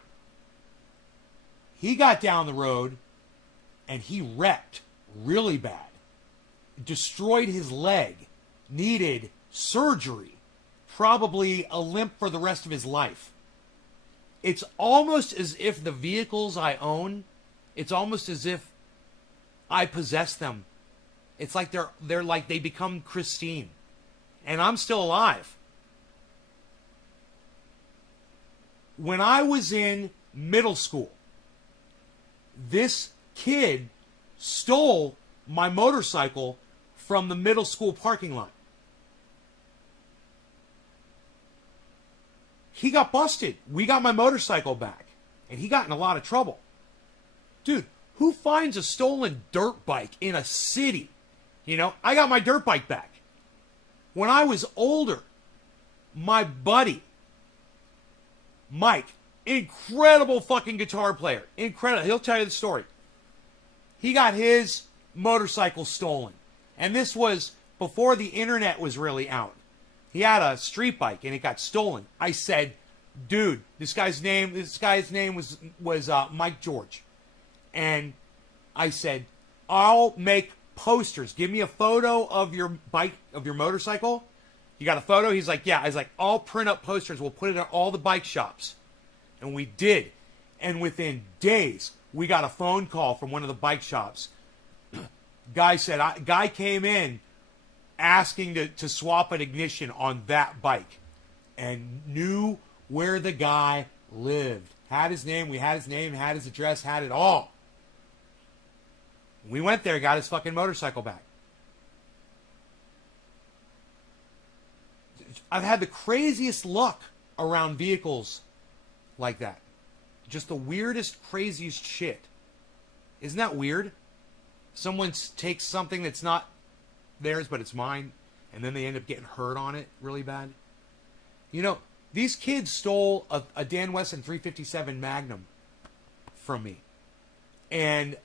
He got down the road and he wrecked really bad. Destroyed his leg. Needed surgery. Probably a limp for the rest of his life. It's almost as if the vehicles I own, it's almost as if I possess them. It's like they're like they become Christine. And I'm still alive. When I was in middle school, this kid stole my motorcycle from the middle school parking lot. He got busted. We got my motorcycle back. And he got in a lot of trouble. Dude, who finds a stolen dirt bike in a city? You know, I got my dirt bike back. When I was older, my buddy, Mike, incredible fucking guitar player. Incredible. He'll tell you the story. He got his motorcycle stolen. And this was before the internet was really out. He had a street bike and it got stolen. I said, dude, this guy's name was Mike George. And I said, I'll make posters. Give me a photo of your bike, of your motorcycle. You got a photo? He's like, yeah. I was like, I'll print up posters. We'll put it at all the bike shops. And we did. And within days, we got a phone call from one of the bike shops. Guy came in asking to swap an ignition on that bike. And knew where the guy lived. Had his name. We had his name. Had his address. Had it all. We went there, got his fucking motorcycle back. I've had the craziest luck around vehicles like that. Just the weirdest, craziest shit. Isn't that weird? Someone takes something that's not theirs, but it's mine, and then they end up getting hurt on it really bad. You know, these kids stole a Dan Wesson 357 Magnum from me. And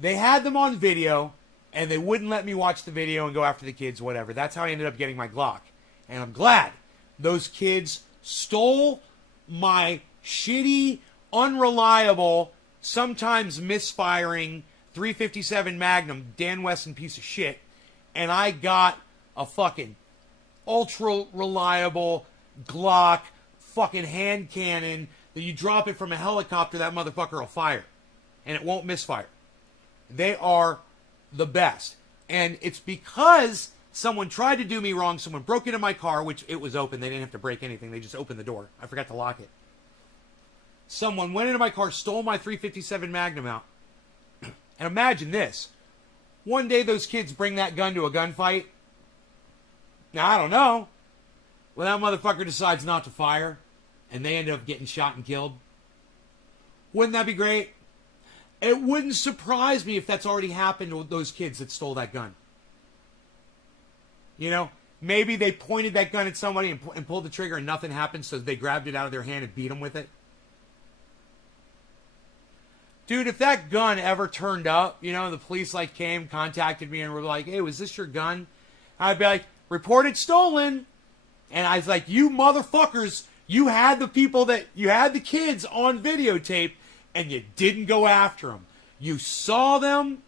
they had them on video, And they wouldn't let me watch the video and go after the kids, whatever. That's how I ended up getting my Glock. And I'm glad those kids stole my shitty, unreliable, sometimes misfiring 357 Magnum, Dan Wesson piece of shit. And I got a fucking ultra reliable Glock fucking hand cannon that you drop it from a helicopter, that motherfucker will fire. And it won't misfire. They are the best. And it's because someone tried to do me wrong. Someone broke into my car, which it was open. They didn't have to break anything. They just opened the door. I forgot to lock it. Someone went into my car, stole my 357 Magnum out. And imagine this. One day those kids bring that gun to a gunfight. Now, I don't know. Well, that motherfucker decides not to fire. And they end up getting shot and killed. Wouldn't that be great? It wouldn't surprise me if that's already happened with those kids that stole that gun. You know, maybe they pointed that gun at somebody and pulled the trigger and nothing happened, so they grabbed it out of their hand and beat them with it. Dude, if that gun ever turned up, you know, the police like came, contacted me and were like, hey, was this your gun? I'd be like, reported stolen. And I was like, you motherfuckers, you had the kids on videotape and you didn't go after them. You saw them.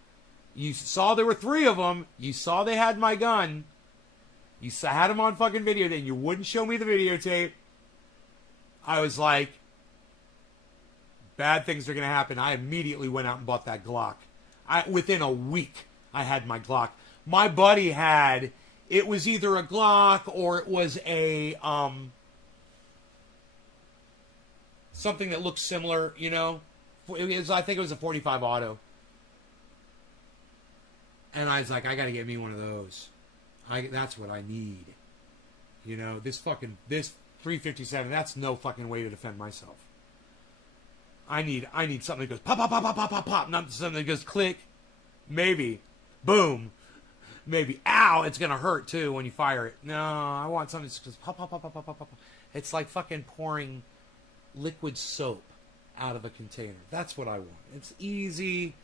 You saw there were 3 of them. You saw they had my gun. You had them on fucking videotape and you wouldn't show me the videotape. I was like, bad things are going to happen. I immediately went out and bought that Glock. Within a week, I had my Glock. My buddy had, it was either a Glock or it was a, something that looked similar, you know. I think it was a 45 auto. And I was like, I got to get me one of those. That's what I need. You know, this 357, that's no fucking way to defend myself. I need something that goes pop, pop, pop, pop, pop, pop, pop, not something that goes click, maybe, boom, maybe, ow, it's going to hurt too when you fire it. No, I want something that goes pop, pop, pop, pop, pop, pop, pop. It's like fucking pouring liquid soap out of a container. That's what I want. It's easy.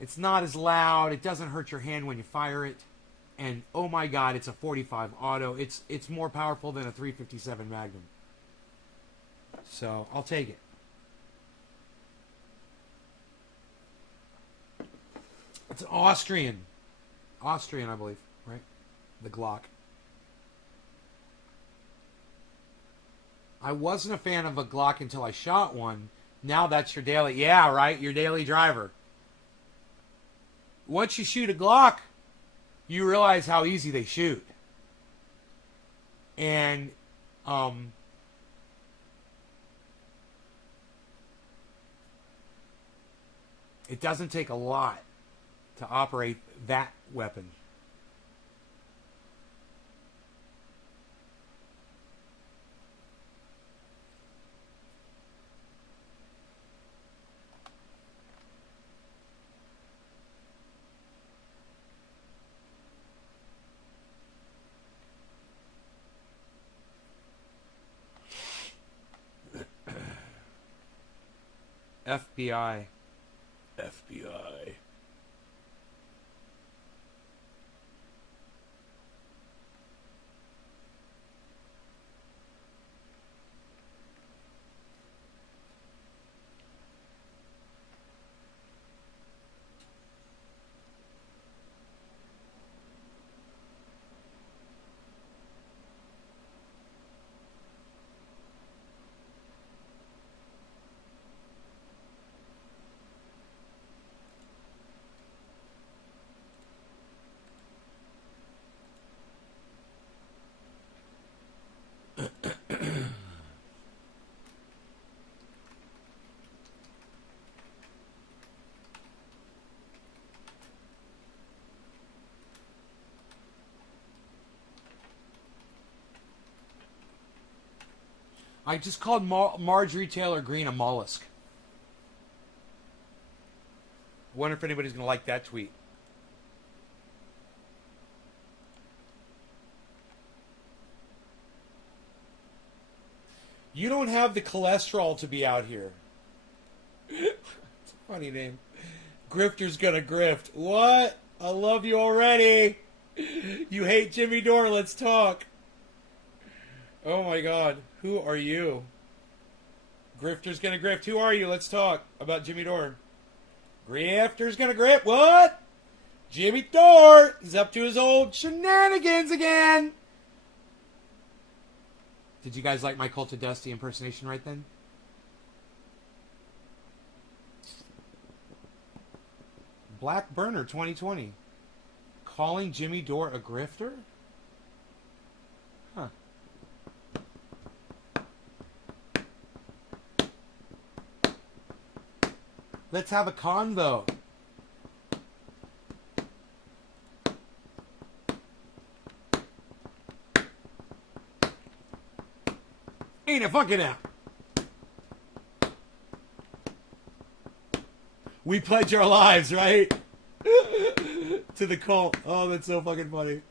It's not as loud. It doesn't hurt your hand when you fire it. And oh my God, it's a 45 auto. It's more powerful than a 357 Magnum. So I'll take it. It's Austrian, I believe, right? The Glock. I wasn't a fan of a Glock until I shot one. Now that's your daily, yeah, right? Your daily driver. Once you shoot a Glock, you realize how easy they shoot. And, it doesn't take a lot to operate that weapon. FBI. FBI. I just called Marjorie Taylor Greene a mollusk. Wonder if anybody's going to like that tweet. You don't have the cholesterol to be out here. It's a funny name. Grifter's gonna grift. What? I love you already. You hate Jimmy Dore. Let's talk. Oh my God. Who are you? Grifter's gonna grift. Who are you? Let's talk about Jimmy Dore. Grifter's gonna grip. What? Jimmy Dore is up to his old shenanigans again. Did you guys like my Cult of Dusty impersonation right then? Black Burner 2020. Calling Jimmy Dore a grifter? Huh. Let's have a convo. Ain't it fucking out? We pledge our lives, right? To the cult. Oh, that's so fucking funny.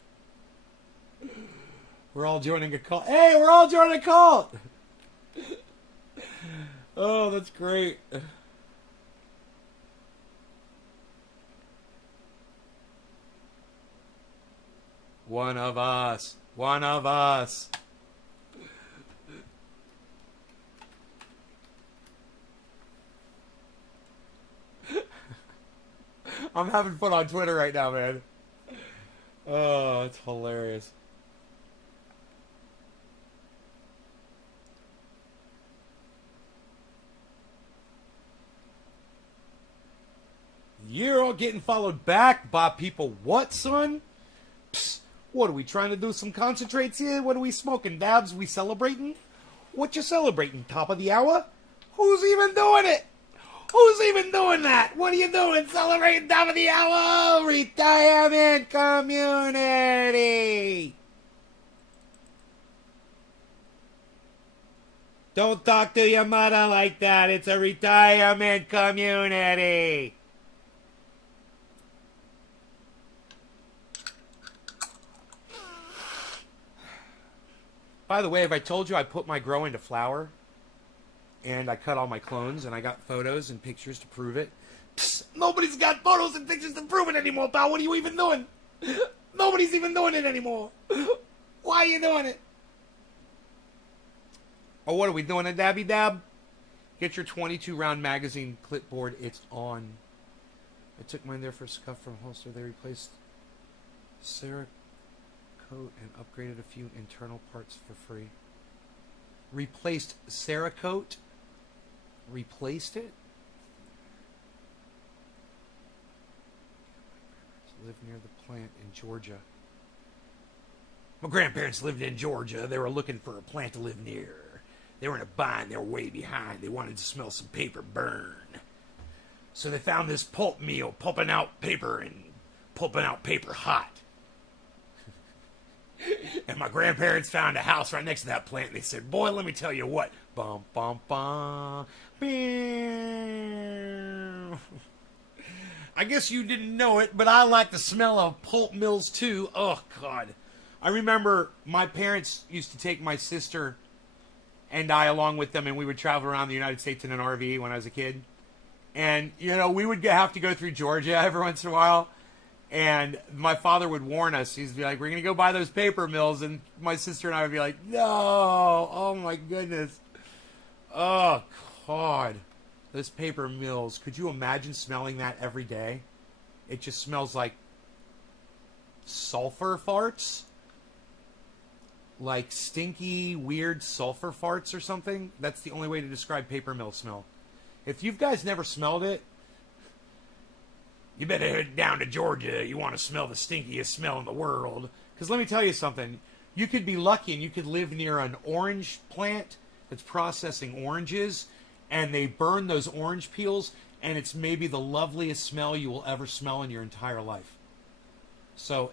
We're all joining a cult. Hey, we're all joining a cult! Oh, that's great. One of us. One of us. I'm having fun on Twitter right now, man. Oh, it's hilarious. You're all getting followed back by people. What, son? Psst, what are we trying to do? Some concentrates here? What are we smoking? Dabs? We celebrating? What you celebrating? Top of the hour? Who's even doing it? Who's even doing that? What are you doing? Celebrating top of the hour? Retirement community. Don't talk to your mother like that. It's a retirement community. By the way, have I told you I put my grow into flower? And I cut all my clones, and I got photos and pictures to prove it. Psst, nobody's got photos and pictures to prove it anymore, pal. What are you even doing? Nobody's even doing it anymore. Why are you doing it? Oh, what are we doing, a dabby dab? Get your 22-round magazine clipboard. It's on. I took mine there for a scuff from holster. They replaced Cerakote and upgraded a few internal parts for free. Replaced Cerakote? Replaced it? Live near the plant in Georgia. My grandparents lived in Georgia. They were looking for a plant to live near. They were in a bind. They were way behind. They wanted to smell some paper burn. So they found this pulp mill pulping out paper and pulping out paper hot. And my grandparents found a house right next to that plant. And they said, boy, let me tell you what. Bum, bum, bum. I guess you didn't know it, but I like the smell of pulp mills too. Oh, God. I remember my parents used to take my sister and I along with them, and we would travel around the United States in an RV when I was a kid. And, you know, we would have to go through Georgia every once in a while. And my father would warn us. He'd be like, we're going to go buy those paper mills. And my sister and I would be like, no. Oh, my goodness. Oh, God. Those paper mills. Could you imagine smelling that every day? It just smells like sulfur farts. Like stinky, weird sulfur farts or something. That's the only way to describe paper mill smell. If you guys never smelled it, you better head down to Georgia. You want to smell the stinkiest smell in the world. Because let me tell you something. You could be lucky and you could live near an orange plant that's processing oranges. And they burn those orange peels. And it's maybe the loveliest smell you will ever smell in your entire life. So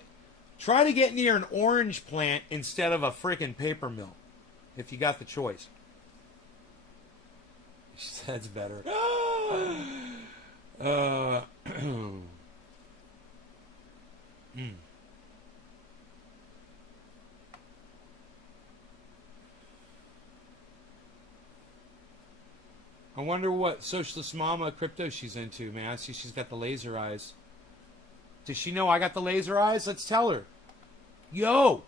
try to get near an orange plant instead of a freaking paper mill. If you got the choice. That's better. I wonder what socialist mama crypto she's into, man. I see she's got the laser eyes. Does she know I got the laser eyes? Let's tell her. Yo,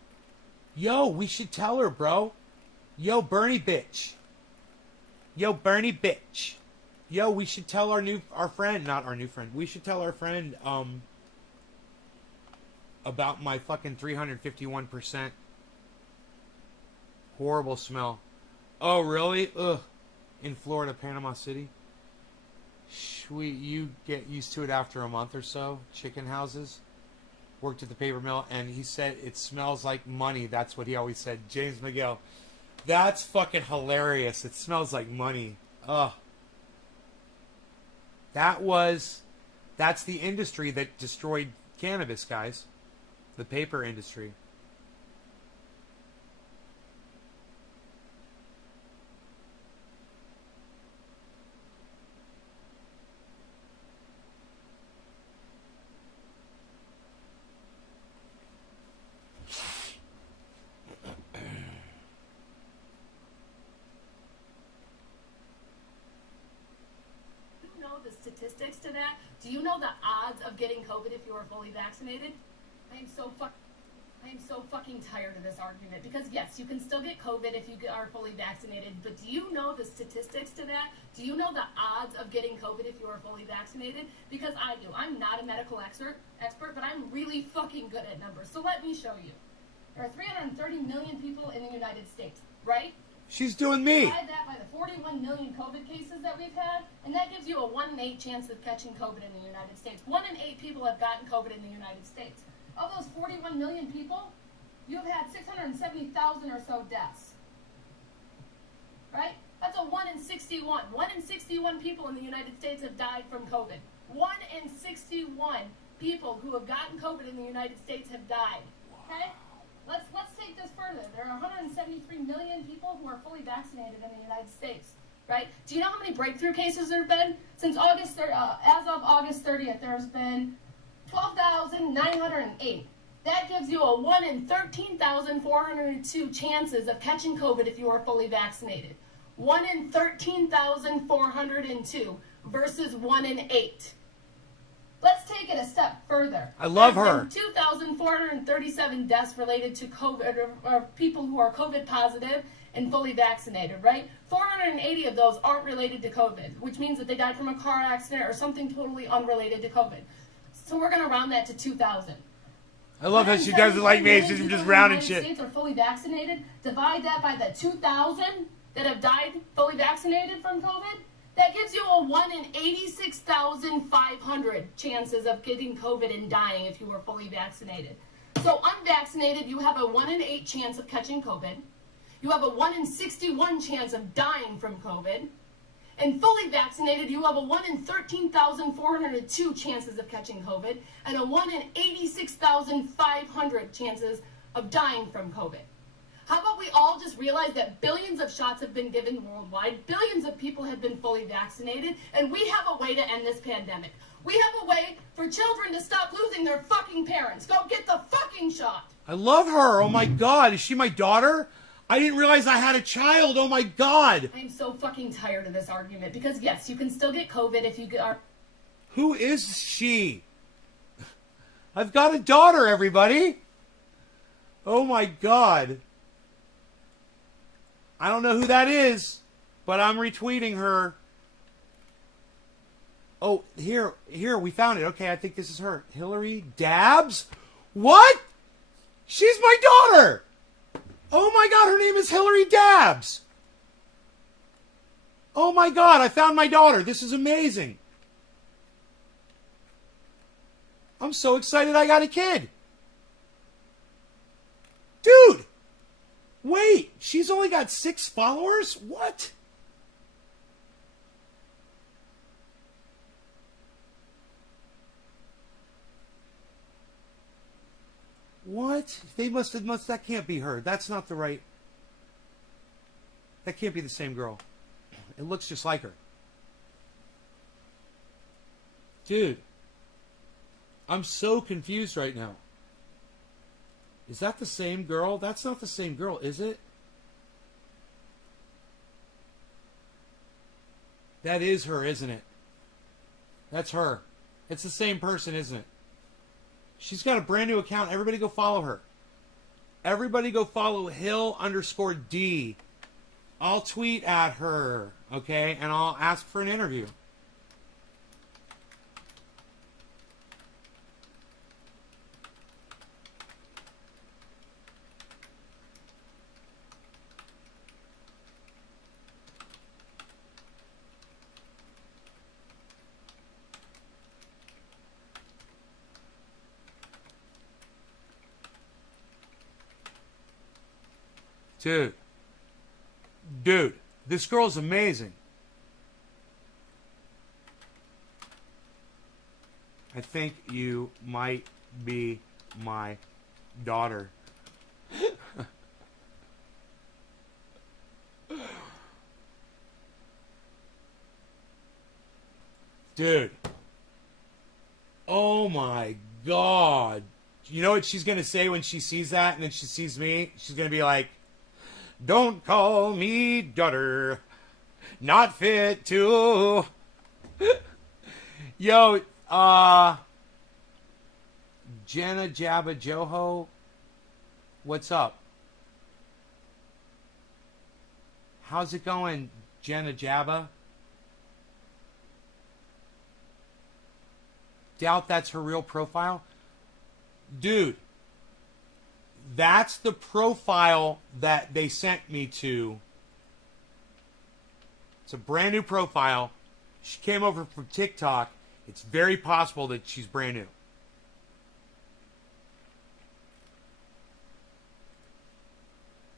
we should tell her, bro. Yo, Bernie bitch. Yo, Bernie bitch. Yo, we should tell our friend, not our new friend. We should tell our friend, about my fucking 351% horrible smell. Oh, really? Ugh. In Florida, Panama City. Sweet, you get used to it after a month or so. Chicken houses. Worked at the paper mill, and he said it smells like money. That's what he always said. James Miguel. That's fucking hilarious. It smells like money. Ugh. That's the industry that destroyed cannabis, guys. The paper industry. The statistics to that. Do you know the odds of getting COVID if you are fully vaccinated? I am so fucking tired of this argument, because yes, you can still get COVID if you are fully vaccinated, but do you know the statistics to that? Do you know the odds of getting COVID if you are fully vaccinated? Because I do. I'm not a medical expert, but I'm really fucking good at numbers. So let me show you. There are 330 million people in the United States, right? She's doing me. Divide that by the 41 million COVID cases that we've had, and that gives you a 1 in 8 chance of catching COVID in the United States. 1 in 8 people have gotten COVID in the United States. Of those 41 million people, you've had 670,000 or so deaths. Right? That's a 1 in 61. 1 in 61 people in the United States have died from COVID. 1 in 61 people who have gotten COVID in the United States have died. Okay? Let's take this further. There are 173 million people who are fully vaccinated in the United States, right? Do you know how many breakthrough cases there have been? Since as of August 30th, there's been 12,908. That gives you a 1 in 13,402 chances of catching COVID if you are fully vaccinated. 1 in 13,402 versus 1 in 8. Let's take it a step further. I love There's her. been 2,437 deaths related to COVID, or people who are COVID positive and fully vaccinated, right? 480 of those aren't related to COVID, which means that they died from a car accident or something totally unrelated to COVID. So we're going to round that to 2,000. I love how she does it like me. She's just rounding shit. States are fully vaccinated. Divide that by the 2,000 that have died fully vaccinated from COVID. That gives you a 1 in 86,500 chances of getting COVID and dying if you were fully vaccinated. So unvaccinated, you have a 1 in 8 chance of catching COVID. You have a 1 in 61 chance of dying from COVID. And fully vaccinated, you have a 1 in 13,402 chances of catching COVID and a 1 in 86,500 chances of dying from COVID. How about we all just realize that billions of shots have been given worldwide, billions of people have been fully vaccinated, and we have a way to end this pandemic. We have a way for children to stop losing their fucking parents. Go get the fucking shot. I love her. Oh my God. Is she my daughter? I didn't realize I had a child. Oh my God. I am so fucking tired of this argument, because yes, you can still get COVID if you are... Who is she? I've got a daughter, everybody. Oh my God. I don't know who that is, but I'm retweeting her. Oh, here, we found it. Okay, I think this is her. Hillary Dabbs? What? She's my daughter! Oh my God, her name is Hillary Dabbs! Oh my God, I found my daughter. This is amazing. I'm so excited I got a kid. Dude! Wait, she's only got 6 followers? What? What? They must, that can't be her. That's not the right... That can't be the same girl. It looks just like her. Dude. I'm so confused right now. Is that the same girl? That's not the same girl, is it? That is her, isn't it? That's her. It's the same person, isn't it? She's got a brand new account. Everybody go follow her. Everybody go follow Hill_D. I'll tweet at her, okay? And I'll ask for an interview. Dude, this girl's amazing. I think you might be my daughter. Dude. Oh my God. You know what she's going to say when she sees that and then she sees me? She's going to be like, don't call me daughter. Not fit to. Yo, Jenna Jabba Joho, what's up? How's it going, Jenna Jabba? Doubt that's her real profile. Dude, that's the profile that they sent me to. It's a brand new profile. She came over from TikTok. It's very possible that she's brand new.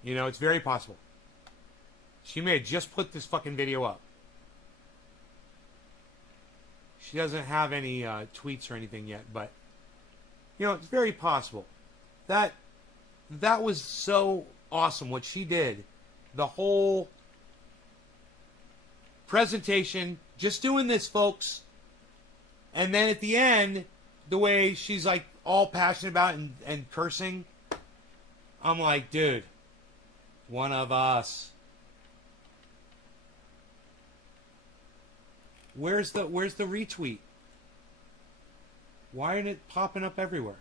You know, it's very possible. She may have just put this fucking video up. She doesn't have any tweets or anything yet, but you know, it's very possible. That was so awesome what she did. The whole presentation, just doing this, folks. And then at the end, the way she's like all passionate about and cursing, I'm like, dude, one of us. Where's the retweet? Why isn't it popping up everywhere?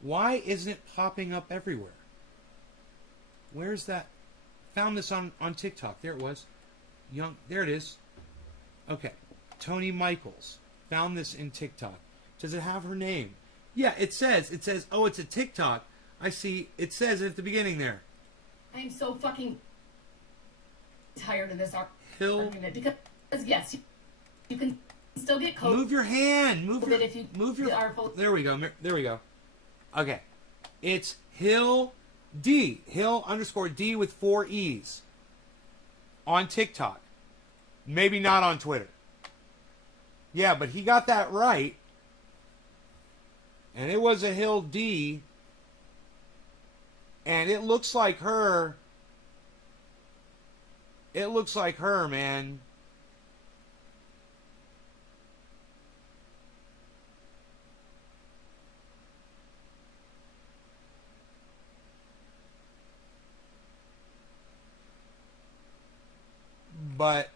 Why isn't it popping up everywhere? Where's that? Found this on TikTok. There it was. There it is. Okay. Tony Michaels. Found this in TikTok. Does it have her name? Yeah, it says, oh, it's a TikTok. I see. It says at the beginning there. I'm so fucking tired of this Hill. argument because yes, you can still get COVID. Move your hand. Move your. There we go. There we go. Okay. It's Hill D. Hill_D with 4 E's. On TikTok. Maybe not on Twitter. Yeah, but he got that right. And it was a Hill D. And it looks like her. It looks like her, man. But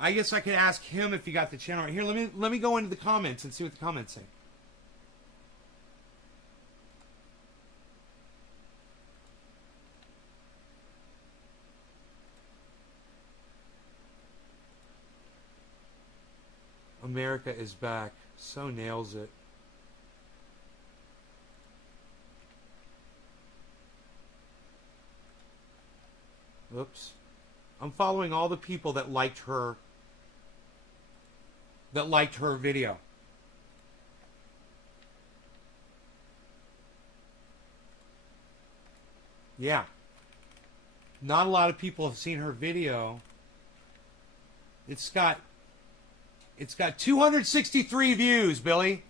I guess I could ask him if he got the channel right. Here, let me go into the comments and see what the comments say. America is back. So nails it. Oops. I'm following all the people that liked her video. Yeah. Not a lot of people have seen her video. It's got 263 views, Billy.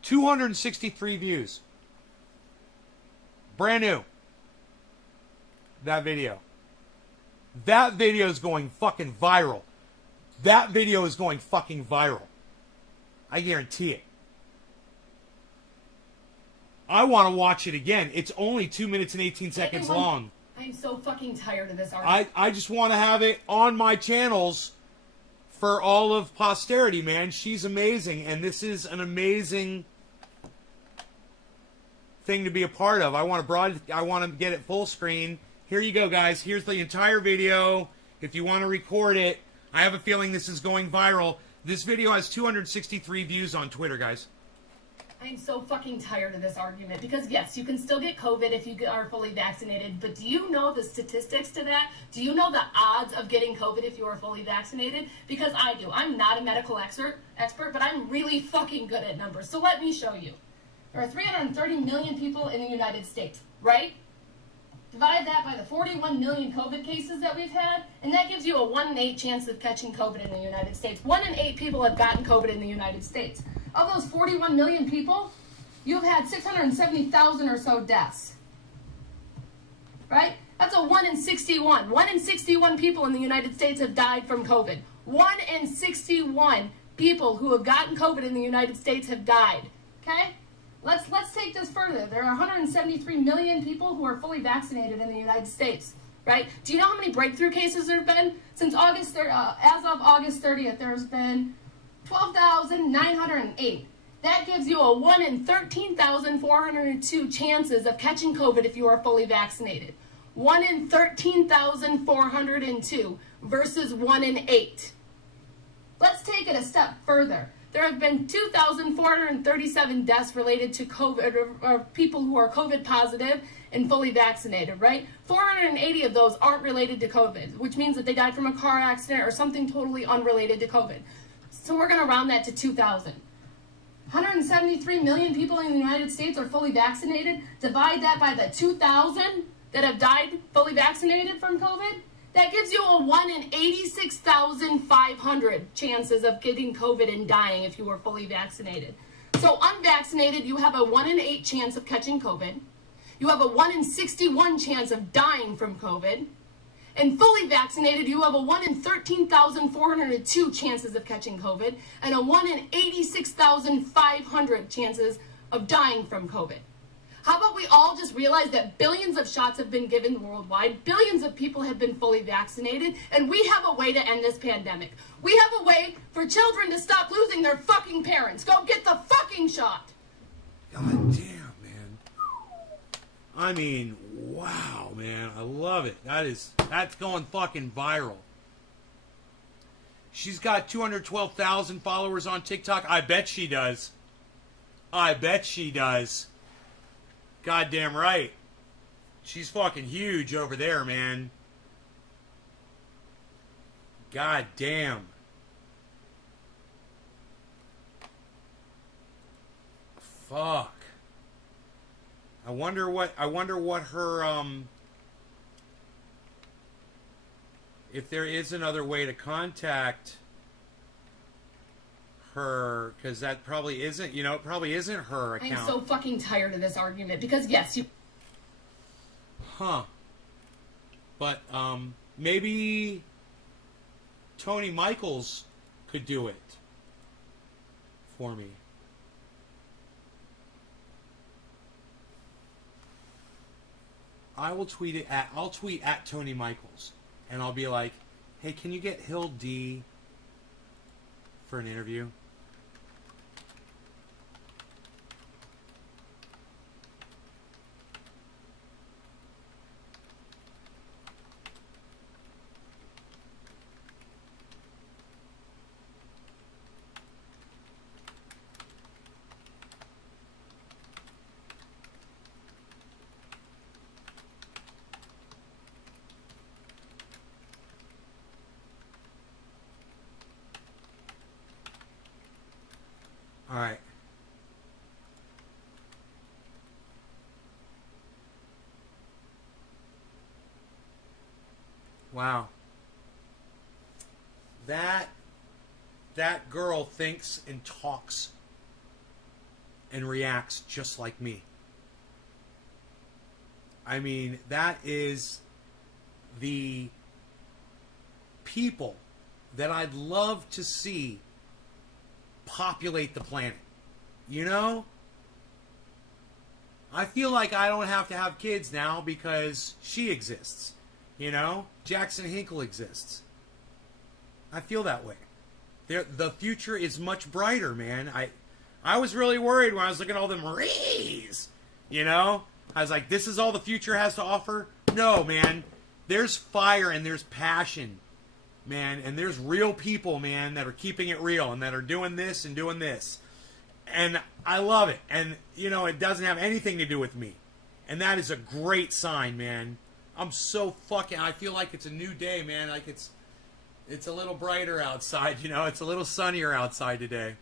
263 views. Brand new. That video. That video is going fucking viral. That video is going fucking viral. I guarantee it. I want to watch it again. It's only 2 minutes and 18 seconds long. I'm so fucking tired of this argument. I just want to have it on my channels for all of posterity, man. She's amazing, and this is an amazing thing to be a part of. I want to get it full screen. Here you go, guys. Here's the entire video. If you want to record it, I have a feeling this is going viral. This video has 263 views on Twitter, guys. I'm so fucking tired of this argument because yes, you can still get COVID if you are fully vaccinated, but do you know the statistics to that? Do you know the odds of getting COVID if you are fully vaccinated? Because I do. I'm not a medical expert, but I'm really fucking good at numbers. So let me show you. There are 330 million people in the United States, right? Divide that by the 41 million COVID cases that we've had, and that gives you a 1 in 8 chance of catching COVID in the United States. 1 in 8 people have gotten COVID in the United States. Of those 41 million people, you've had 670,000 or so deaths. Right? That's a 1 in 61. 1 in 61 people in the United States have died from COVID. 1 in 61 people who have gotten COVID in the United States have died. Okay? Let's take this further. There are 173 million people who are fully vaccinated in the United States. Right? Do you know how many breakthrough cases there have been? Since as of August 30th, there's been 12,908. That gives you a 1 in 13,402 chances of catching COVID if you are fully vaccinated. 1 in 13,402 versus 1 in 8. Let's take it a step further. There have been 2,437 deaths related to COVID, or people who are COVID positive and fully vaccinated, right? 480 of those aren't related to COVID, which means that they died from a car accident or something totally unrelated to COVID. So we're going to round that to 2,000. 173 million people in the United States are fully vaccinated. Divide that by the 2,000 that have died fully vaccinated from COVID. That gives you a 1 in 86,500 chances of getting COVID and dying if you were fully vaccinated. So unvaccinated, you have a 1 in 8 chance of catching COVID. You have a 1 in 61 chance of dying from COVID. And fully vaccinated, you have a 1 in 13,402 chances of catching COVID and a 1 in 86,500 chances of dying from COVID. How about we all just realize that billions of shots have been given worldwide, billions of people have been fully vaccinated, and we have a way to end this pandemic. We have a way for children to stop losing their fucking parents. Go get the fucking shot. God damn, man. I mean, wow, man. I love it. That's going fucking viral. She's got 212,000 followers on TikTok. I bet she does. I bet she does. Goddamn right. She's fucking huge over there, man. God damn. Fuck. I wonder what her if there is another way to contact her, because that probably isn't, it probably isn't her account. I'm so fucking tired of this argument because yes, you. Huh. But maybe Tony Michaels could do it for me. I'll tweet at Tony Michaels, and I'll be like, hey, can you get Hill D for an interview? All right. Wow. That girl thinks and talks and reacts just like me. I mean, that is the people that I'd love to see populate the planet. I feel like I don't have to have kids now because she exists. Jackson Hinkle exists. I feel that way. The future is much brighter, man. I was really worried when I was looking at all them rays. You know? I was like, this is all the future has to offer? No, man. There's fire and there's passion, man. And there's real people, man, that are keeping it real and that are doing this and doing this. And I love it. And, you know, it doesn't have anything to do with me. And that is a great sign, man. I'm so I feel like it's a new day, man. Like it's a little brighter outside, you know. It's a little sunnier outside today.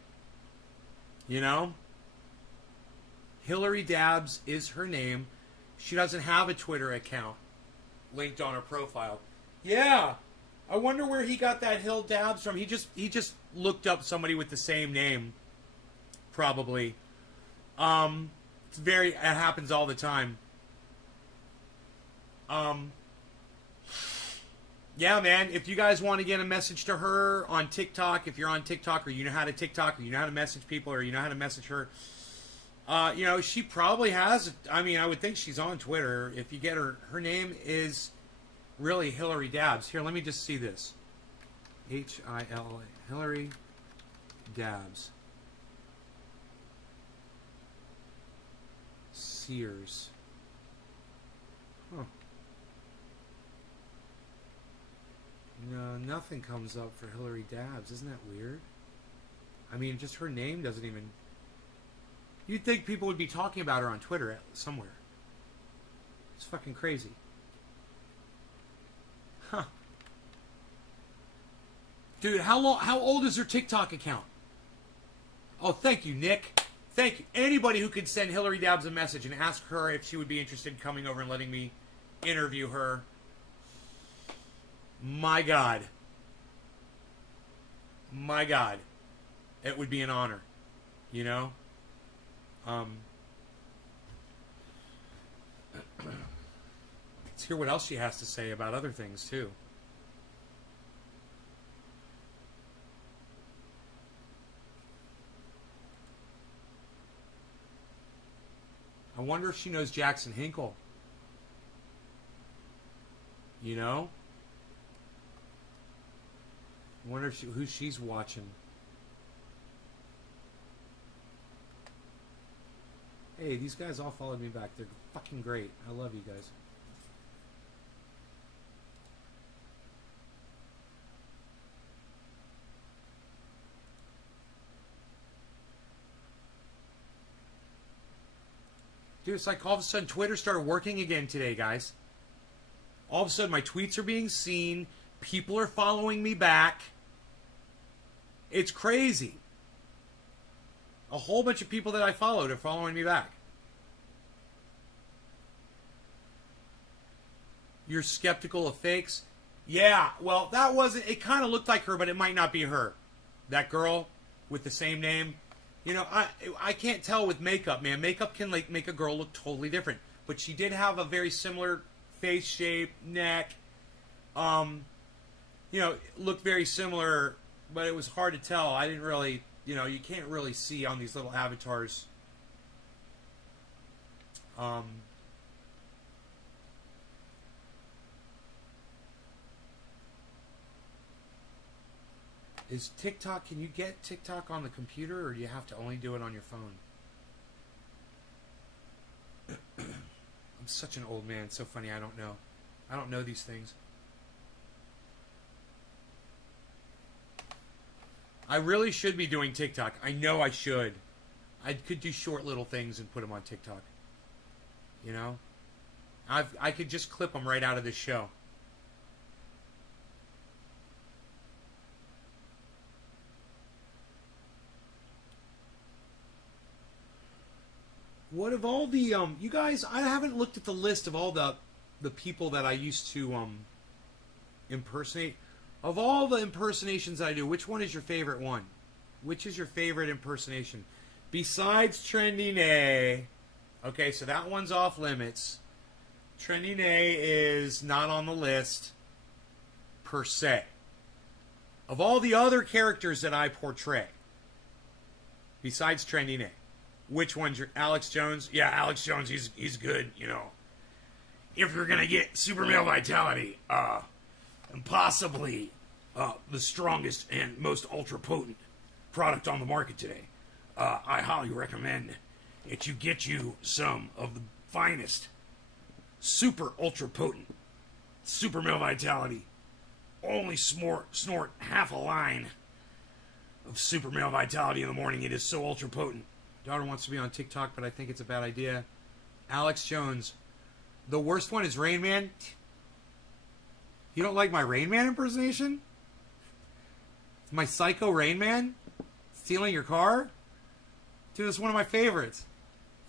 You know? Hillary Dabbs is her name. She doesn't have a Twitter account linked on her profile. Yeah. I wonder where he got that Hill Dabbs from. He just looked up somebody with the same name. Probably. It happens all the time. Yeah, man, if you guys want to get a message to her on TikTok, if you're on TikTok or you know how to TikTok or you know how to message people or you know how to message her, you know, she probably has, I mean, I would think she's on Twitter. If you get her name is really Hillary Dabbs. Here, let me just see this. H-I-L-A, Hillary Dabbs. Sears. Huh. No, nothing comes up for Hillary Dabbs. Isn't that weird? I mean, just her name doesn't even... You'd think people would be talking about her on Twitter somewhere. It's fucking crazy. Huh. Dude, how old is her TikTok account? Oh, thank you, Nick. Thank you. Anybody who could send Hillary Dabbs a message and ask her if she would be interested in coming over and letting me interview her. My God. My God. It would be an honor. You know? Let's hear what else she has to say about other things, too. I wonder if she knows Jackson Hinkle. You know? I wonder if who she's watching. Hey, these guys all followed me back. They're fucking great. I love you guys. Dude, it's like all of a sudden Twitter started working again today, guys. All of a sudden my tweets are being seen. People are following me back. It's crazy. A whole bunch of people that I followed are following me back. You're skeptical of fakes? Yeah, well, that wasn't... It kind of looked like her, but it might not be her. That girl with the same name. You know, I can't tell with makeup, man. Makeup can like make a girl look totally different. But she did have a very similar face shape, neck. You know, looked very similar, but it was hard to tell. I didn't really... You know, you can't really see on these little avatars. Is TikTok, can you get TikTok on the computer or do you have to only do it on your phone? I'm such an old man. It's so funny. I don't know. I don't know these things. I really should be doing TikTok. I know I should. I could do short little things and put them on TikTok. You know? I could just clip them right out of this show. What of all the, you guys, I haven't looked at the list of all the people that I used to, impersonate. Of all the impersonations I do, which one is your favorite one? Which is your favorite impersonation? Besides Trendy Nay. Okay, so that one's off limits. Trendy Nay is not on the list, per se. Of all the other characters that I portray, besides Trendy Nay, which one's your... Alex Jones? Yeah, Alex Jones, he's good, you know. If you're going to get super male vitality, and possibly the strongest and most ultra potent product on the market today. I highly recommend that you get you some of the finest super ultra potent super male vitality. Only snort half a line of super male vitality in the morning. It is so ultra potent. Daughter wants to be on TikTok, but I think it's a bad idea. Alex Jones. The worst one is Rain Man. You don't like my Rain Man impersonation? My Psycho Rain Man? Stealing your car? Dude, it's one of my favorites.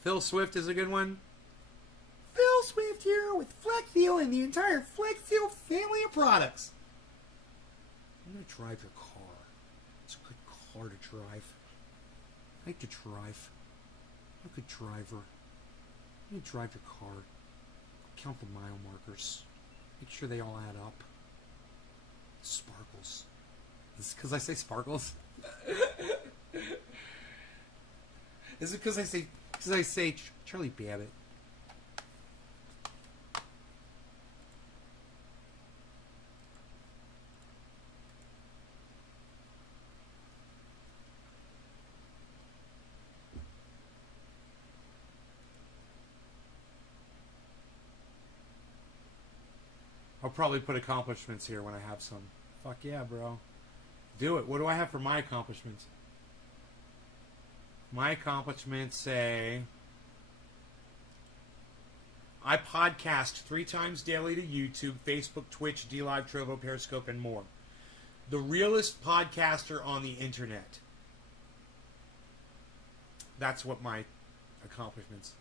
Phil Swift is a good one. Phil Swift here with Flex Seal and the entire Flex Seal family of products. I'm going to drive your car. It's a good car to drive. I like to drive. I'm a good driver. I'm going to drive your car. Count the mile markers. Make sure they all add up. Sparkles. Is it because I say sparkles? Is it because I say Charlie Babbitt? I'll probably put accomplishments here when I have some. Fuck yeah, bro. Do it. What do I have for my accomplishments? My accomplishments say I podcast 3 times daily to YouTube, Facebook, Twitch, DLive, Trovo, Periscope, and more. The realest podcaster on the internet. That's what my accomplishments.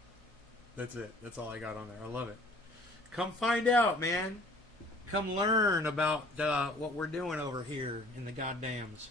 That's it. That's all I got on there. I love it. Come find out, man. Come learn about what we're doing over here in the goddams.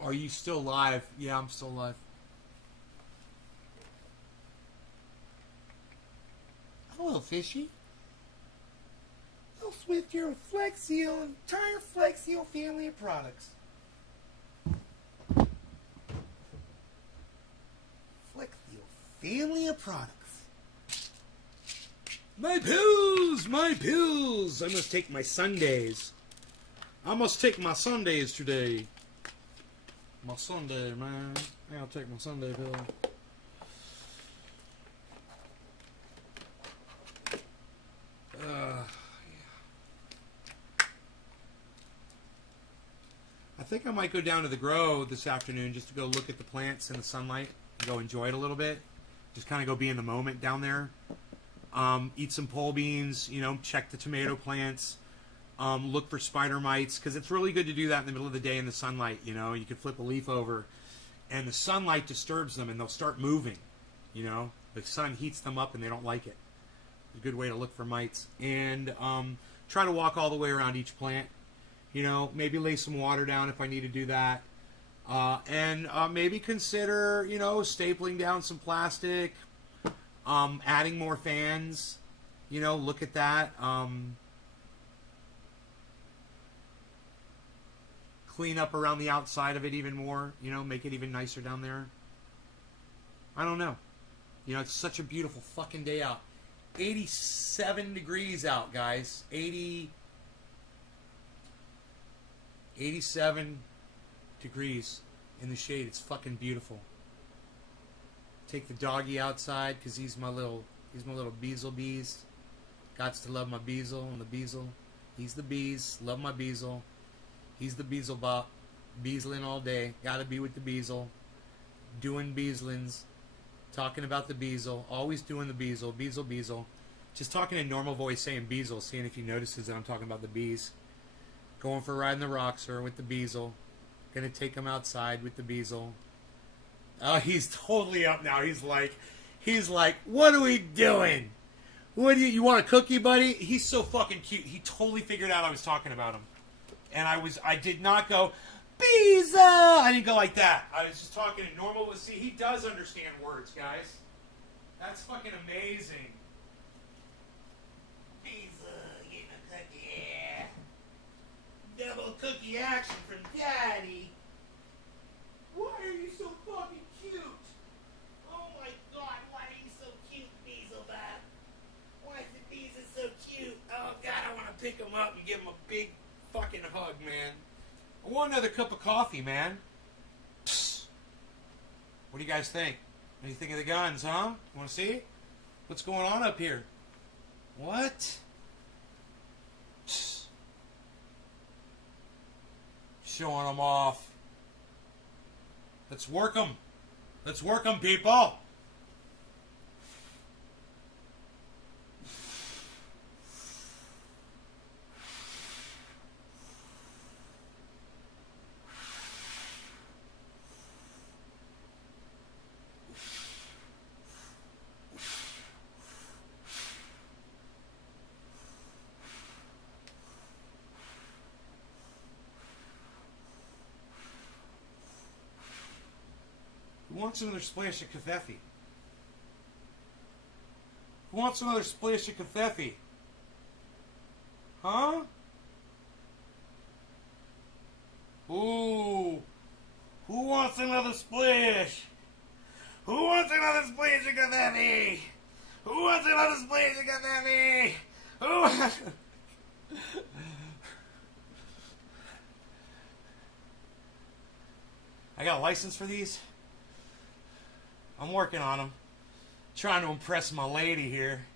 Are you still live? Yeah, I'm still live. Hello, Fishy. Phil Swift here with Flex Seal, entire Flex Seal family of products. Flex Seal family of products. My pills! My pills! I must take my Sundays. I must take my Sundays today. My Sunday, man. I gotta take my Sunday pill. Yeah. I think I might go down to the grow this afternoon just to go look at the plants in the sunlight and go enjoy it a little bit. Just kind of go be in the moment down there. Eat some pole beans, check the tomato plants. Look for spider mites, because it's really good to do that in the middle of the day in the sunlight. You can flip a leaf over and the sunlight disturbs them and they'll start moving. The sun heats them up and they don't like it. It's a good way to look for mites. And try to walk all the way around each plant. Maybe lay some water down if I need to do that. And maybe consider, stapling down some plastic, adding more fans. Look at that. Clean up around the outside of it even more, make it even nicer down there. I don't know. It's such a beautiful fucking day out. 87 degrees out, guys. 87 degrees in the shade. It's fucking beautiful. Take the doggy outside because he's my little Beazle bees. Gots to love my Beazle and the Beazle. He's the bees. Love my Beazle. He's the Beazle bop. Beazling all day. Gotta be with the Beazle. Doing Beazlings. Talking about the Beazle. Always doing the Beazle. Beazle, Beazle. Just talking in normal voice saying Beazle. Seeing if he notices that I'm talking about the bees. Going for a ride in the Roxor with the Beazle. Gonna take him outside with the Beazle. Oh, he's totally up now. He's like, what are we doing? What do you want a cookie, buddy? He's so fucking cute. He totally figured out I was talking about him. And I did not go, Beeza! I didn't go like that. I was just talking in normal. See, he does understand words, guys. That's fucking amazing. Beeza, getting a cookie. Double cookie action from Daddy. Why are you so fucking cute? Oh my God, why are you so cute, Beazelbab? Why is the Beeza so cute? Oh God, I want to pick him up and give him a big fucking hug, man. I want another cup of coffee, man. Psst. What do you guys think? What do you think of the guns, huh? You want to see? What's going on up here? What? Psst. Showing them off. Let's work them. Let's work them, people. Who wants another splash of Covfefe? Who wants another splash of Covfefe? Huh? Ooh. Who wants another splash? Who wants another splash of Covfefe? Who wants another splash of Covfefe? Who wants... I got a license for these. I'm working on them. Trying to impress my lady here.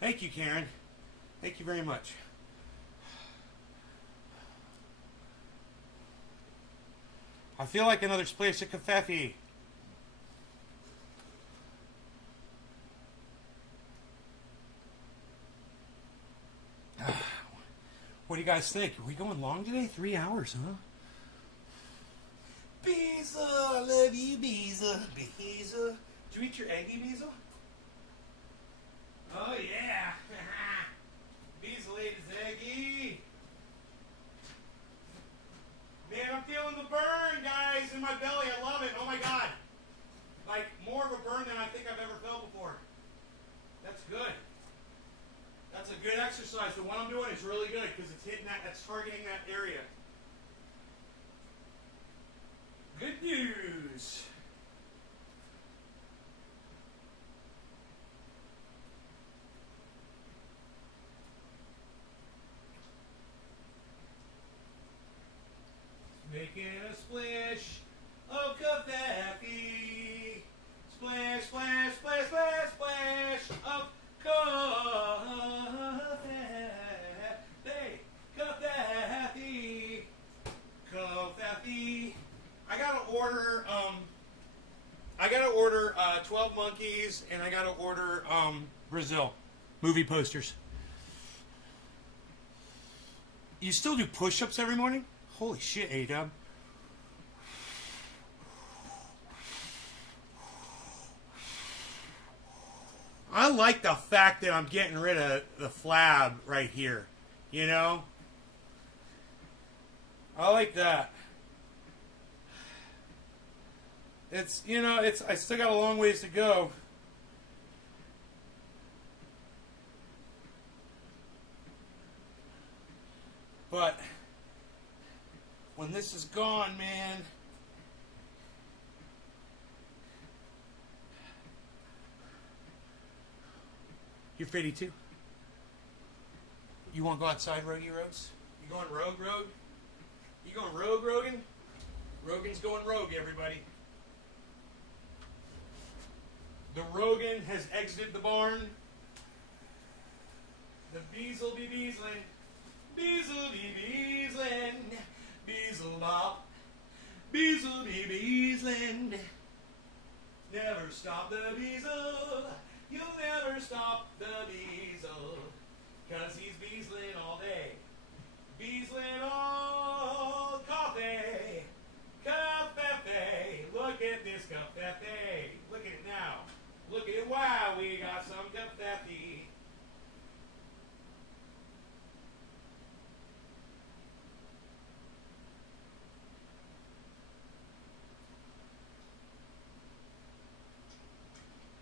Thank you, Karen. Thank you very much. I feel like another splash of Covfefe. What do you guys think? Are we going long today? 3 hours, huh? Beeza, I love you, Beeza. Beeza. Did you eat your eggy, Beeza? Oh, yeah. Beeza ate his eggy. Man, I'm feeling the burn, guys, in my belly. I love it. Oh, my God. Like, more of a burn than I think I've ever felt before. That's good. That's a good exercise. The one I'm doing is really good because it's hitting that, that's targeting that area. Good news. Making a splish of Covfefe. Splash, splash, splash, splash, splash of Covfefe. Covfefe. Covfefe. I gotta order 12 Monkeys, and I gotta order Brazil movie posters. You still do push-ups every morning? Holy shit, A-Dub. I like the fact that I'm getting rid of the flab right here. You know? I like that. It's, you know, I still got a long ways to go. But when this is gone, man, you're faddy too. You want to go outside, Rogie Rogues? You going rogue, Rogue? You going rogue, Rogan? Rogan's going rogue, everybody. The Rogan has exited the barn. The bees will be beesling. Bees will be beesling. Bees will bop. Bees will be beesling. Never stop the beesel. You'll never stop the beesel. 'Cause he's beesling all day. Beesling all coffee. Cafe. Look at this cafe. Look at it now. Look at it. Wow, we got some cafe.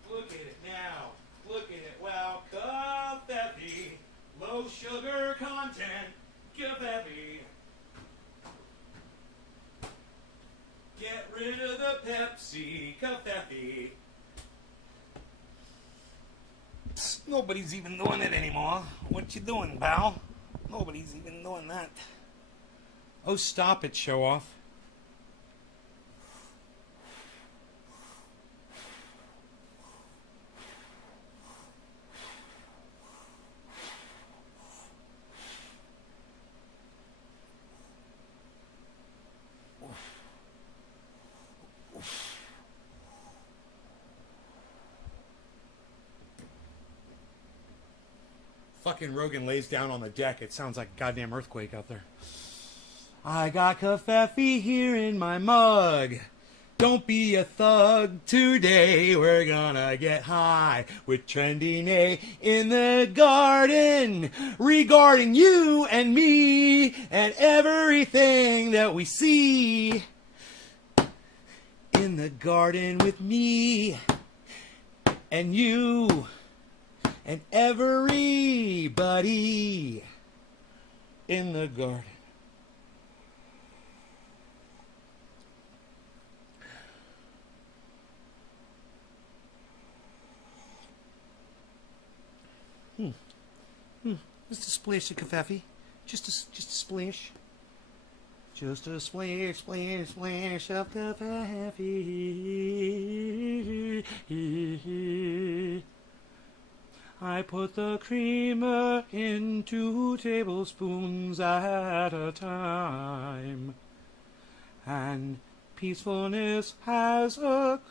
Look at it now. Look at it. Wow, cafe. Low sugar content. Cafe. Get rid of the Pepsi. Cafe. Nobody's even doing it anymore. What you doing, pal? Nobody's even doing that. Oh, stop it, show off. Fucking Rogan lays down on the deck. It sounds like a goddamn earthquake out there. I got coffee here in my mug. Don't be a thug today. We're gonna get high with Trending A in the garden. Regarding you and me and everything that we see. In the garden with me and you. And everybody in the garden. Just a splash of coffee. Just a splash. Just a splash, splash, splash of coffee. I put the creamer in 2 tablespoons at a time, and peacefulness has occurred,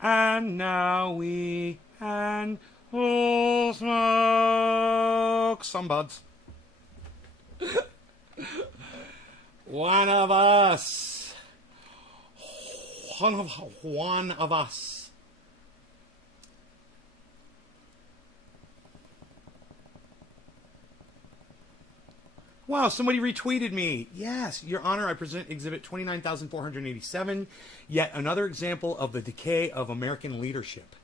and now we can smoke some buds. One of us. One of us. Wow, somebody retweeted me. Yes, Your Honor, I present Exhibit 29,487, yet another example of the decay of American leadership.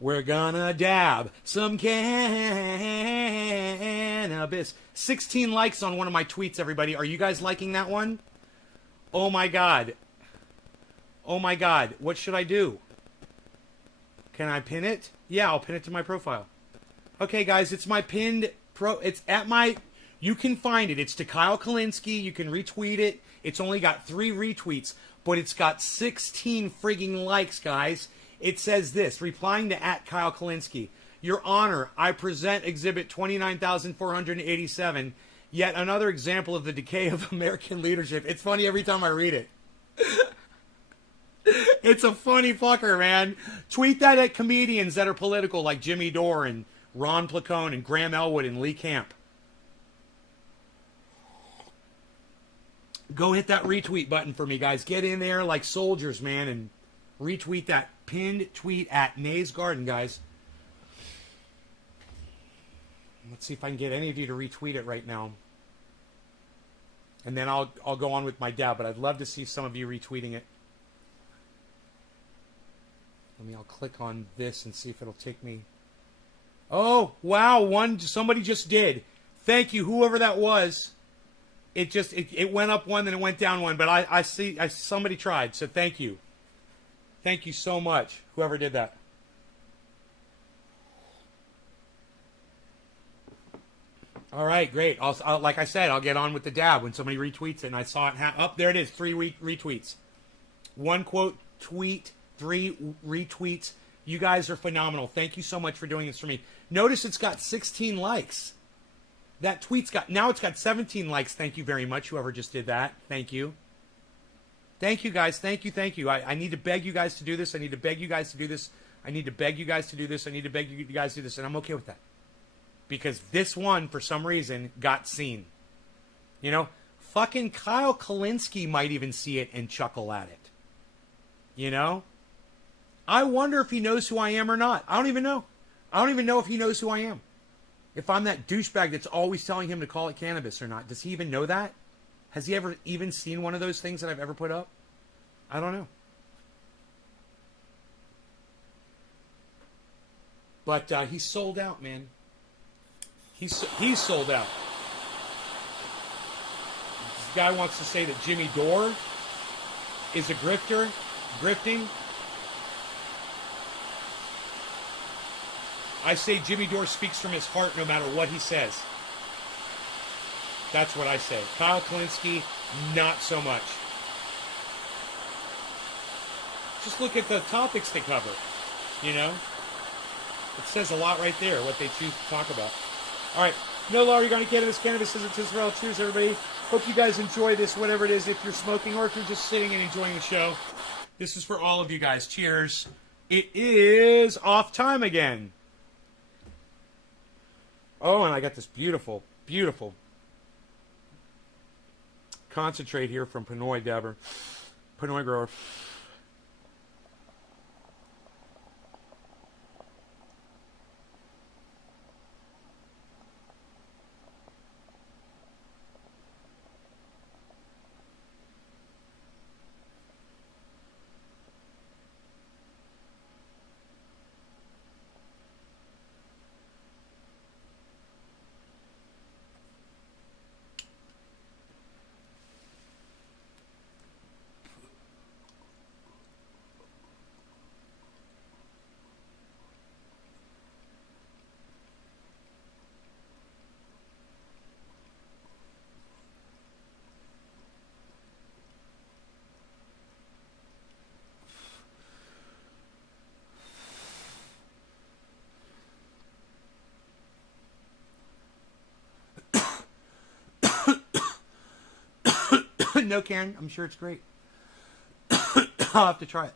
We're gonna dab some cannabis. 16 likes on one of my tweets, everybody. Are you guys liking that one? Oh my God. Oh my God. What should I do? Can I pin it? Yeah, I'll pin it to my profile. Okay, guys, it's my pinned it's at my, you can find it. It's to Kyle Kalinske. You can retweet it. It's only got 3 retweets, but it's got 16 frigging likes, guys. It says this, replying to at Kyle Kalinske. Your Honor, I present Exhibit 29,487, yet another example of the decay of American leadership. It's funny every time I read it. It's a funny fucker, man. Tweet that at comedians that are political like Jimmy Dore and Ron Placone and Graham Elwood and Lee Camp. Go hit that retweet button for me, guys. Get in there like soldiers, man, and retweet that pinned tweet at Nay's Garden, guys. Let's see if I can get any of you to retweet it right now. And then I'll go on with my dab, but I'd love to see some of you retweeting it. I'll click on this and see if it'll take me. Oh, wow, somebody just did. Thank you, whoever that was. It went up one, then it went down one, but I see somebody tried, so thank you. Thank you so much, whoever did that. All right, great. I'll like I said, I'll get on with the dab when somebody retweets it, and I saw it. There it is, 3 retweets. 1 quote tweet, 3 retweets. You guys are phenomenal. Thank you so much for doing this for me. Notice it's got 16 likes. That tweet's now it's got 17 likes. Thank you very much, whoever just did that. Thank you. Thank you, guys. Thank you. I need to beg you guys to do this. I need to beg you guys to do this. I need to beg you guys to do this. I need to beg you guys to do this, and I'm okay with that. Because this one, for some reason, got seen. You know? Fucking Kyle Kalinske might even see it and chuckle at it. You know? I wonder if he knows who I am or not. I don't even know. I don't even know if he knows who I am. If I'm that douchebag that's always telling him to call it cannabis or not. Does he even know that? Has he ever even seen one of those things that I've ever put up? I don't know. But he's sold out, man. He's sold out. This guy wants to say that Jimmy Dore is a grifter, grifting. I say Jimmy Dore speaks from his heart no matter what he says. That's what I say. Kyle Kalinske, not so much. Just look at the topics they cover, you know? It says a lot right there, what they choose to talk about. All right. No law regarding cannabis. Cannabis isn't just for all. Cheers, everybody. Hope you guys enjoy this, whatever it is, if you're smoking or if you're just sitting and enjoying the show. This is for all of you guys. Cheers. It is off time again. Oh, and I got this beautiful, beautiful concentrate here from Pinoy grower. No, Karen, I'm sure it's great. I'll have to try it.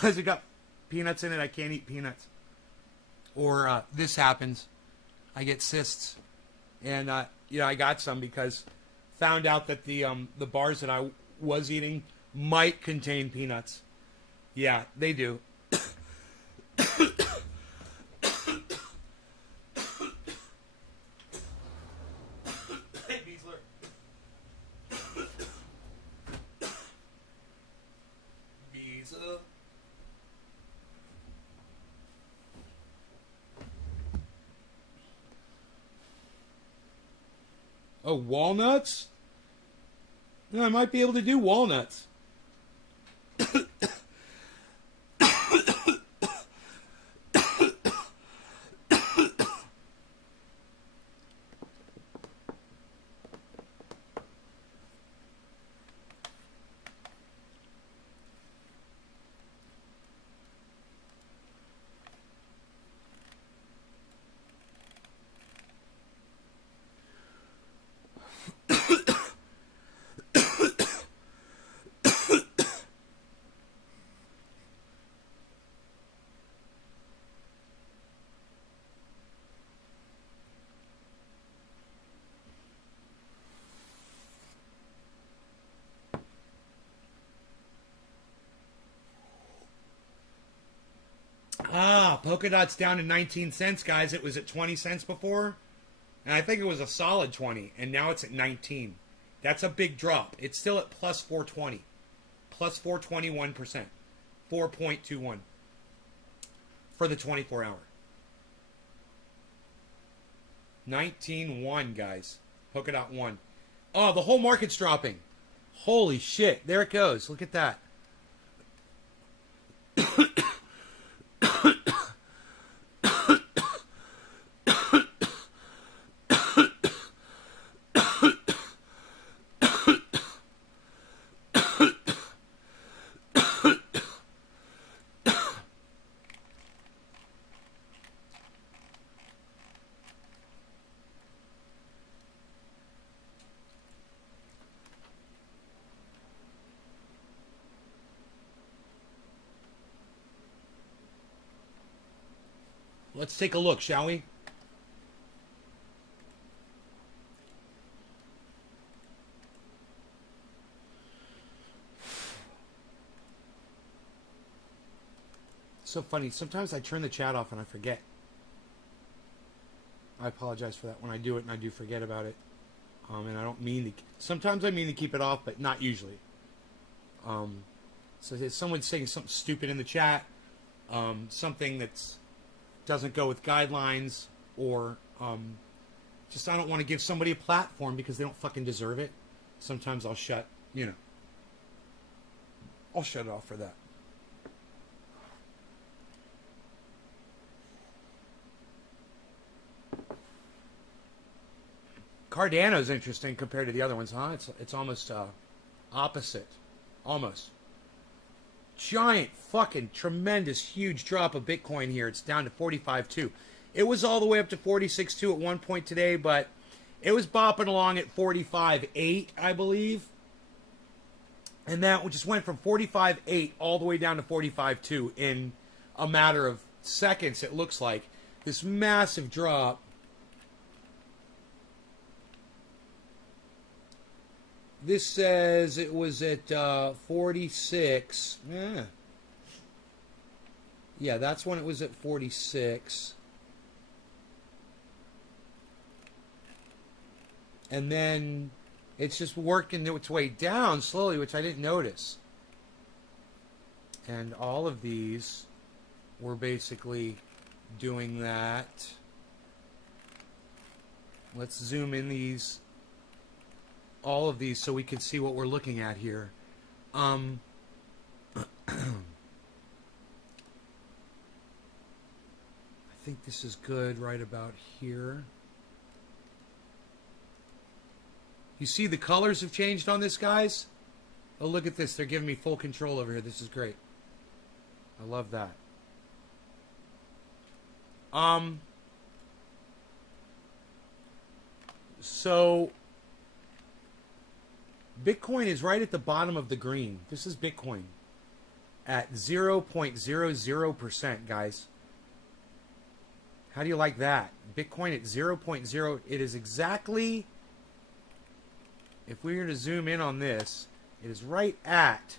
Has it got peanuts in it? I can't eat peanuts. Or this happens. I get cysts. And, I got some because found out that the bars that I was eating might contain peanuts. Yeah, they do. Oh, walnuts? Yeah, I might be able to do walnuts. Polkadot's down to 19 cents, guys. It was at 20 cents before. And I think it was a solid 20. And now it's at 19. That's a big drop. It's still at plus 420. Plus 421%. 4.21. For the 24 hour. 19.1, guys. Polkadot 1. Oh, the whole market's dropping. Holy shit. There it goes. Look at that. Let's take a look, shall we? So funny. Sometimes I turn the chat off and I forget. I apologize for that when I do it and I do forget about it. And I don't mean to... Sometimes I mean to keep it off, but not usually. So if someone's saying something stupid in the chat, something that's doesn't go with guidelines, or just I don't want to give somebody a platform because they don't fucking deserve it. Sometimes I'll shut, I'll shut it off for that. Cardano's interesting compared to the other ones, huh? It's almost opposite. Almost. Giant fucking tremendous huge drop of Bitcoin here. It's down to 45.2. It was all the way up to 46.2 at one point today, but it was bopping along at 45.8, I believe. And that just went from 45.8 all the way down to 45.2 in a matter of seconds, it looks like. This massive drop. This says it was at 46. Yeah, that's when it was at 46. And then it's just working its way down slowly, which I didn't notice. And all of these were basically doing that. Let's zoom in these. All of these so we can see what we're looking at here. I think this is good right about here. You see the colors have changed on this, guys? Oh, look at this. They're giving me full control over here. This is great. I love that. So Bitcoin is right at the bottom of the green. This is Bitcoin at 0.00%, guys. How do you like that? Bitcoin at 0.0. It is exactly, if we were to zoom in on this, it is right at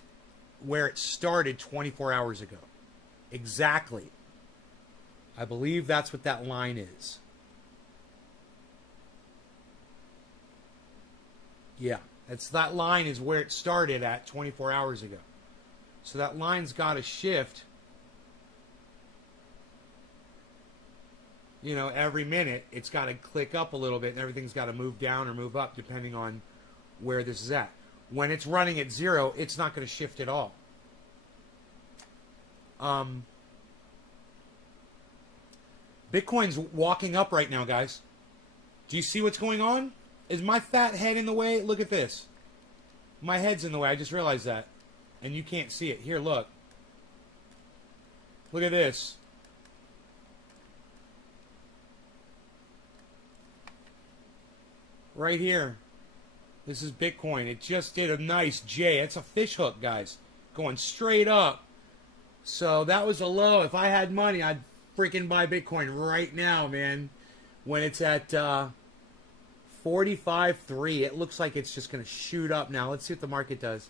where it started 24 hours ago. Exactly. I believe that's what that line is. Yeah. That line is where it started at 24 hours ago. So that line's got to shift, every minute. It's got to click up a little bit, and everything's got to move down or move up depending on where this is at. When it's running at 0, it's not going to shift at all. Bitcoin's walking up right now, guys. Do you see what's going on? Is my fat head in the way? Look at this. My head's in the way. I just realized that. And you can't see it. Here, look. Look at this. Right here. This is Bitcoin. It just did a nice J. It's a fish hook, guys. Going straight up. So that was a low. If I had money, I'd freaking buy Bitcoin right now, man. When it's at 45.3, it looks like it's just going to shoot up now. Let's see what the market does.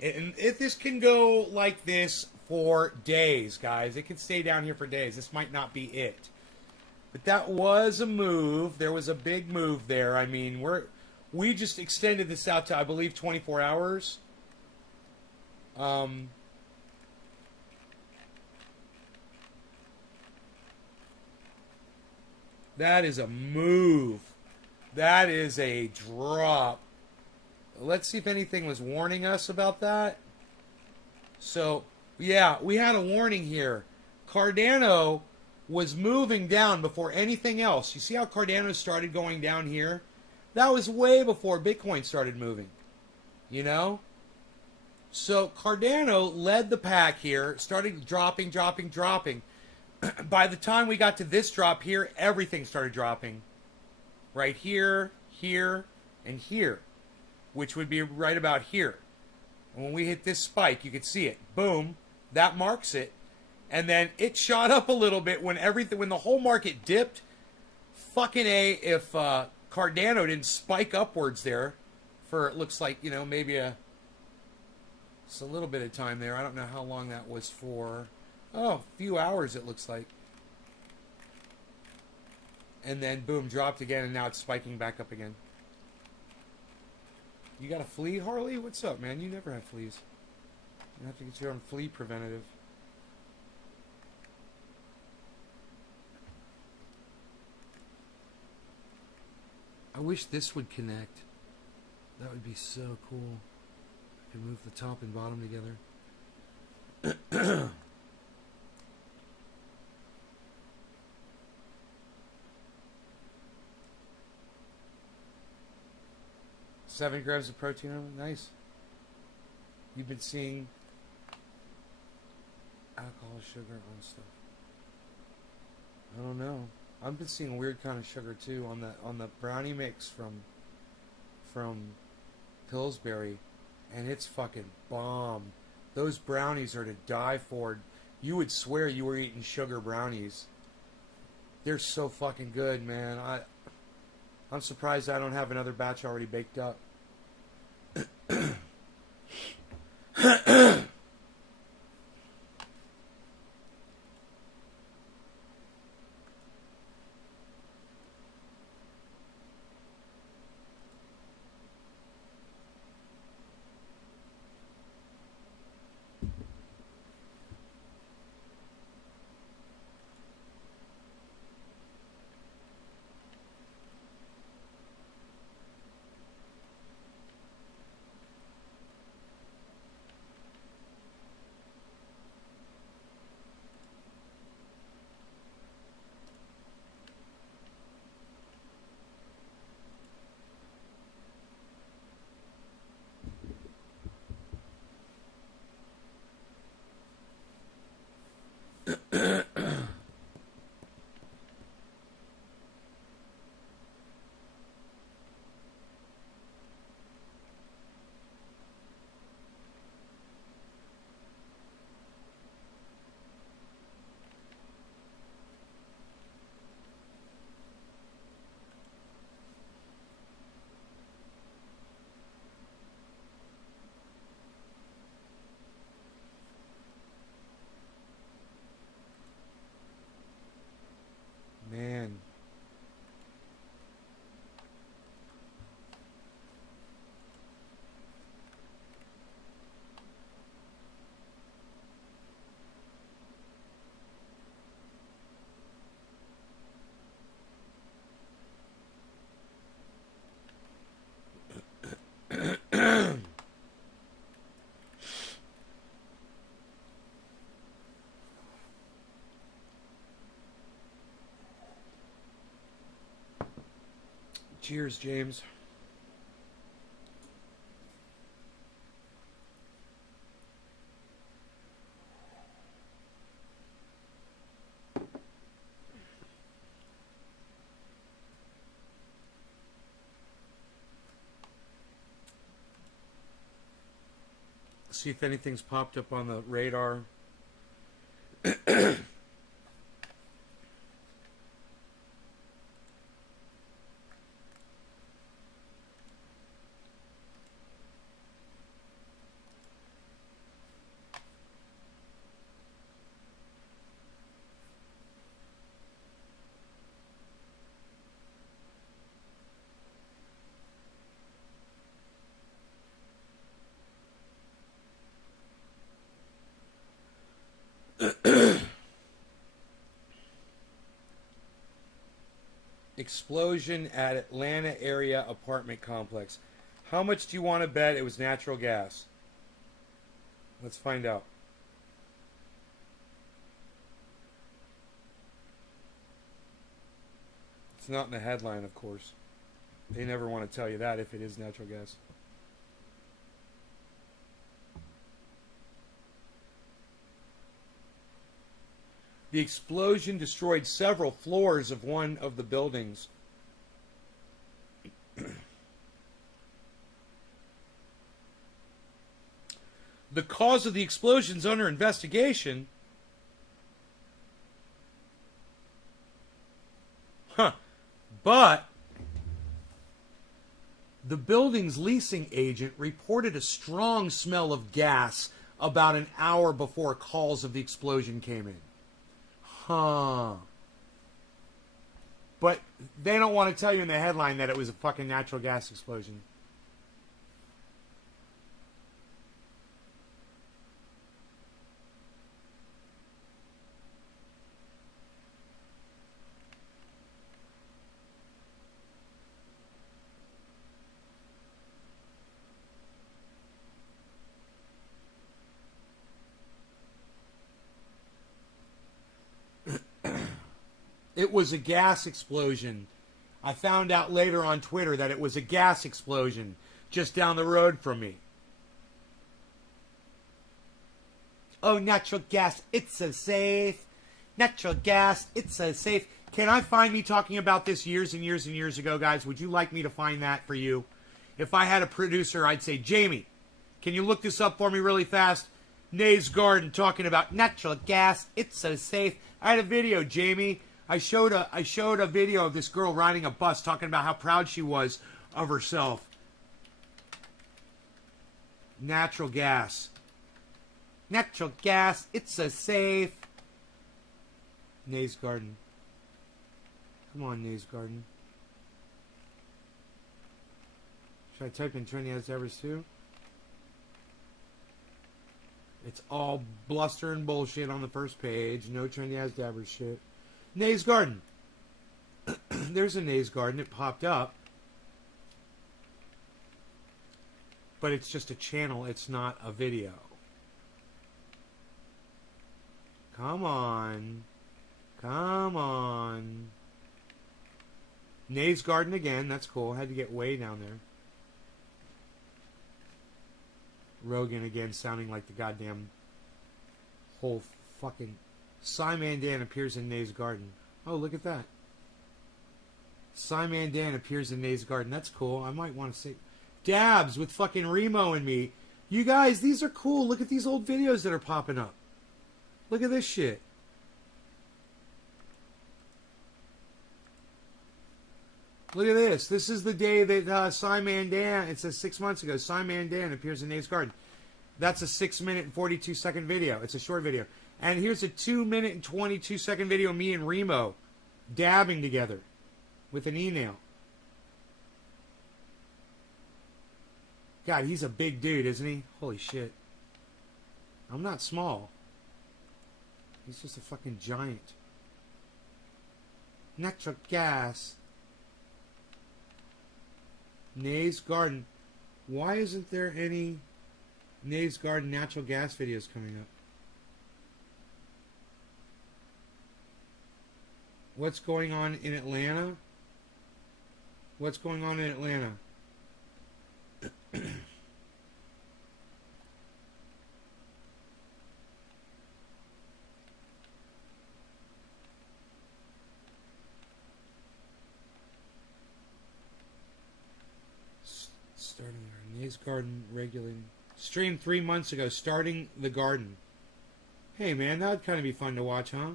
And if this can go like this for days, guys. It can stay down here for days. This might not be it. But that was a move. There was a big move there. I mean, we just extended this out to, I believe, 24 hours. That is a move. That is a drop. Let's see if anything was warning us about that. So, yeah, we had a warning here. Cardano was moving down before anything else. You see how Cardano started going down here? That was way before Bitcoin started moving. You know? So Cardano led the pack here, started dropping. By the time we got to this drop here, everything started dropping. Right here, here, and here. Which would be right about here. And when we hit this spike, you could see it. Boom. That marks it. And then it shot up a little bit when the whole market dipped. Fucking A, if Cardano didn't spike upwards there for, it looks like, you know, maybe it's a little bit of time there. I don't know how long that was for. Oh, a few hours it looks like. And then boom, dropped again, and now it's spiking back up again. You got a flea, Harley? What's up, man? You never have fleas. You have to get your own flea preventative. I wish this would connect. That would be so cool. I could move the top and bottom together. 7 grams of protein on it. Nice. You've been seeing alcohol, sugar, on stuff. I don't know. I've been seeing a weird kind of sugar too on the brownie mix from Pillsbury, and it's fucking bomb. Those brownies are to die for. You would swear you were eating sugar brownies. They're so fucking good, man. I'm surprised I don't have another batch already baked up. Man. Cheers, James. See if anything's popped up on the radar. Explosion at Atlanta area apartment complex. How much do you want to bet it was natural gas? Let's find out. It's not in the headline, of course. They never want to tell you that if it is natural gas. The explosion destroyed several floors of one of the buildings. The cause of the explosion is under investigation. But the building's leasing agent reported a strong smell of gas about an hour before calls of the explosion came in. But they don't want to tell you in the headline that it was a fucking natural gas explosion. It was a gas explosion. I found out later on Twitter that it was a gas explosion just down the road from me. Oh, natural gas, it's so safe. Natural gas, it's so safe. Can I find me talking about this years and years and years ago, guys? Would you like me to find that for you? If I had a producer, I'd say, Jamie, can you look this up for me really fast? Nay's Garden talking about natural gas, it's so safe. I had a video, Jamie. I showed a video of this girl riding a bus talking about how proud she was of herself. Natural gas. Natural gas, it's so safe. Nay's Garden. Come on, Nay's Garden. Should I type in Trinidad Evers too? It's all bluster and bullshit on the first page. No Trinidad Evers shit. Nay's Garden. There's a Nay's Garden. It popped up. But it's just a channel. It's not a video. Come on. Come on. Nay's Garden again. That's cool. Had to get way down there. Rogan again sounding like the goddamn whole fucking... Simon Dan appears in Nay's Garden. Oh, look at that. Simon Dan appears in Nay's Garden. That's cool. I might want to say... Dabs with fucking Remo and me. You guys, these are cool. Look at these old videos that are popping up. Look at this shit. Look at this. This is the day that Simon Dan... It says 6 months ago. Simon Dan appears in Nay's Garden. That's a 6-minute and 42-second video. It's a short video. And here's a 2-minute and 22-second video of me and Remo dabbing together with an email. God, he's a big dude, isn't he? Holy shit. I'm not small. He's just a fucking giant. Natural gas. Nay's Garden. Why isn't there any Nay's Garden natural gas videos coming up? What's going on in Atlanta? What's going on in Atlanta? Starting there. Nay's Garden regulating. Streamed 3 months ago. Starting the garden. Hey man, that would kind of be fun to watch, huh?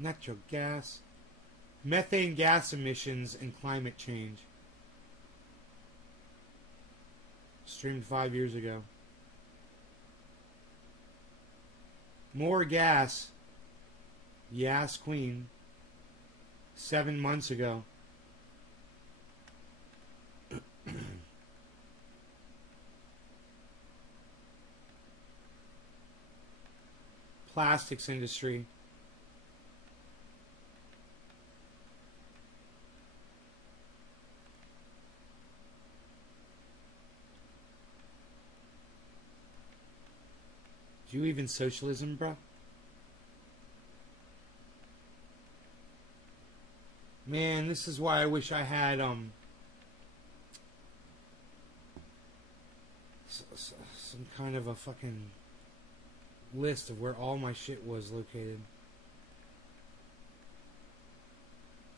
Natural gas, methane gas emissions, and climate change. Streamed 5 years ago. More gas. Yas Queen. 7 months ago. plastics industry. Do you even socialism, bro? Man, this is why I wish I had some kind of a fucking list of where all my shit was located.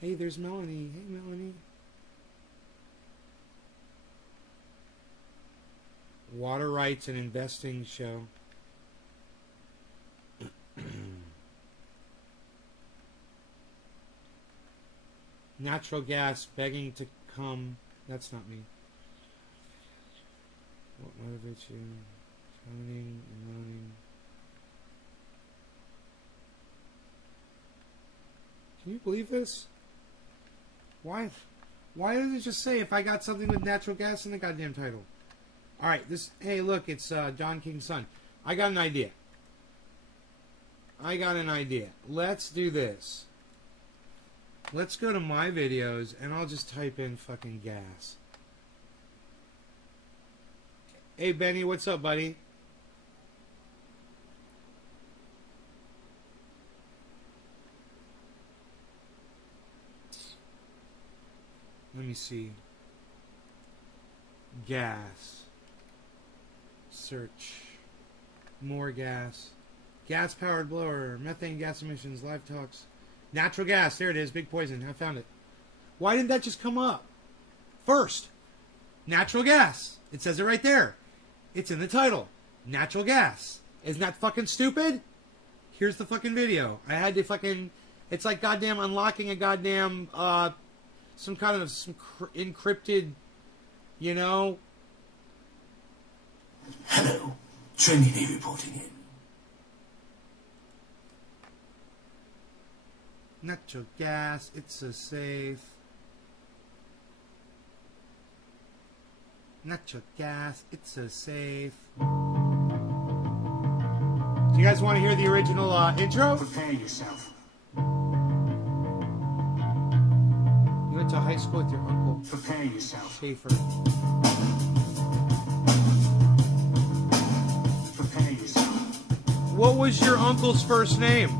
Hey, there's Melanie. Hey, Melanie. Water rights and investing show. Natural gas begging to come. That's not me. What motivates you? Toning and loaning. Can you believe this? Why does it just say if I got something with natural gas in the goddamn title? Alright, this... Hey, look, it's John King's son. I got an idea. Let's do this. Let's go to my videos, and I'll just type in fucking gas. Hey, Benny, what's up, buddy? Let me see. Gas. Search. More gas. Gas-powered blower. Methane gas emissions. Live talks. Natural gas. There it is. Big poison. I found it. Why didn't that just come up? First. Natural gas. It says it right there. It's in the title. Natural gas. Isn't that fucking stupid? Here's the fucking video. I had to fucking... It's like goddamn unlocking a goddamn... some kind of encrypted... You know... Hello. Trinity reporting in. Natural gas, it's so safe. Natural gas, it's so safe. Do you guys want to hear the original intro? Prepare yourself. You went to high school with your uncle. Prepare yourself. Schaefer. Prepare yourself. What was your uncle's first name?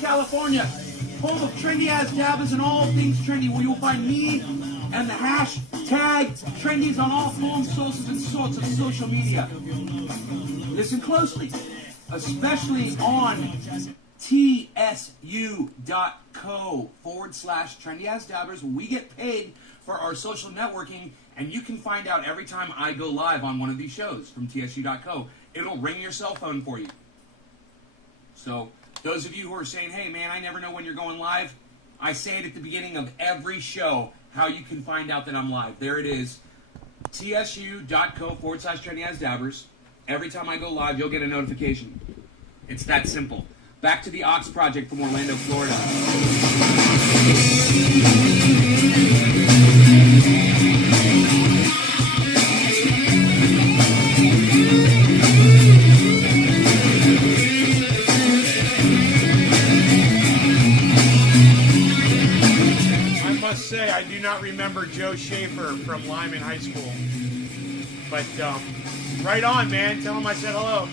California, home of trendy ass dabbers and all things trendy, where you'll find me and the hashtag trendies on all forms, sources, and sorts of social media. Listen closely, especially on tsu.co/trendy-ass-dabbers. We get paid for our social networking, and you can find out every time I go live on one of these shows from tsu.co. It'll ring your cell phone for you. So, those of you who are saying, hey man, I never know when you're going live, I say it at the beginning of every show, how you can find out that I'm live. There it is, tsu.co/trendy-ass-dabbers. Every time I go live, you'll get a notification. It's that simple. Back to the Ox Project from Orlando, Florida. Say I do not remember Joe Schaefer from Lyman High School, but right on, man. Tell him I said hello.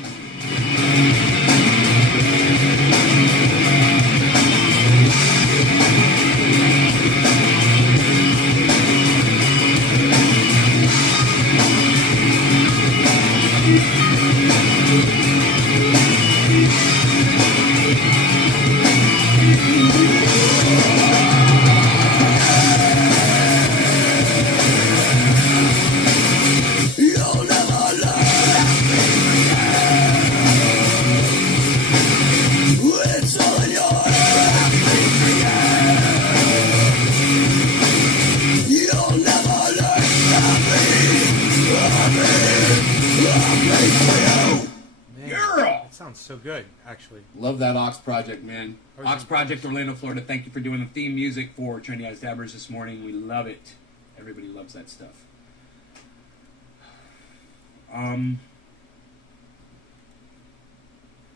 good, actually. Love that Ox Project, man. I was Ox impressed. Project, Orlando, Florida. Thank you for doing the theme music for Trendy Eyes Dabbers this morning. We love it. Everybody loves that stuff.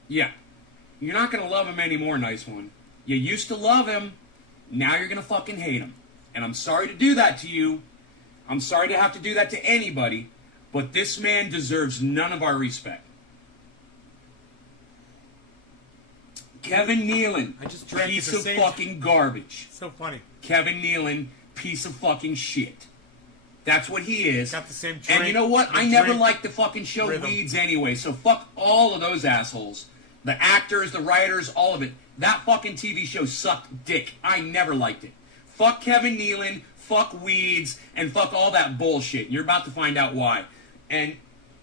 Yeah. You're not going to love him anymore, nice one. You used to love him. Now you're going to fucking hate him. And I'm sorry to do that to you. I'm sorry to have to do that to anybody. But this man deserves none of our respect. Kevin Nealon, I just drank piece at the of same- fucking garbage. So funny. Kevin Nealon, piece of fucking shit. That's what he is. Got the same And you drink- know what? the I never drink liked the fucking show rhythm. Weeds anyway, so fuck all of those assholes. The actors, the writers, all of it. That fucking TV show sucked dick. I never liked it. Fuck Kevin Nealon, fuck Weeds, and fuck all that bullshit. You're about to find out why. And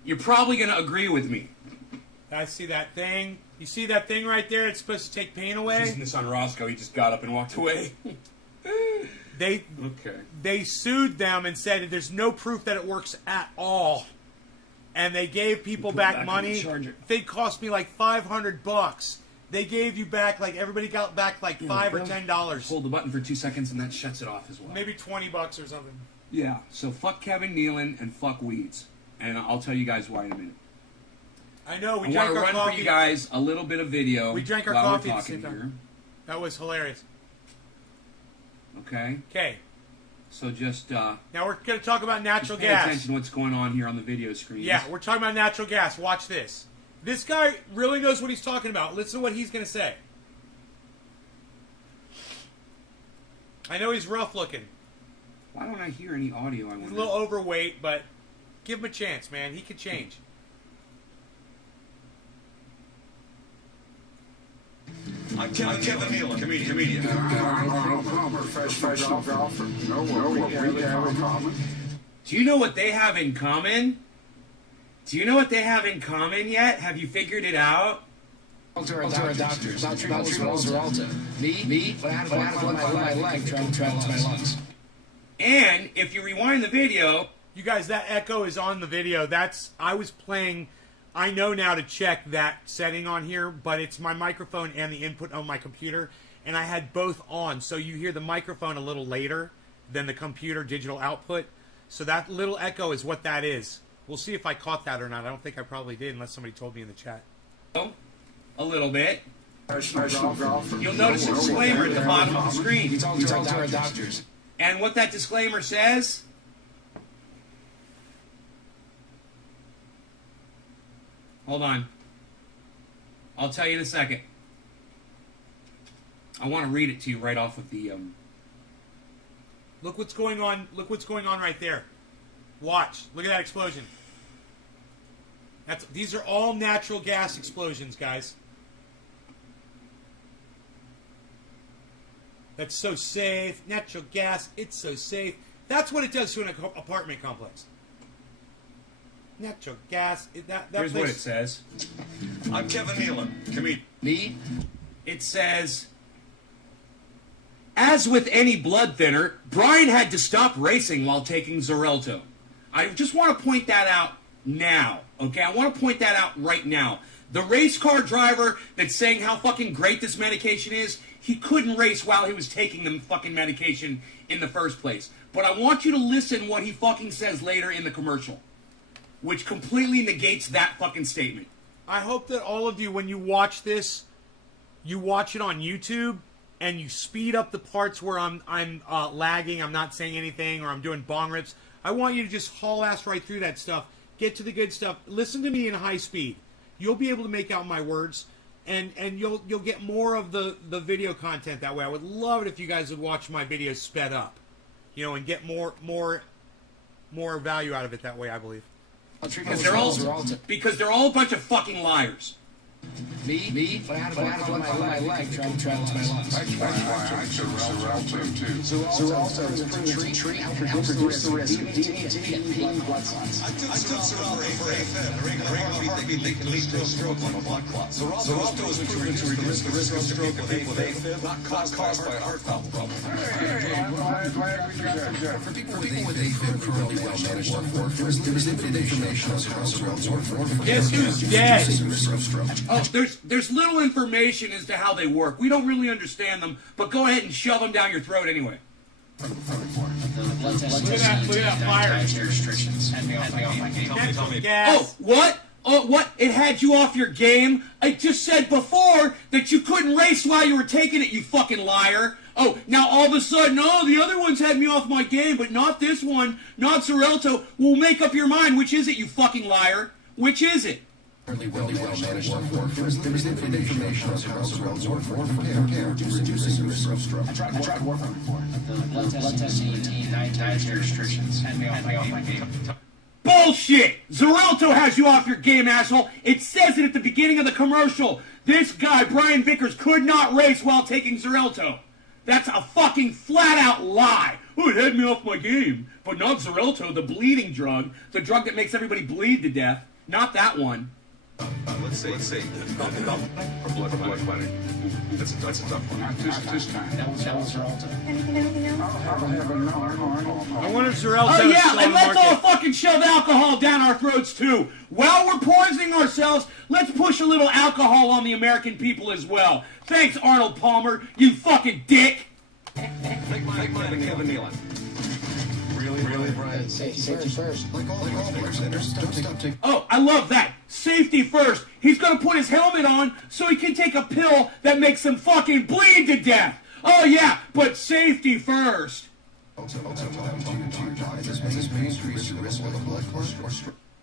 you're probably going to agree with me. I see that thing. You see that thing right there? It's supposed to take pain away. Using this on Roscoe, he just got up and walked away. They Okay. they sued them and said there's no proof that it works at all, and they gave people Put it back back in money. the charger. They cost me like $500. They gave you back like everybody got back like $5 or $10, Hold the button for 2 seconds and that shuts it off as well. maybe $20 or something. Yeah, so fuck Kevin Nealon and fuck Weeds. And I'll tell you guys why in a minute. I know we I want drank to our run coffee. for you guys a little bit of video We drank our while coffee we're at the talking same here. time. That was hilarious. Okay? Okay, So just now we're going to talk about natural pay gas. attention to what's going on here on the video screen. Yeah, we're talking about natural gas. Watch this. This guy really knows what he's talking about. Listen to what he's going to say. I know he's rough looking. Why don't I hear any audio? I He's a wonder. little overweight, but give him a chance, man. He could change. I'm Kevin Nealon, comedian. Do you know what they have in common? Do you know what they have in common yet? Have you figured it out? Doctors. About 3 moles Xarelto. Me? What happened to my leg? Traveled to my lungs. And if you rewind the video, You guys, that echo is on the video. I was playing. I know now to check that setting on here, but it's my microphone and the input on my computer, and I had both on, so you hear the microphone a little later than the computer digital output. So that little echo is what that is. We'll see if I caught that or not. I don't think I probably did, unless somebody told me in the chat. a little bit, you'll notice a disclaimer at the bottom of the screen. We talked to our doctors. And what that disclaimer says, hold on, I'll tell you in a second. I want to read it to you right off of the Look what's going on. Look what's going on right there. Watch. Look at that explosion. These are all natural gas explosions, guys. That's so safe. Natural gas, it's so safe. That's what it does to an apartment complex. Natural gas. That here's what it place, says. I'm Kevin Nealon, comedian. Me? It says, as with any blood thinner, Brian had to stop racing while taking Xarelto. I just want to point that out now, okay? I want to point that out right now. The race car driver that's saying how fucking great this medication is, he couldn't race while he was taking the fucking medication in the first place. But I want you to listen what he fucking says later in the commercial, which completely negates that fucking statement. I hope that all of you, when you watch this, you watch it on YouTube and you speed up the parts where I'm lagging, I'm not saying anything, or I'm doing bong rips. I want you to just haul ass right through that stuff. Get to the good stuff. Listen to me in high speed. You'll be able to make out my words, and you'll get more of the video content that way. I would love it if you guys would watch my videos sped up, and get more value out of it that way. I believe. Because they're all a bunch of fucking liars. Me? What happened to my leg? Traveled to my lungs. Xarelto is proven to treat and reduce the risk of DESCHULED and pain blood clots. I took Xarelto for AFib, irregular heartbeat that can lead to a stroke from a blood clot. Xarelto is proven to reduce the risk of stroke with AFib, not caused by a heart valve problem. For people with AFib currently well managed, there is limited information on Xarelto. Guess who's dead? Oh, there's little information as to how they work. We don't really understand them, but go ahead and shove them down your throat anyway. Look at that fire. Restrictions. Oh, what? Oh, what? It had you off your game? I just said before that you couldn't race while you were taking it, you fucking liar. Oh, now all of a sudden, oh, the other ones had me off my game, but not this one, not Xarelto. Well, make up your mind. Which is it, you fucking liar? Which is it? Really well managed warfare. There was information on how Xarelto's warfare compared to reducing risk of stroke. I tried warfare before. The blood testing routine, dietary restrictions, had me off my game. Bullshit! Xarelto has you off your game, asshole. It says it at the beginning of the commercial. This guy, Brian Vickers, could not race while taking Xarelto. That's a fucking flat-out lie. Oh, it had me off my game. But not Xarelto, the bleeding drug. The drug that makes everybody bleed to death. Not that one. Let's say, for blood clotting. That's a tough one. Not this time. That was Xarelto. I wanted Xarelto. Oh yeah, still on and the let's all market. fucking shove alcohol down our throats too. While we're poisoning ourselves, let's push a little alcohol on the American people as well. Thanks, Arnold Palmer, you fucking dick. Take mine and Kevin Nealon. Really, Brian? Safety first. Like all players, don't stop taking. Oh, I love that. Safety first. He's gonna put his helmet on so he can take a pill that makes him fucking bleed to death. Oh yeah, but safety first.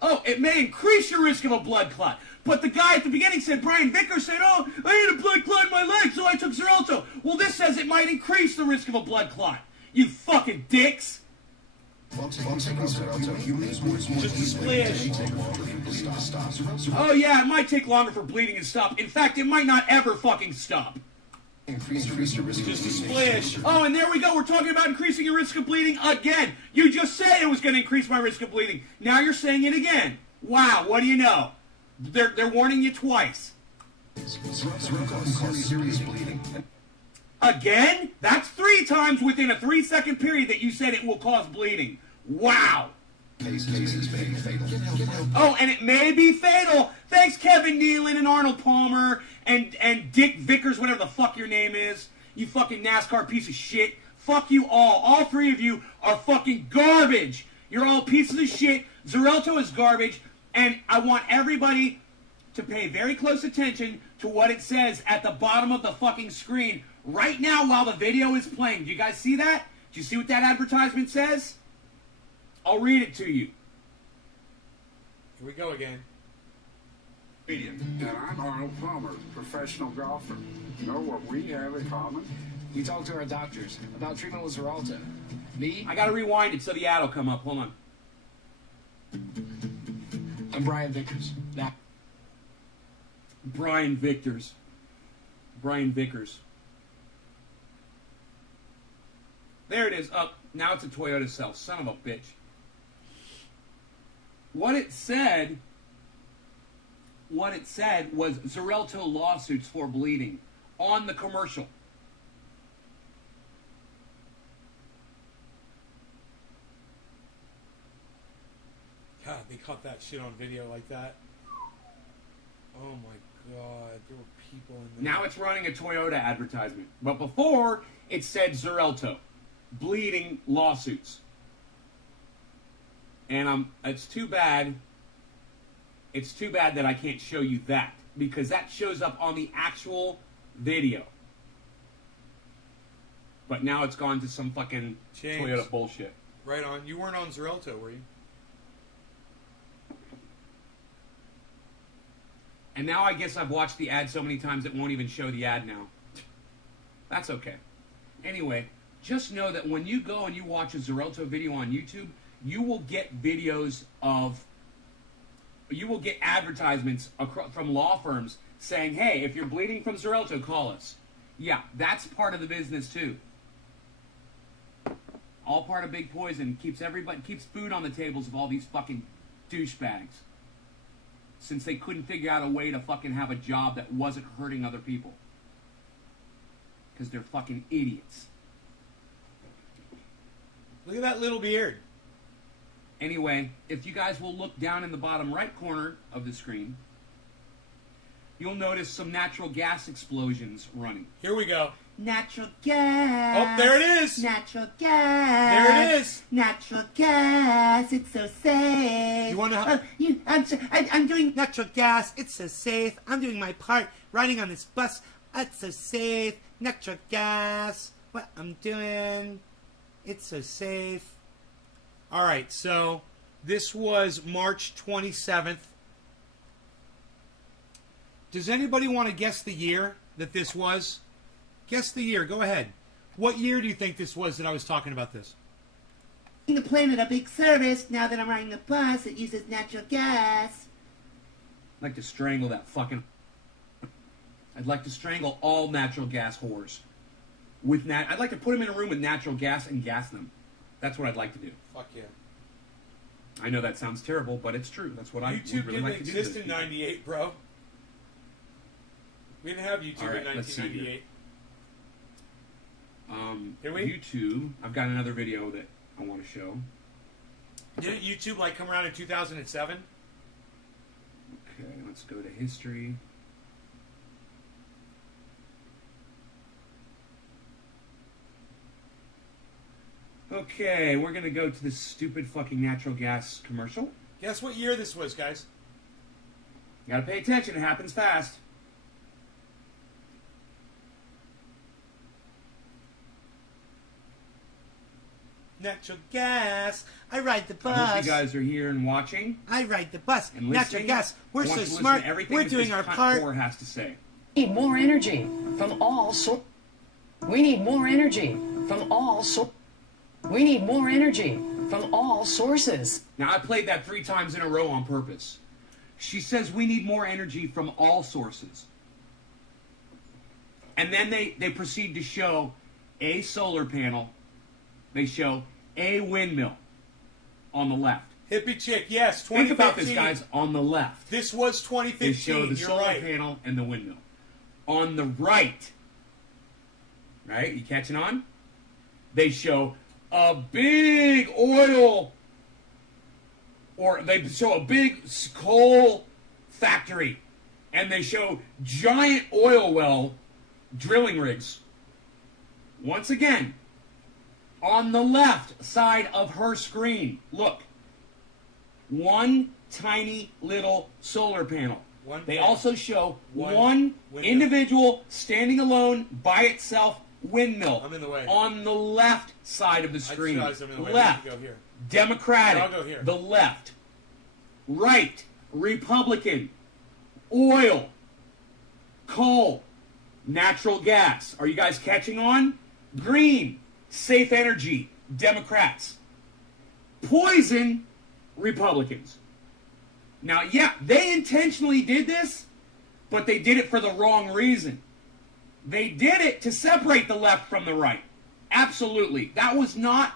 Oh, it may increase your risk of a blood clot. But the guy at the beginning said, Brian Vickers said, oh, I had a blood clot in my leg, so I took Xarelto. Well, this says it might increase the risk of a blood clot. You fucking dicks. Just a splash. Oh yeah, it might take longer for bleeding to stop. In fact, it might not ever fucking stop. Just a splash. Oh, and there we go. We're talking about increasing your risk of bleeding again. You just said it was going to increase my risk of bleeding. Now you're saying it again. Wow, what do you know? They're warning you twice. Again? That's 3 times within a 3-second period that you said it will cause bleeding. Wow. Oh, and it may be fatal. Thanks, Kevin Nealon and Arnold Palmer and Dick Vickers, whatever the fuck your name is. You fucking NASCAR piece of shit. Fuck you all. All 3 of you are fucking garbage. You're all pieces of shit. Xarelto is garbage. And I want everybody to pay very close attention to what it says at the bottom of the fucking screen right now while the video is playing. Do you guys see that? Do you see what that advertisement says? I'll read it to you. Here we go again. And I'm Arnold Palmer, professional golfer. Know what we have in common? We talked to our doctors about treatment with Xarelto. Me, I gotta rewind it so the ad will come up. Hold on. I'm Brian Vickers. Now, Brian Vickers. Brian Vickers. There it is. Up. Now it's a Toyota cell. Son of a bitch. What it said was Xarelto lawsuits for bleeding on the commercial. God, they caught that shit on video like that. Oh my God, there were people in there. Now it's running a Toyota advertisement. But before, it said Xarelto. Bleeding lawsuits. And it's too bad. It's too bad that I can't show you that. Because that shows up on the actual video. But now it's gone to some fucking James. Toyota bullshit. Right on. You weren't on Xarelto, were you? And now I guess I've watched the ad so many times it won't even show the ad now. That's okay. Anyway, just know that when you go and you watch a Xarelto video on YouTube, you will get videos of, you will get advertisements from law firms saying, hey, if you're bleeding from Xarelto, call us. Yeah, that's part of the business too. All part of Big Poison. Keeps food on the tables of all these fucking douchebags. Since they couldn't figure out a way to fucking have a job that wasn't hurting other people. Because they're fucking idiots. Look at that little beard. Anyway, if you guys will look down in the bottom right corner of the screen, you'll notice some natural gas explosions running. Here we go. Natural gas. Oh, there it is. Natural gas. There it is. Natural gas. It's so safe. You want to? I'm doing natural gas. It's so safe. I'm doing my part. Riding on this bus. It's so safe. Natural gas. What I'm doing. It's so safe. All right. So this was March 27th. Does anybody want to guess the year that this was? Guess the year. Go ahead. What year do you think this was that I was talking about this? The planet a big service. Now that I'm riding the bus, it uses natural gas. I'd like to strangle that fucking... I'd like to strangle all natural gas whores. I'd like to put them in a room with natural gas and gas them. That's what I'd like to do. Fuck yeah. I know that sounds terrible, but it's true. That's what I YouTube really didn't like to do. exist in 98, bro. We didn't have YouTube in 1998. Did we? YouTube. I've got another video that I want to show. Didn't YouTube like come around in 2007? Okay, let's go to history. Okay, we're gonna go to this stupid fucking natural gas commercial. Guess what year this was, guys? You gotta pay attention, it happens fast. Natural gas. I ride the bus. I hope you guys are here and watching. I ride the bus. And Natural gas. We're so smart. We're doing our part. Has to say. We need more energy from all sources. We need more energy from all sources. We need more energy from all sources. Now, I played that 3 times in a row on purpose. She says we need more energy from all sources. And then they proceed to show a solar panel. They show a windmill on the left. Hippie chick, yes, 2015. Think about this, guys, on the left. This was 2015. They show the solar right. panel and the windmill. On the right, you catching on? They show a big oil, or they show a big coal factory, and they show giant oil well drilling rigs. Once again, on the left side of her screen, look, one tiny little solar panel. They also show one individual standing alone by itself windmill. I'm in the way. On the left side of the screen. I'm in the way. Left, Go here. Democratic. I'll go here. The left. Right, Republican. Oil. Coal. Natural gas. Are you guys catching on? Green, safe energy, Democrats. Poison, Republicans. Now, yeah, they intentionally did this, but they did it for the wrong reason. They did it to separate the left from the right. Absolutely. That was not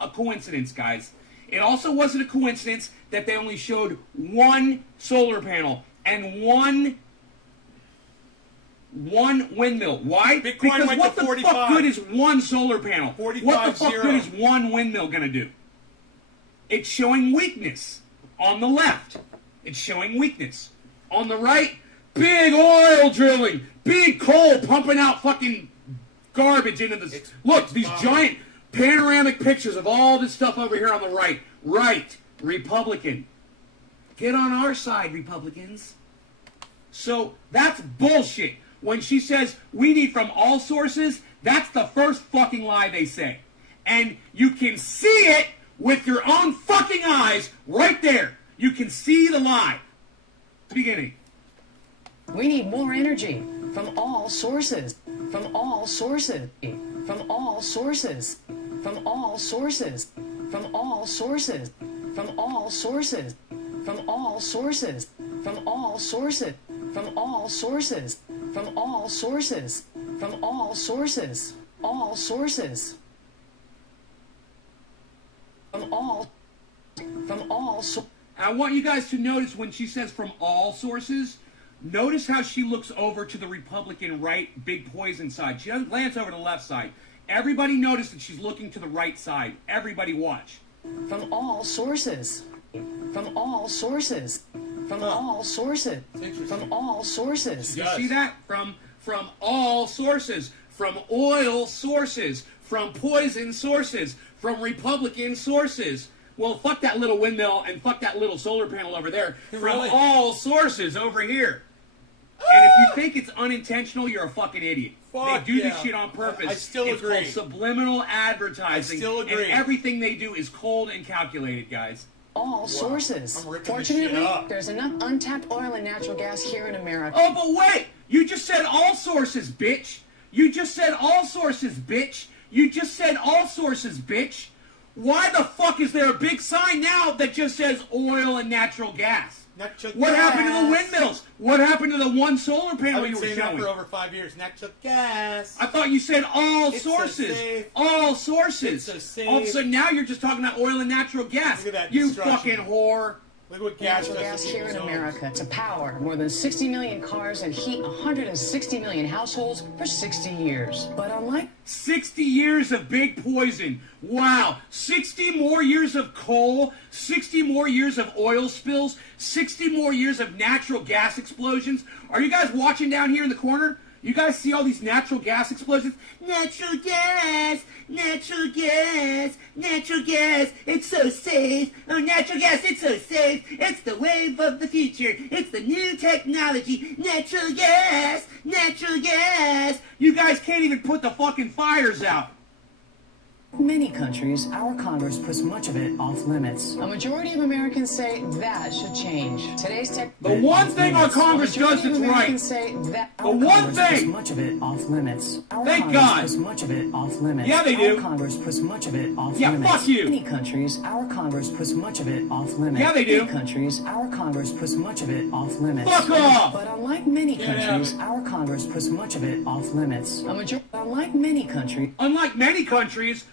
a coincidence, guys. It also wasn't a coincidence that they only showed one solar panel and one windmill. Why? Bitcoin because went what to the 45. fuck good is one solar panel? 45 what the fuck zero. good is one windmill going to do? It's showing weakness on the left. It's showing weakness. On the right, big oil drilling, big coal pumping out fucking garbage into the... Look, these giant panoramic pictures of all this stuff over here on the right. Right, Republican. Get on our side, Republicans. So that's bullshit. When she says we need from all sources, that's the first fucking lie they say. And you can see it with your own fucking eyes right there. You can see the lie. Beginning. We need more energy from all sources. From all sources. From all sources. From all sources. From all sources. From all sources. From all sources. From all sources. From all sources. From all sources. From all sources. All sources. From all. From all sources. I want you guys to notice when she says from all sources, notice how she looks over to the Republican right, big poison side. She doesn't glance over to the left side. Everybody notice that she's looking to the right side. Everybody watch. From all sources. From all sources. From all sources. From all sources. You see that? From all sources. From oil sources. From poison sources. From Republican sources. Well, fuck that little windmill and fuck that little solar panel over there. From Really? all sources over here. And if you think it's unintentional, you're a fucking idiot. Fuck They do yeah. this shit on purpose. I still it's agree. called subliminal advertising. I still agree. And everything they do is cold and calculated, guys. All sources. I'm ripping this shit Fortunately, up. there's enough untapped oil and natural gas here in America. Oh, but wait! You just said all sources, bitch! You just said all sources, bitch! You just said all sources, bitch! Why the fuck is there a big sign now that just says oil and natural gas? Natural What happened to the gas. windmills? What happened to the one solar I've panel been you were saying that showing? for over 5 years. Natural gas. I thought you said all It's so sources. safe. All sources. It's so safe. All of a sudden now you're just talking about oil and natural gas. Look at that You destruction. fucking whore. Look what gas Natural does gas to here in people's America to power more than 60 million cars and heat 160 million households for 60 years. But unlike 60 years of big poison. Wow. 60 more years of coal, 60 more years of oil spills, 60 more years of natural gas explosions. Are you guys watching down here in the corner? You guys see all these natural gas explosions? Natural gas, natural gas, natural gas, it's so safe. Oh, natural gas, it's so safe. It's the wave of the future. It's the new technology. Natural gas, natural gas. You guys can't even put the fucking fires out. many countries, our Congress puts much of it off limits. A majority of Americans say that should change. Today's tech. The one thing our Congress A majority does of that's Americans right. say that The our one Congress puts thing. much of it off limits. Our Thank Congress God. puts much of it off limits. Yeah, they Our do. Congress puts much of it off Yeah, limits. fuck you. Many countries, our Congress puts much of it off limits. Yeah, they do. Many countries, our Congress puts much of it off limits. Fuck off. But unlike many Get countries, out. our Congress puts much of it off limits. Unlike many countries. Unlike many countries,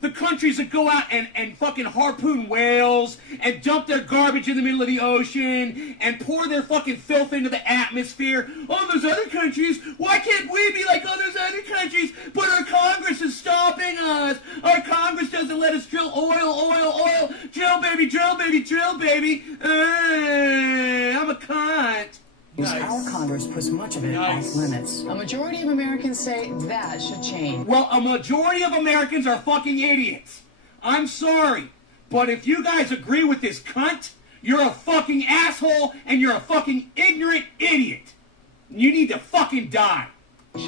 the countries that go out and fucking harpoon whales and dump their garbage in the middle of the ocean and pour their fucking filth into the atmosphere. Oh, those other countries, why can't we be like all those other countries? But our Congress is stopping us. Our Congress doesn't let us drill oil. Drill, baby, drill, baby, drill, baby. I'm a cunt. Nice. Our Congress puts much of it Nice. off limits. A majority of Americans say that should change. Well, a majority of Americans are fucking idiots. I'm sorry. But if you guys agree with this cunt, you're a fucking asshole and you're a fucking ignorant idiot. You need to fucking die.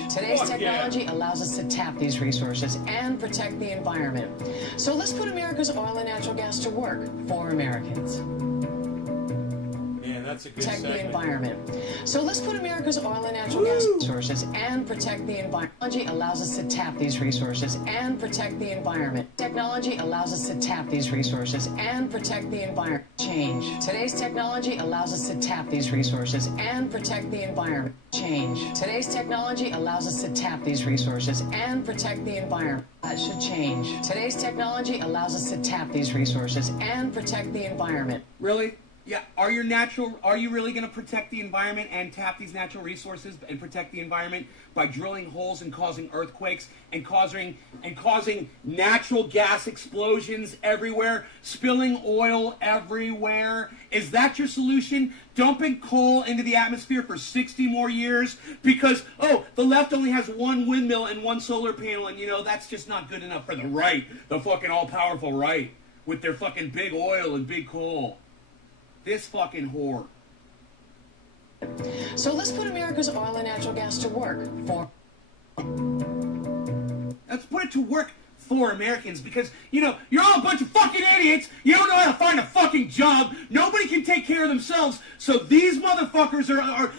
Today's Fuck yeah. technology allows us to tap these resources and protect the environment. So let's put America's oil and natural gas to work for Americans. Man, that's a good Protect the segment. environment. So let's put America's oil and natural gas resources and protect the environment. Technology allows us to tap these resources and protect the environment. Technology allows us to tap these resources and protect the environment. Change. Today's technology allows us to tap these resources and protect the environment. Change. Today's technology allows us to tap these resources and protect the environment. That should change. Today's technology allows us to tap these resources and protect the environment. Really? Yeah, are you really going to protect the environment and tap these natural resources and protect the environment by drilling holes and causing earthquakes and causing natural gas explosions everywhere, spilling oil everywhere? Is that your solution? Dumping coal into the atmosphere for 60 more years because, the left only has one windmill and one solar panel and, that's just not good enough for the right, the fucking all-powerful right, with their fucking big oil and big coal. This fucking whore. So let's put America's oil and natural gas to work for. Let's put it to work for Americans because, you're all a bunch of fucking idiots. You don't know how to find a fucking job. Nobody can take care of themselves. So these motherfuckers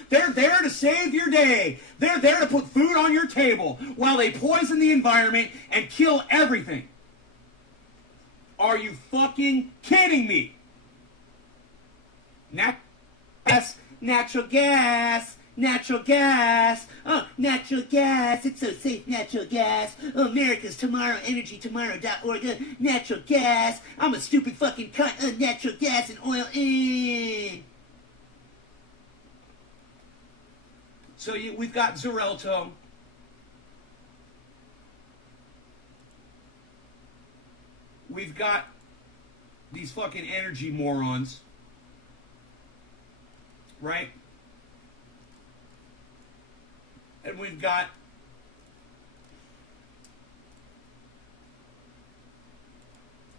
they're there to save your day. They're there to put food on your table while they poison the environment and kill everything. Are you fucking kidding me? Natural gas, natural gas, it's so safe, natural gas, America's Tomorrow, Energy Tomorrow.org, natural gas, I'm a stupid fucking cunt, natural gas and oil, So we've got Xarelto. We've got these fucking energy morons. right? And we've got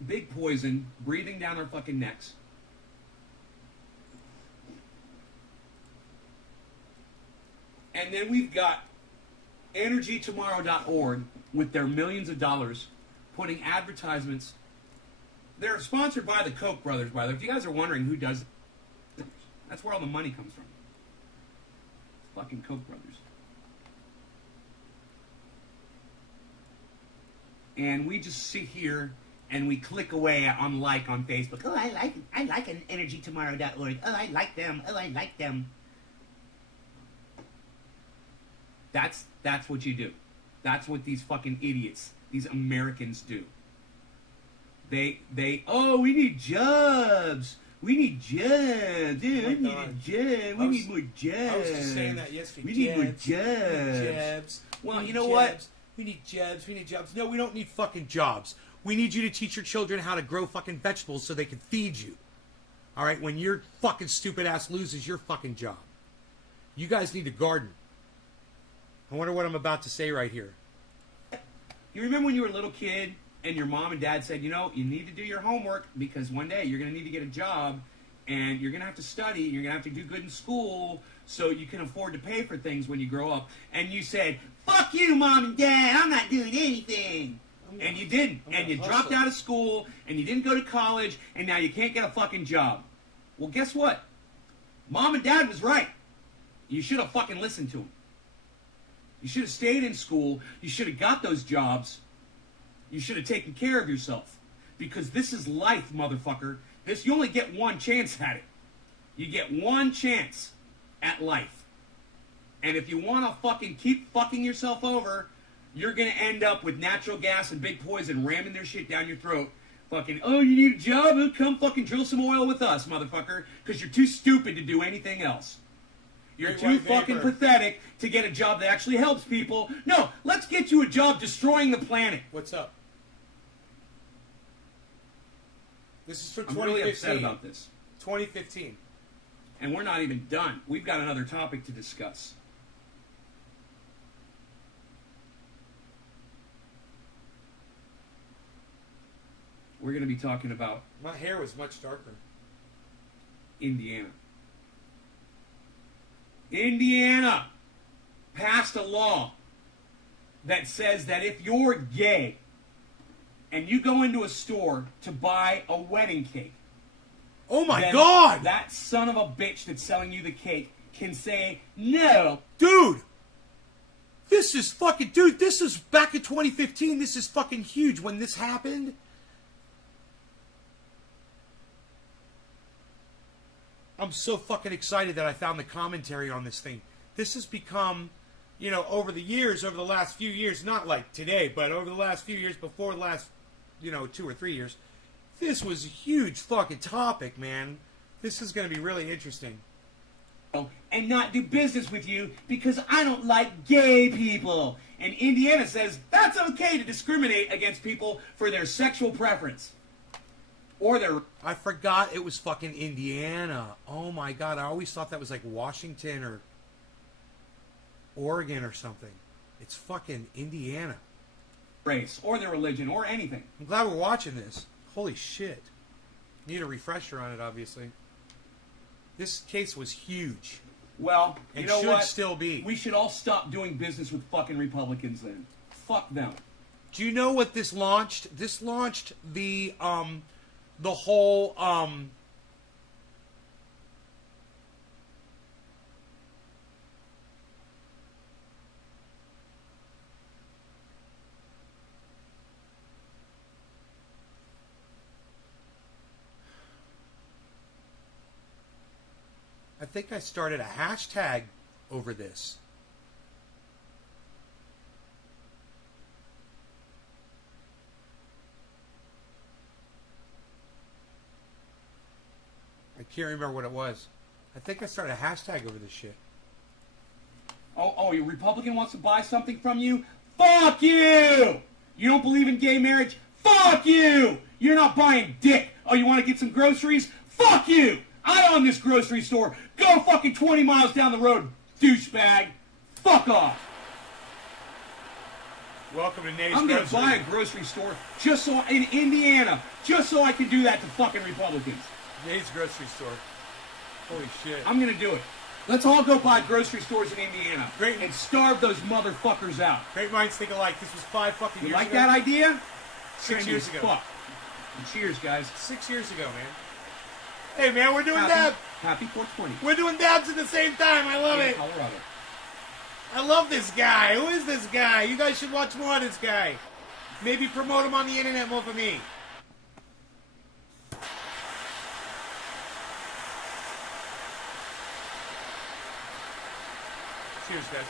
big poison breathing down our fucking necks. And then we've got EnergyTomorrow.org with their millions of dollars putting advertisements. They're sponsored by the Koch brothers, by the way. If you guys are wondering who does it, that's where all the money comes from. It's fucking Koch brothers. And we just sit here and we click away on like on Facebook. Oh, I like an EnergyTomorrow.org. Oh, I like them. Oh, I like them. That's what you do. That's what these fucking idiots, these Americans do. They oh, we need jobs. We need jobs. Dude, we need a job. We need more jobs. I was just saying that yesterday. We need more jobs. Well, you know what? We need jobs. We need jobs. No, we don't need fucking jobs. We need you to teach your children how to grow fucking vegetables so they can feed you. All right? When your fucking stupid ass loses your fucking job. You guys need to garden. I wonder what I'm about to say right here. You remember when you were a little kid and your mom and dad said, you know, you need to do your homework because one day you're going to need to get a job and you're going to have to study and you're going to have to do good in school so you can afford to pay for things when you grow up. And you said, fuck you, Mom and Dad, I'm not doing anything. And you didn't. And you dropped out of school and you didn't go to college and now you can't get a fucking job. Well, guess what? Mom and Dad was right. You should have fucking listened to them. You should have stayed in school. You should have got those jobs. You should have taken care of yourself. Because this is life, motherfucker. You only get one chance at it. You get one chance at life. And if you want to fucking keep fucking yourself over, you're going to end up with natural gas and big poison ramming their shit down your throat. Fucking, oh, you need a job? Oh, come fucking drill some oil with us, motherfucker. Because you're too stupid to do anything else. You're too fucking pathetic to get a job that actually helps people. No, let's get you a job destroying the planet. What's up? This is for 2015. I'm really upset about this. 2015. And we're not even done. We've got another topic to discuss. We're going to be talking about... My hair was much darker. Indiana. Indiana passed a law that says that if you're gay and you go into a store to buy a wedding cake, oh my God! That son of a bitch that's selling you the cake can say no. Dude! This is fucking... Dude, this is back in 2015. This is fucking huge. When this happened... I'm so fucking excited that I found the commentary on this thing. This has become, you know, over the years, over the last few years, not like today, but over the last few years, before the last, you know, 2 or 3 years, this was a huge fucking topic, man. This is going to be really interesting. And not do business with you because I don't like gay people. And Indiana says that's okay to discriminate against people for their sexual preference. Or their... I forgot it was fucking Indiana. Oh my God, I always thought that was like Washington or Oregon or something. It's fucking Indiana. Race, or their religion, or anything. I'm glad we're watching this. Holy shit. Need a refresher on it, obviously. This case was huge. Well, you know what? Should still be. We should all stop doing business with fucking Republicans then. Fuck them. Do you know what this launched? This launched the whole, I think I started a hashtag over this. I can't remember what it was. I think I started a hashtag over this shit. Oh, your Republican wants to buy something from you? Fuck you! You don't believe in gay marriage? Fuck you! You're not buying dick. Oh, you want to get some groceries? Fuck you! I own this grocery store. Go fucking 20 miles down the road, douchebag. Fuck off. Welcome to Nate's I'm gonna Grocery. buy a grocery store just so in Indiana, just so I can do that to fucking Republicans. Nate's Grocery Store. Holy shit. I'm gonna do it. Let's all go buy grocery stores in Indiana and starve those motherfuckers out. Great minds think alike. This was 5 fucking You years like ago. that idea? 6 years Trendy as ago. fuck. And cheers, guys. 6 years ago, man. Hey, man, we're doing Happy, dabs. happy 420. We're doing dabs at the same time. I love In it. Colorado. I love this guy. Who is this guy? You guys should watch more of this guy. Maybe promote him on the internet more for me. Cheers, guys.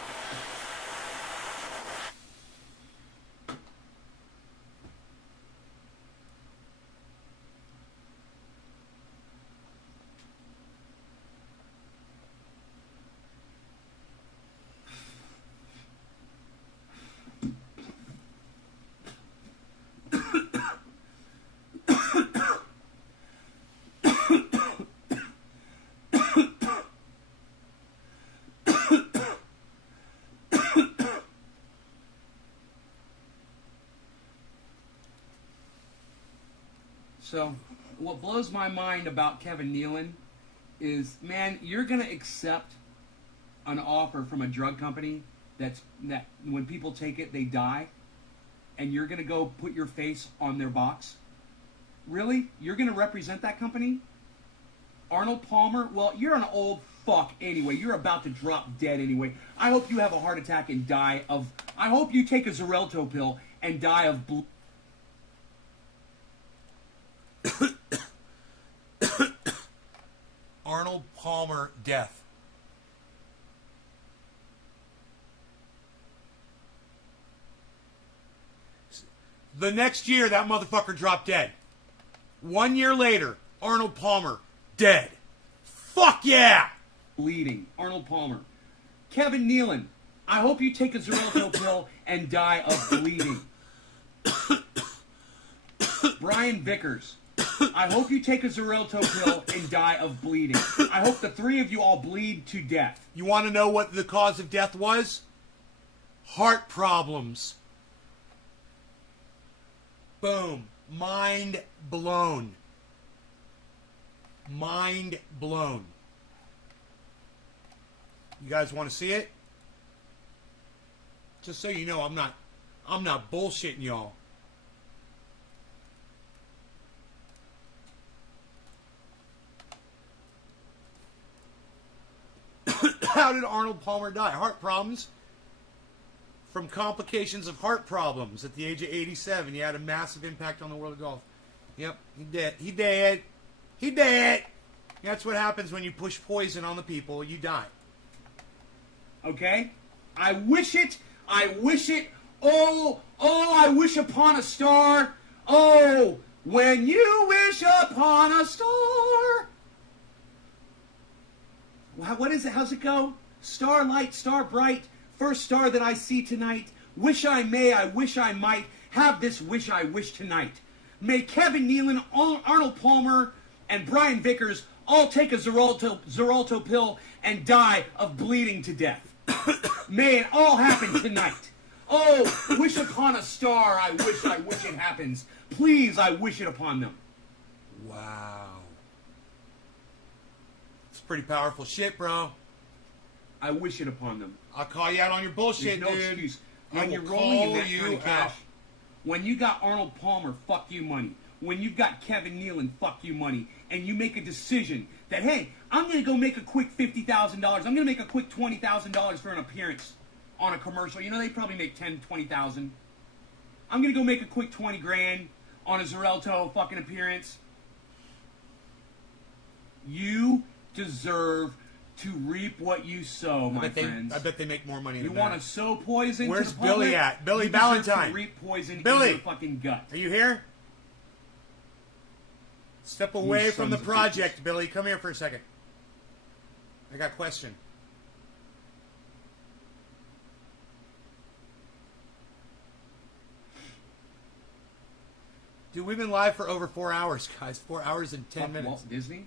So, what blows my mind about Kevin Nealon is, man, you're gonna accept an offer from a drug company that when people take it, they die, and you're gonna go put your face on their box? Really? You're gonna represent that company? Arnold Palmer? Well, you're an old fuck anyway. You're about to drop dead anyway. I hope you have a heart attack and die of... I hope you take a Xarelto pill and die of... Arnold Palmer death. The next year, that motherfucker dropped dead. 1 year later, Arnold Palmer dead. Fuck yeah! Bleeding. Arnold Palmer. Kevin Nealon, I hope you take a Xarelto pill and die of bleeding. Brian Vickers, I hope you take a Xarelto pill and die of bleeding. I hope the three of you all bleed to death. You want to know what the cause of death was? Heart problems. Boom. Mind blown. Mind blown. You guys want to see it? Just so you know, I'm not bullshitting y'all. How did Arnold Palmer die? Heart problems. From complications of heart problems at the age of 87. He had a massive impact on the world of golf. Yep, he did. He did. He did. That's what happens when you push poison on the people. You die. Okay? I wish it. I wish it. Oh, I wish upon a star. Oh, when you wish upon a star. What is it? How's it go? Starlight, star bright, first star that I see tonight. Wish I may, I wish I might, have this wish I wish tonight. May Kevin Nealon, Arnold Palmer, and Brian Vickers all take a Xarelto pill and die of bleeding to death. May it all happen tonight. Oh, wish upon a star, I wish it happens. Please, I wish it upon them. Wow. It's pretty powerful shit, bro. I wish it upon them. I'll call you out on your bullshit, There's no dude. excuse. I When will you're rolling in call that you kind of cash, out. when you got Arnold Palmer, fuck you money. When you've got Kevin Nealon, fuck you money. And you make a decision that, hey, I'm going to go make a quick $50,000. I'm going to make a quick $20,000 for an appearance on a commercial. You know, they probably make $10,000, $20,000. I'm going to go make a quick 20 grand on a Xarelto fucking appearance. You deserve to reap what you sow, my friends. I bet they make more money You than want that. to sow poison? Where's to the public? Billy at? Billy You deserve Ballantyne. To reap poison Billy! in your fucking gut. Are you here? Step away You from the sons of project, Billy. Come here for a second. I got a question. Dude, we've been live for over 4 hours, guys. 4 hours and 10 Fuck minutes. Walt Disney?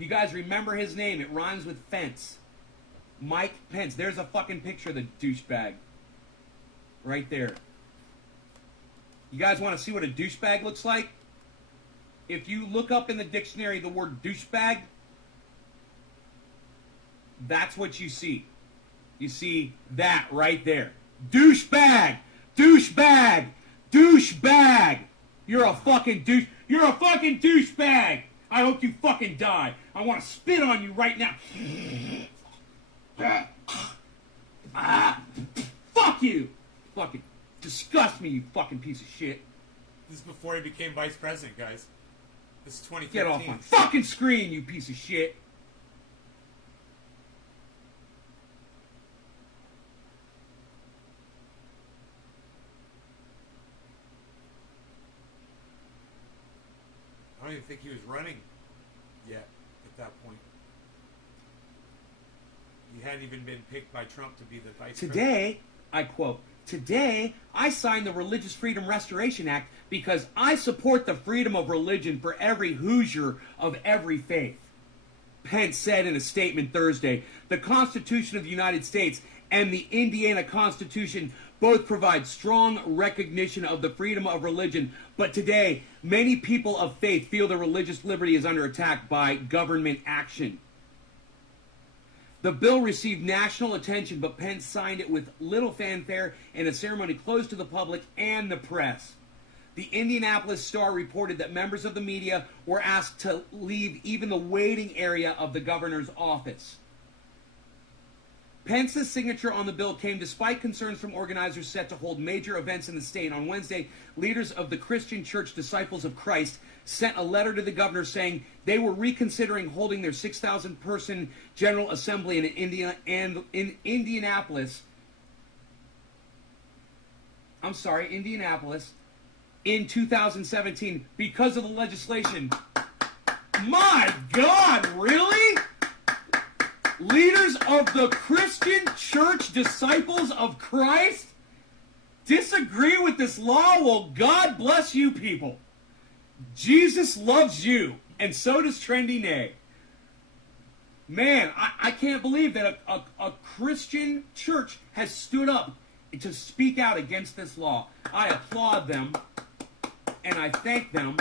You guys remember his name. It rhymes with fence. Mike Pence. There's a fucking picture of the douchebag. Right there. You guys want to see what a douchebag looks like? If you look up in the dictionary the word douchebag, that's what you see. You see that right there. Douchebag! Douchebag! Douchebag! You're a fucking douche. You're a fucking douchebag! I hope you fucking die. I want to spit on you right now. Fuck you! Fucking disgust me, you fucking piece of shit. This is before he became vice president, guys. This is 2015. Get off my fucking screen, you piece of shit. I don't even think he was running yet at that point. He hadn't even been picked by Trump to be the vice president. Today, I quote, "Today, I signed the Religious Freedom Restoration Act because I support the freedom of religion for every Hoosier of every faith." Pence said in a statement Thursday, "The Constitution of the United States and the Indiana Constitution both provide strong recognition of the freedom of religion, but today, many people of faith feel their religious liberty is under attack by government action." The bill received national attention, but Pence signed it with little fanfare in a ceremony closed to the public and the press. The Indianapolis Star reported that members of the media were asked to leave even the waiting area of the governor's office. Pence's signature on the bill came despite concerns from organizers set to hold major events in the state. On Wednesday, leaders of the Christian Church Disciples of Christ sent a letter to the governor saying they were reconsidering holding their 6,000-person General Assembly in Indianapolis in 2017 because of the legislation. My God, really? Leaders of the Christian Church Disciples of Christ disagree with this law? Well, God bless you people. Jesus loves you, and so does Trendy Nay. Man, I can't believe that a Christian church has stood up to speak out against this law. I applaud them, and I thank them.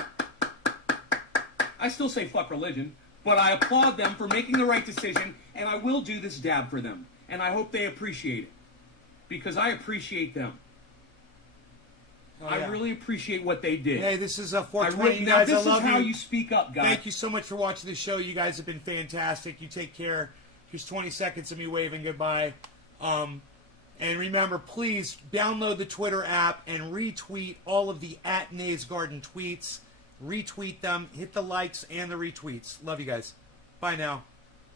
I still say fuck religion, but I applaud them for making the right decision, and I will do this dab for them. And I hope they appreciate it, because I appreciate them. I really appreciate what they did. Hey, this is a 420, you guys. This I love is how you. you speak up, guys. Thank you so much for watching the show. You guys have been fantastic. You take care. Here's 20 seconds of me waving goodbye. And remember, please download the Twitter app and retweet all of the @NaysGarden tweets. Retweet them. Hit the likes and the retweets. Love you guys. Bye now.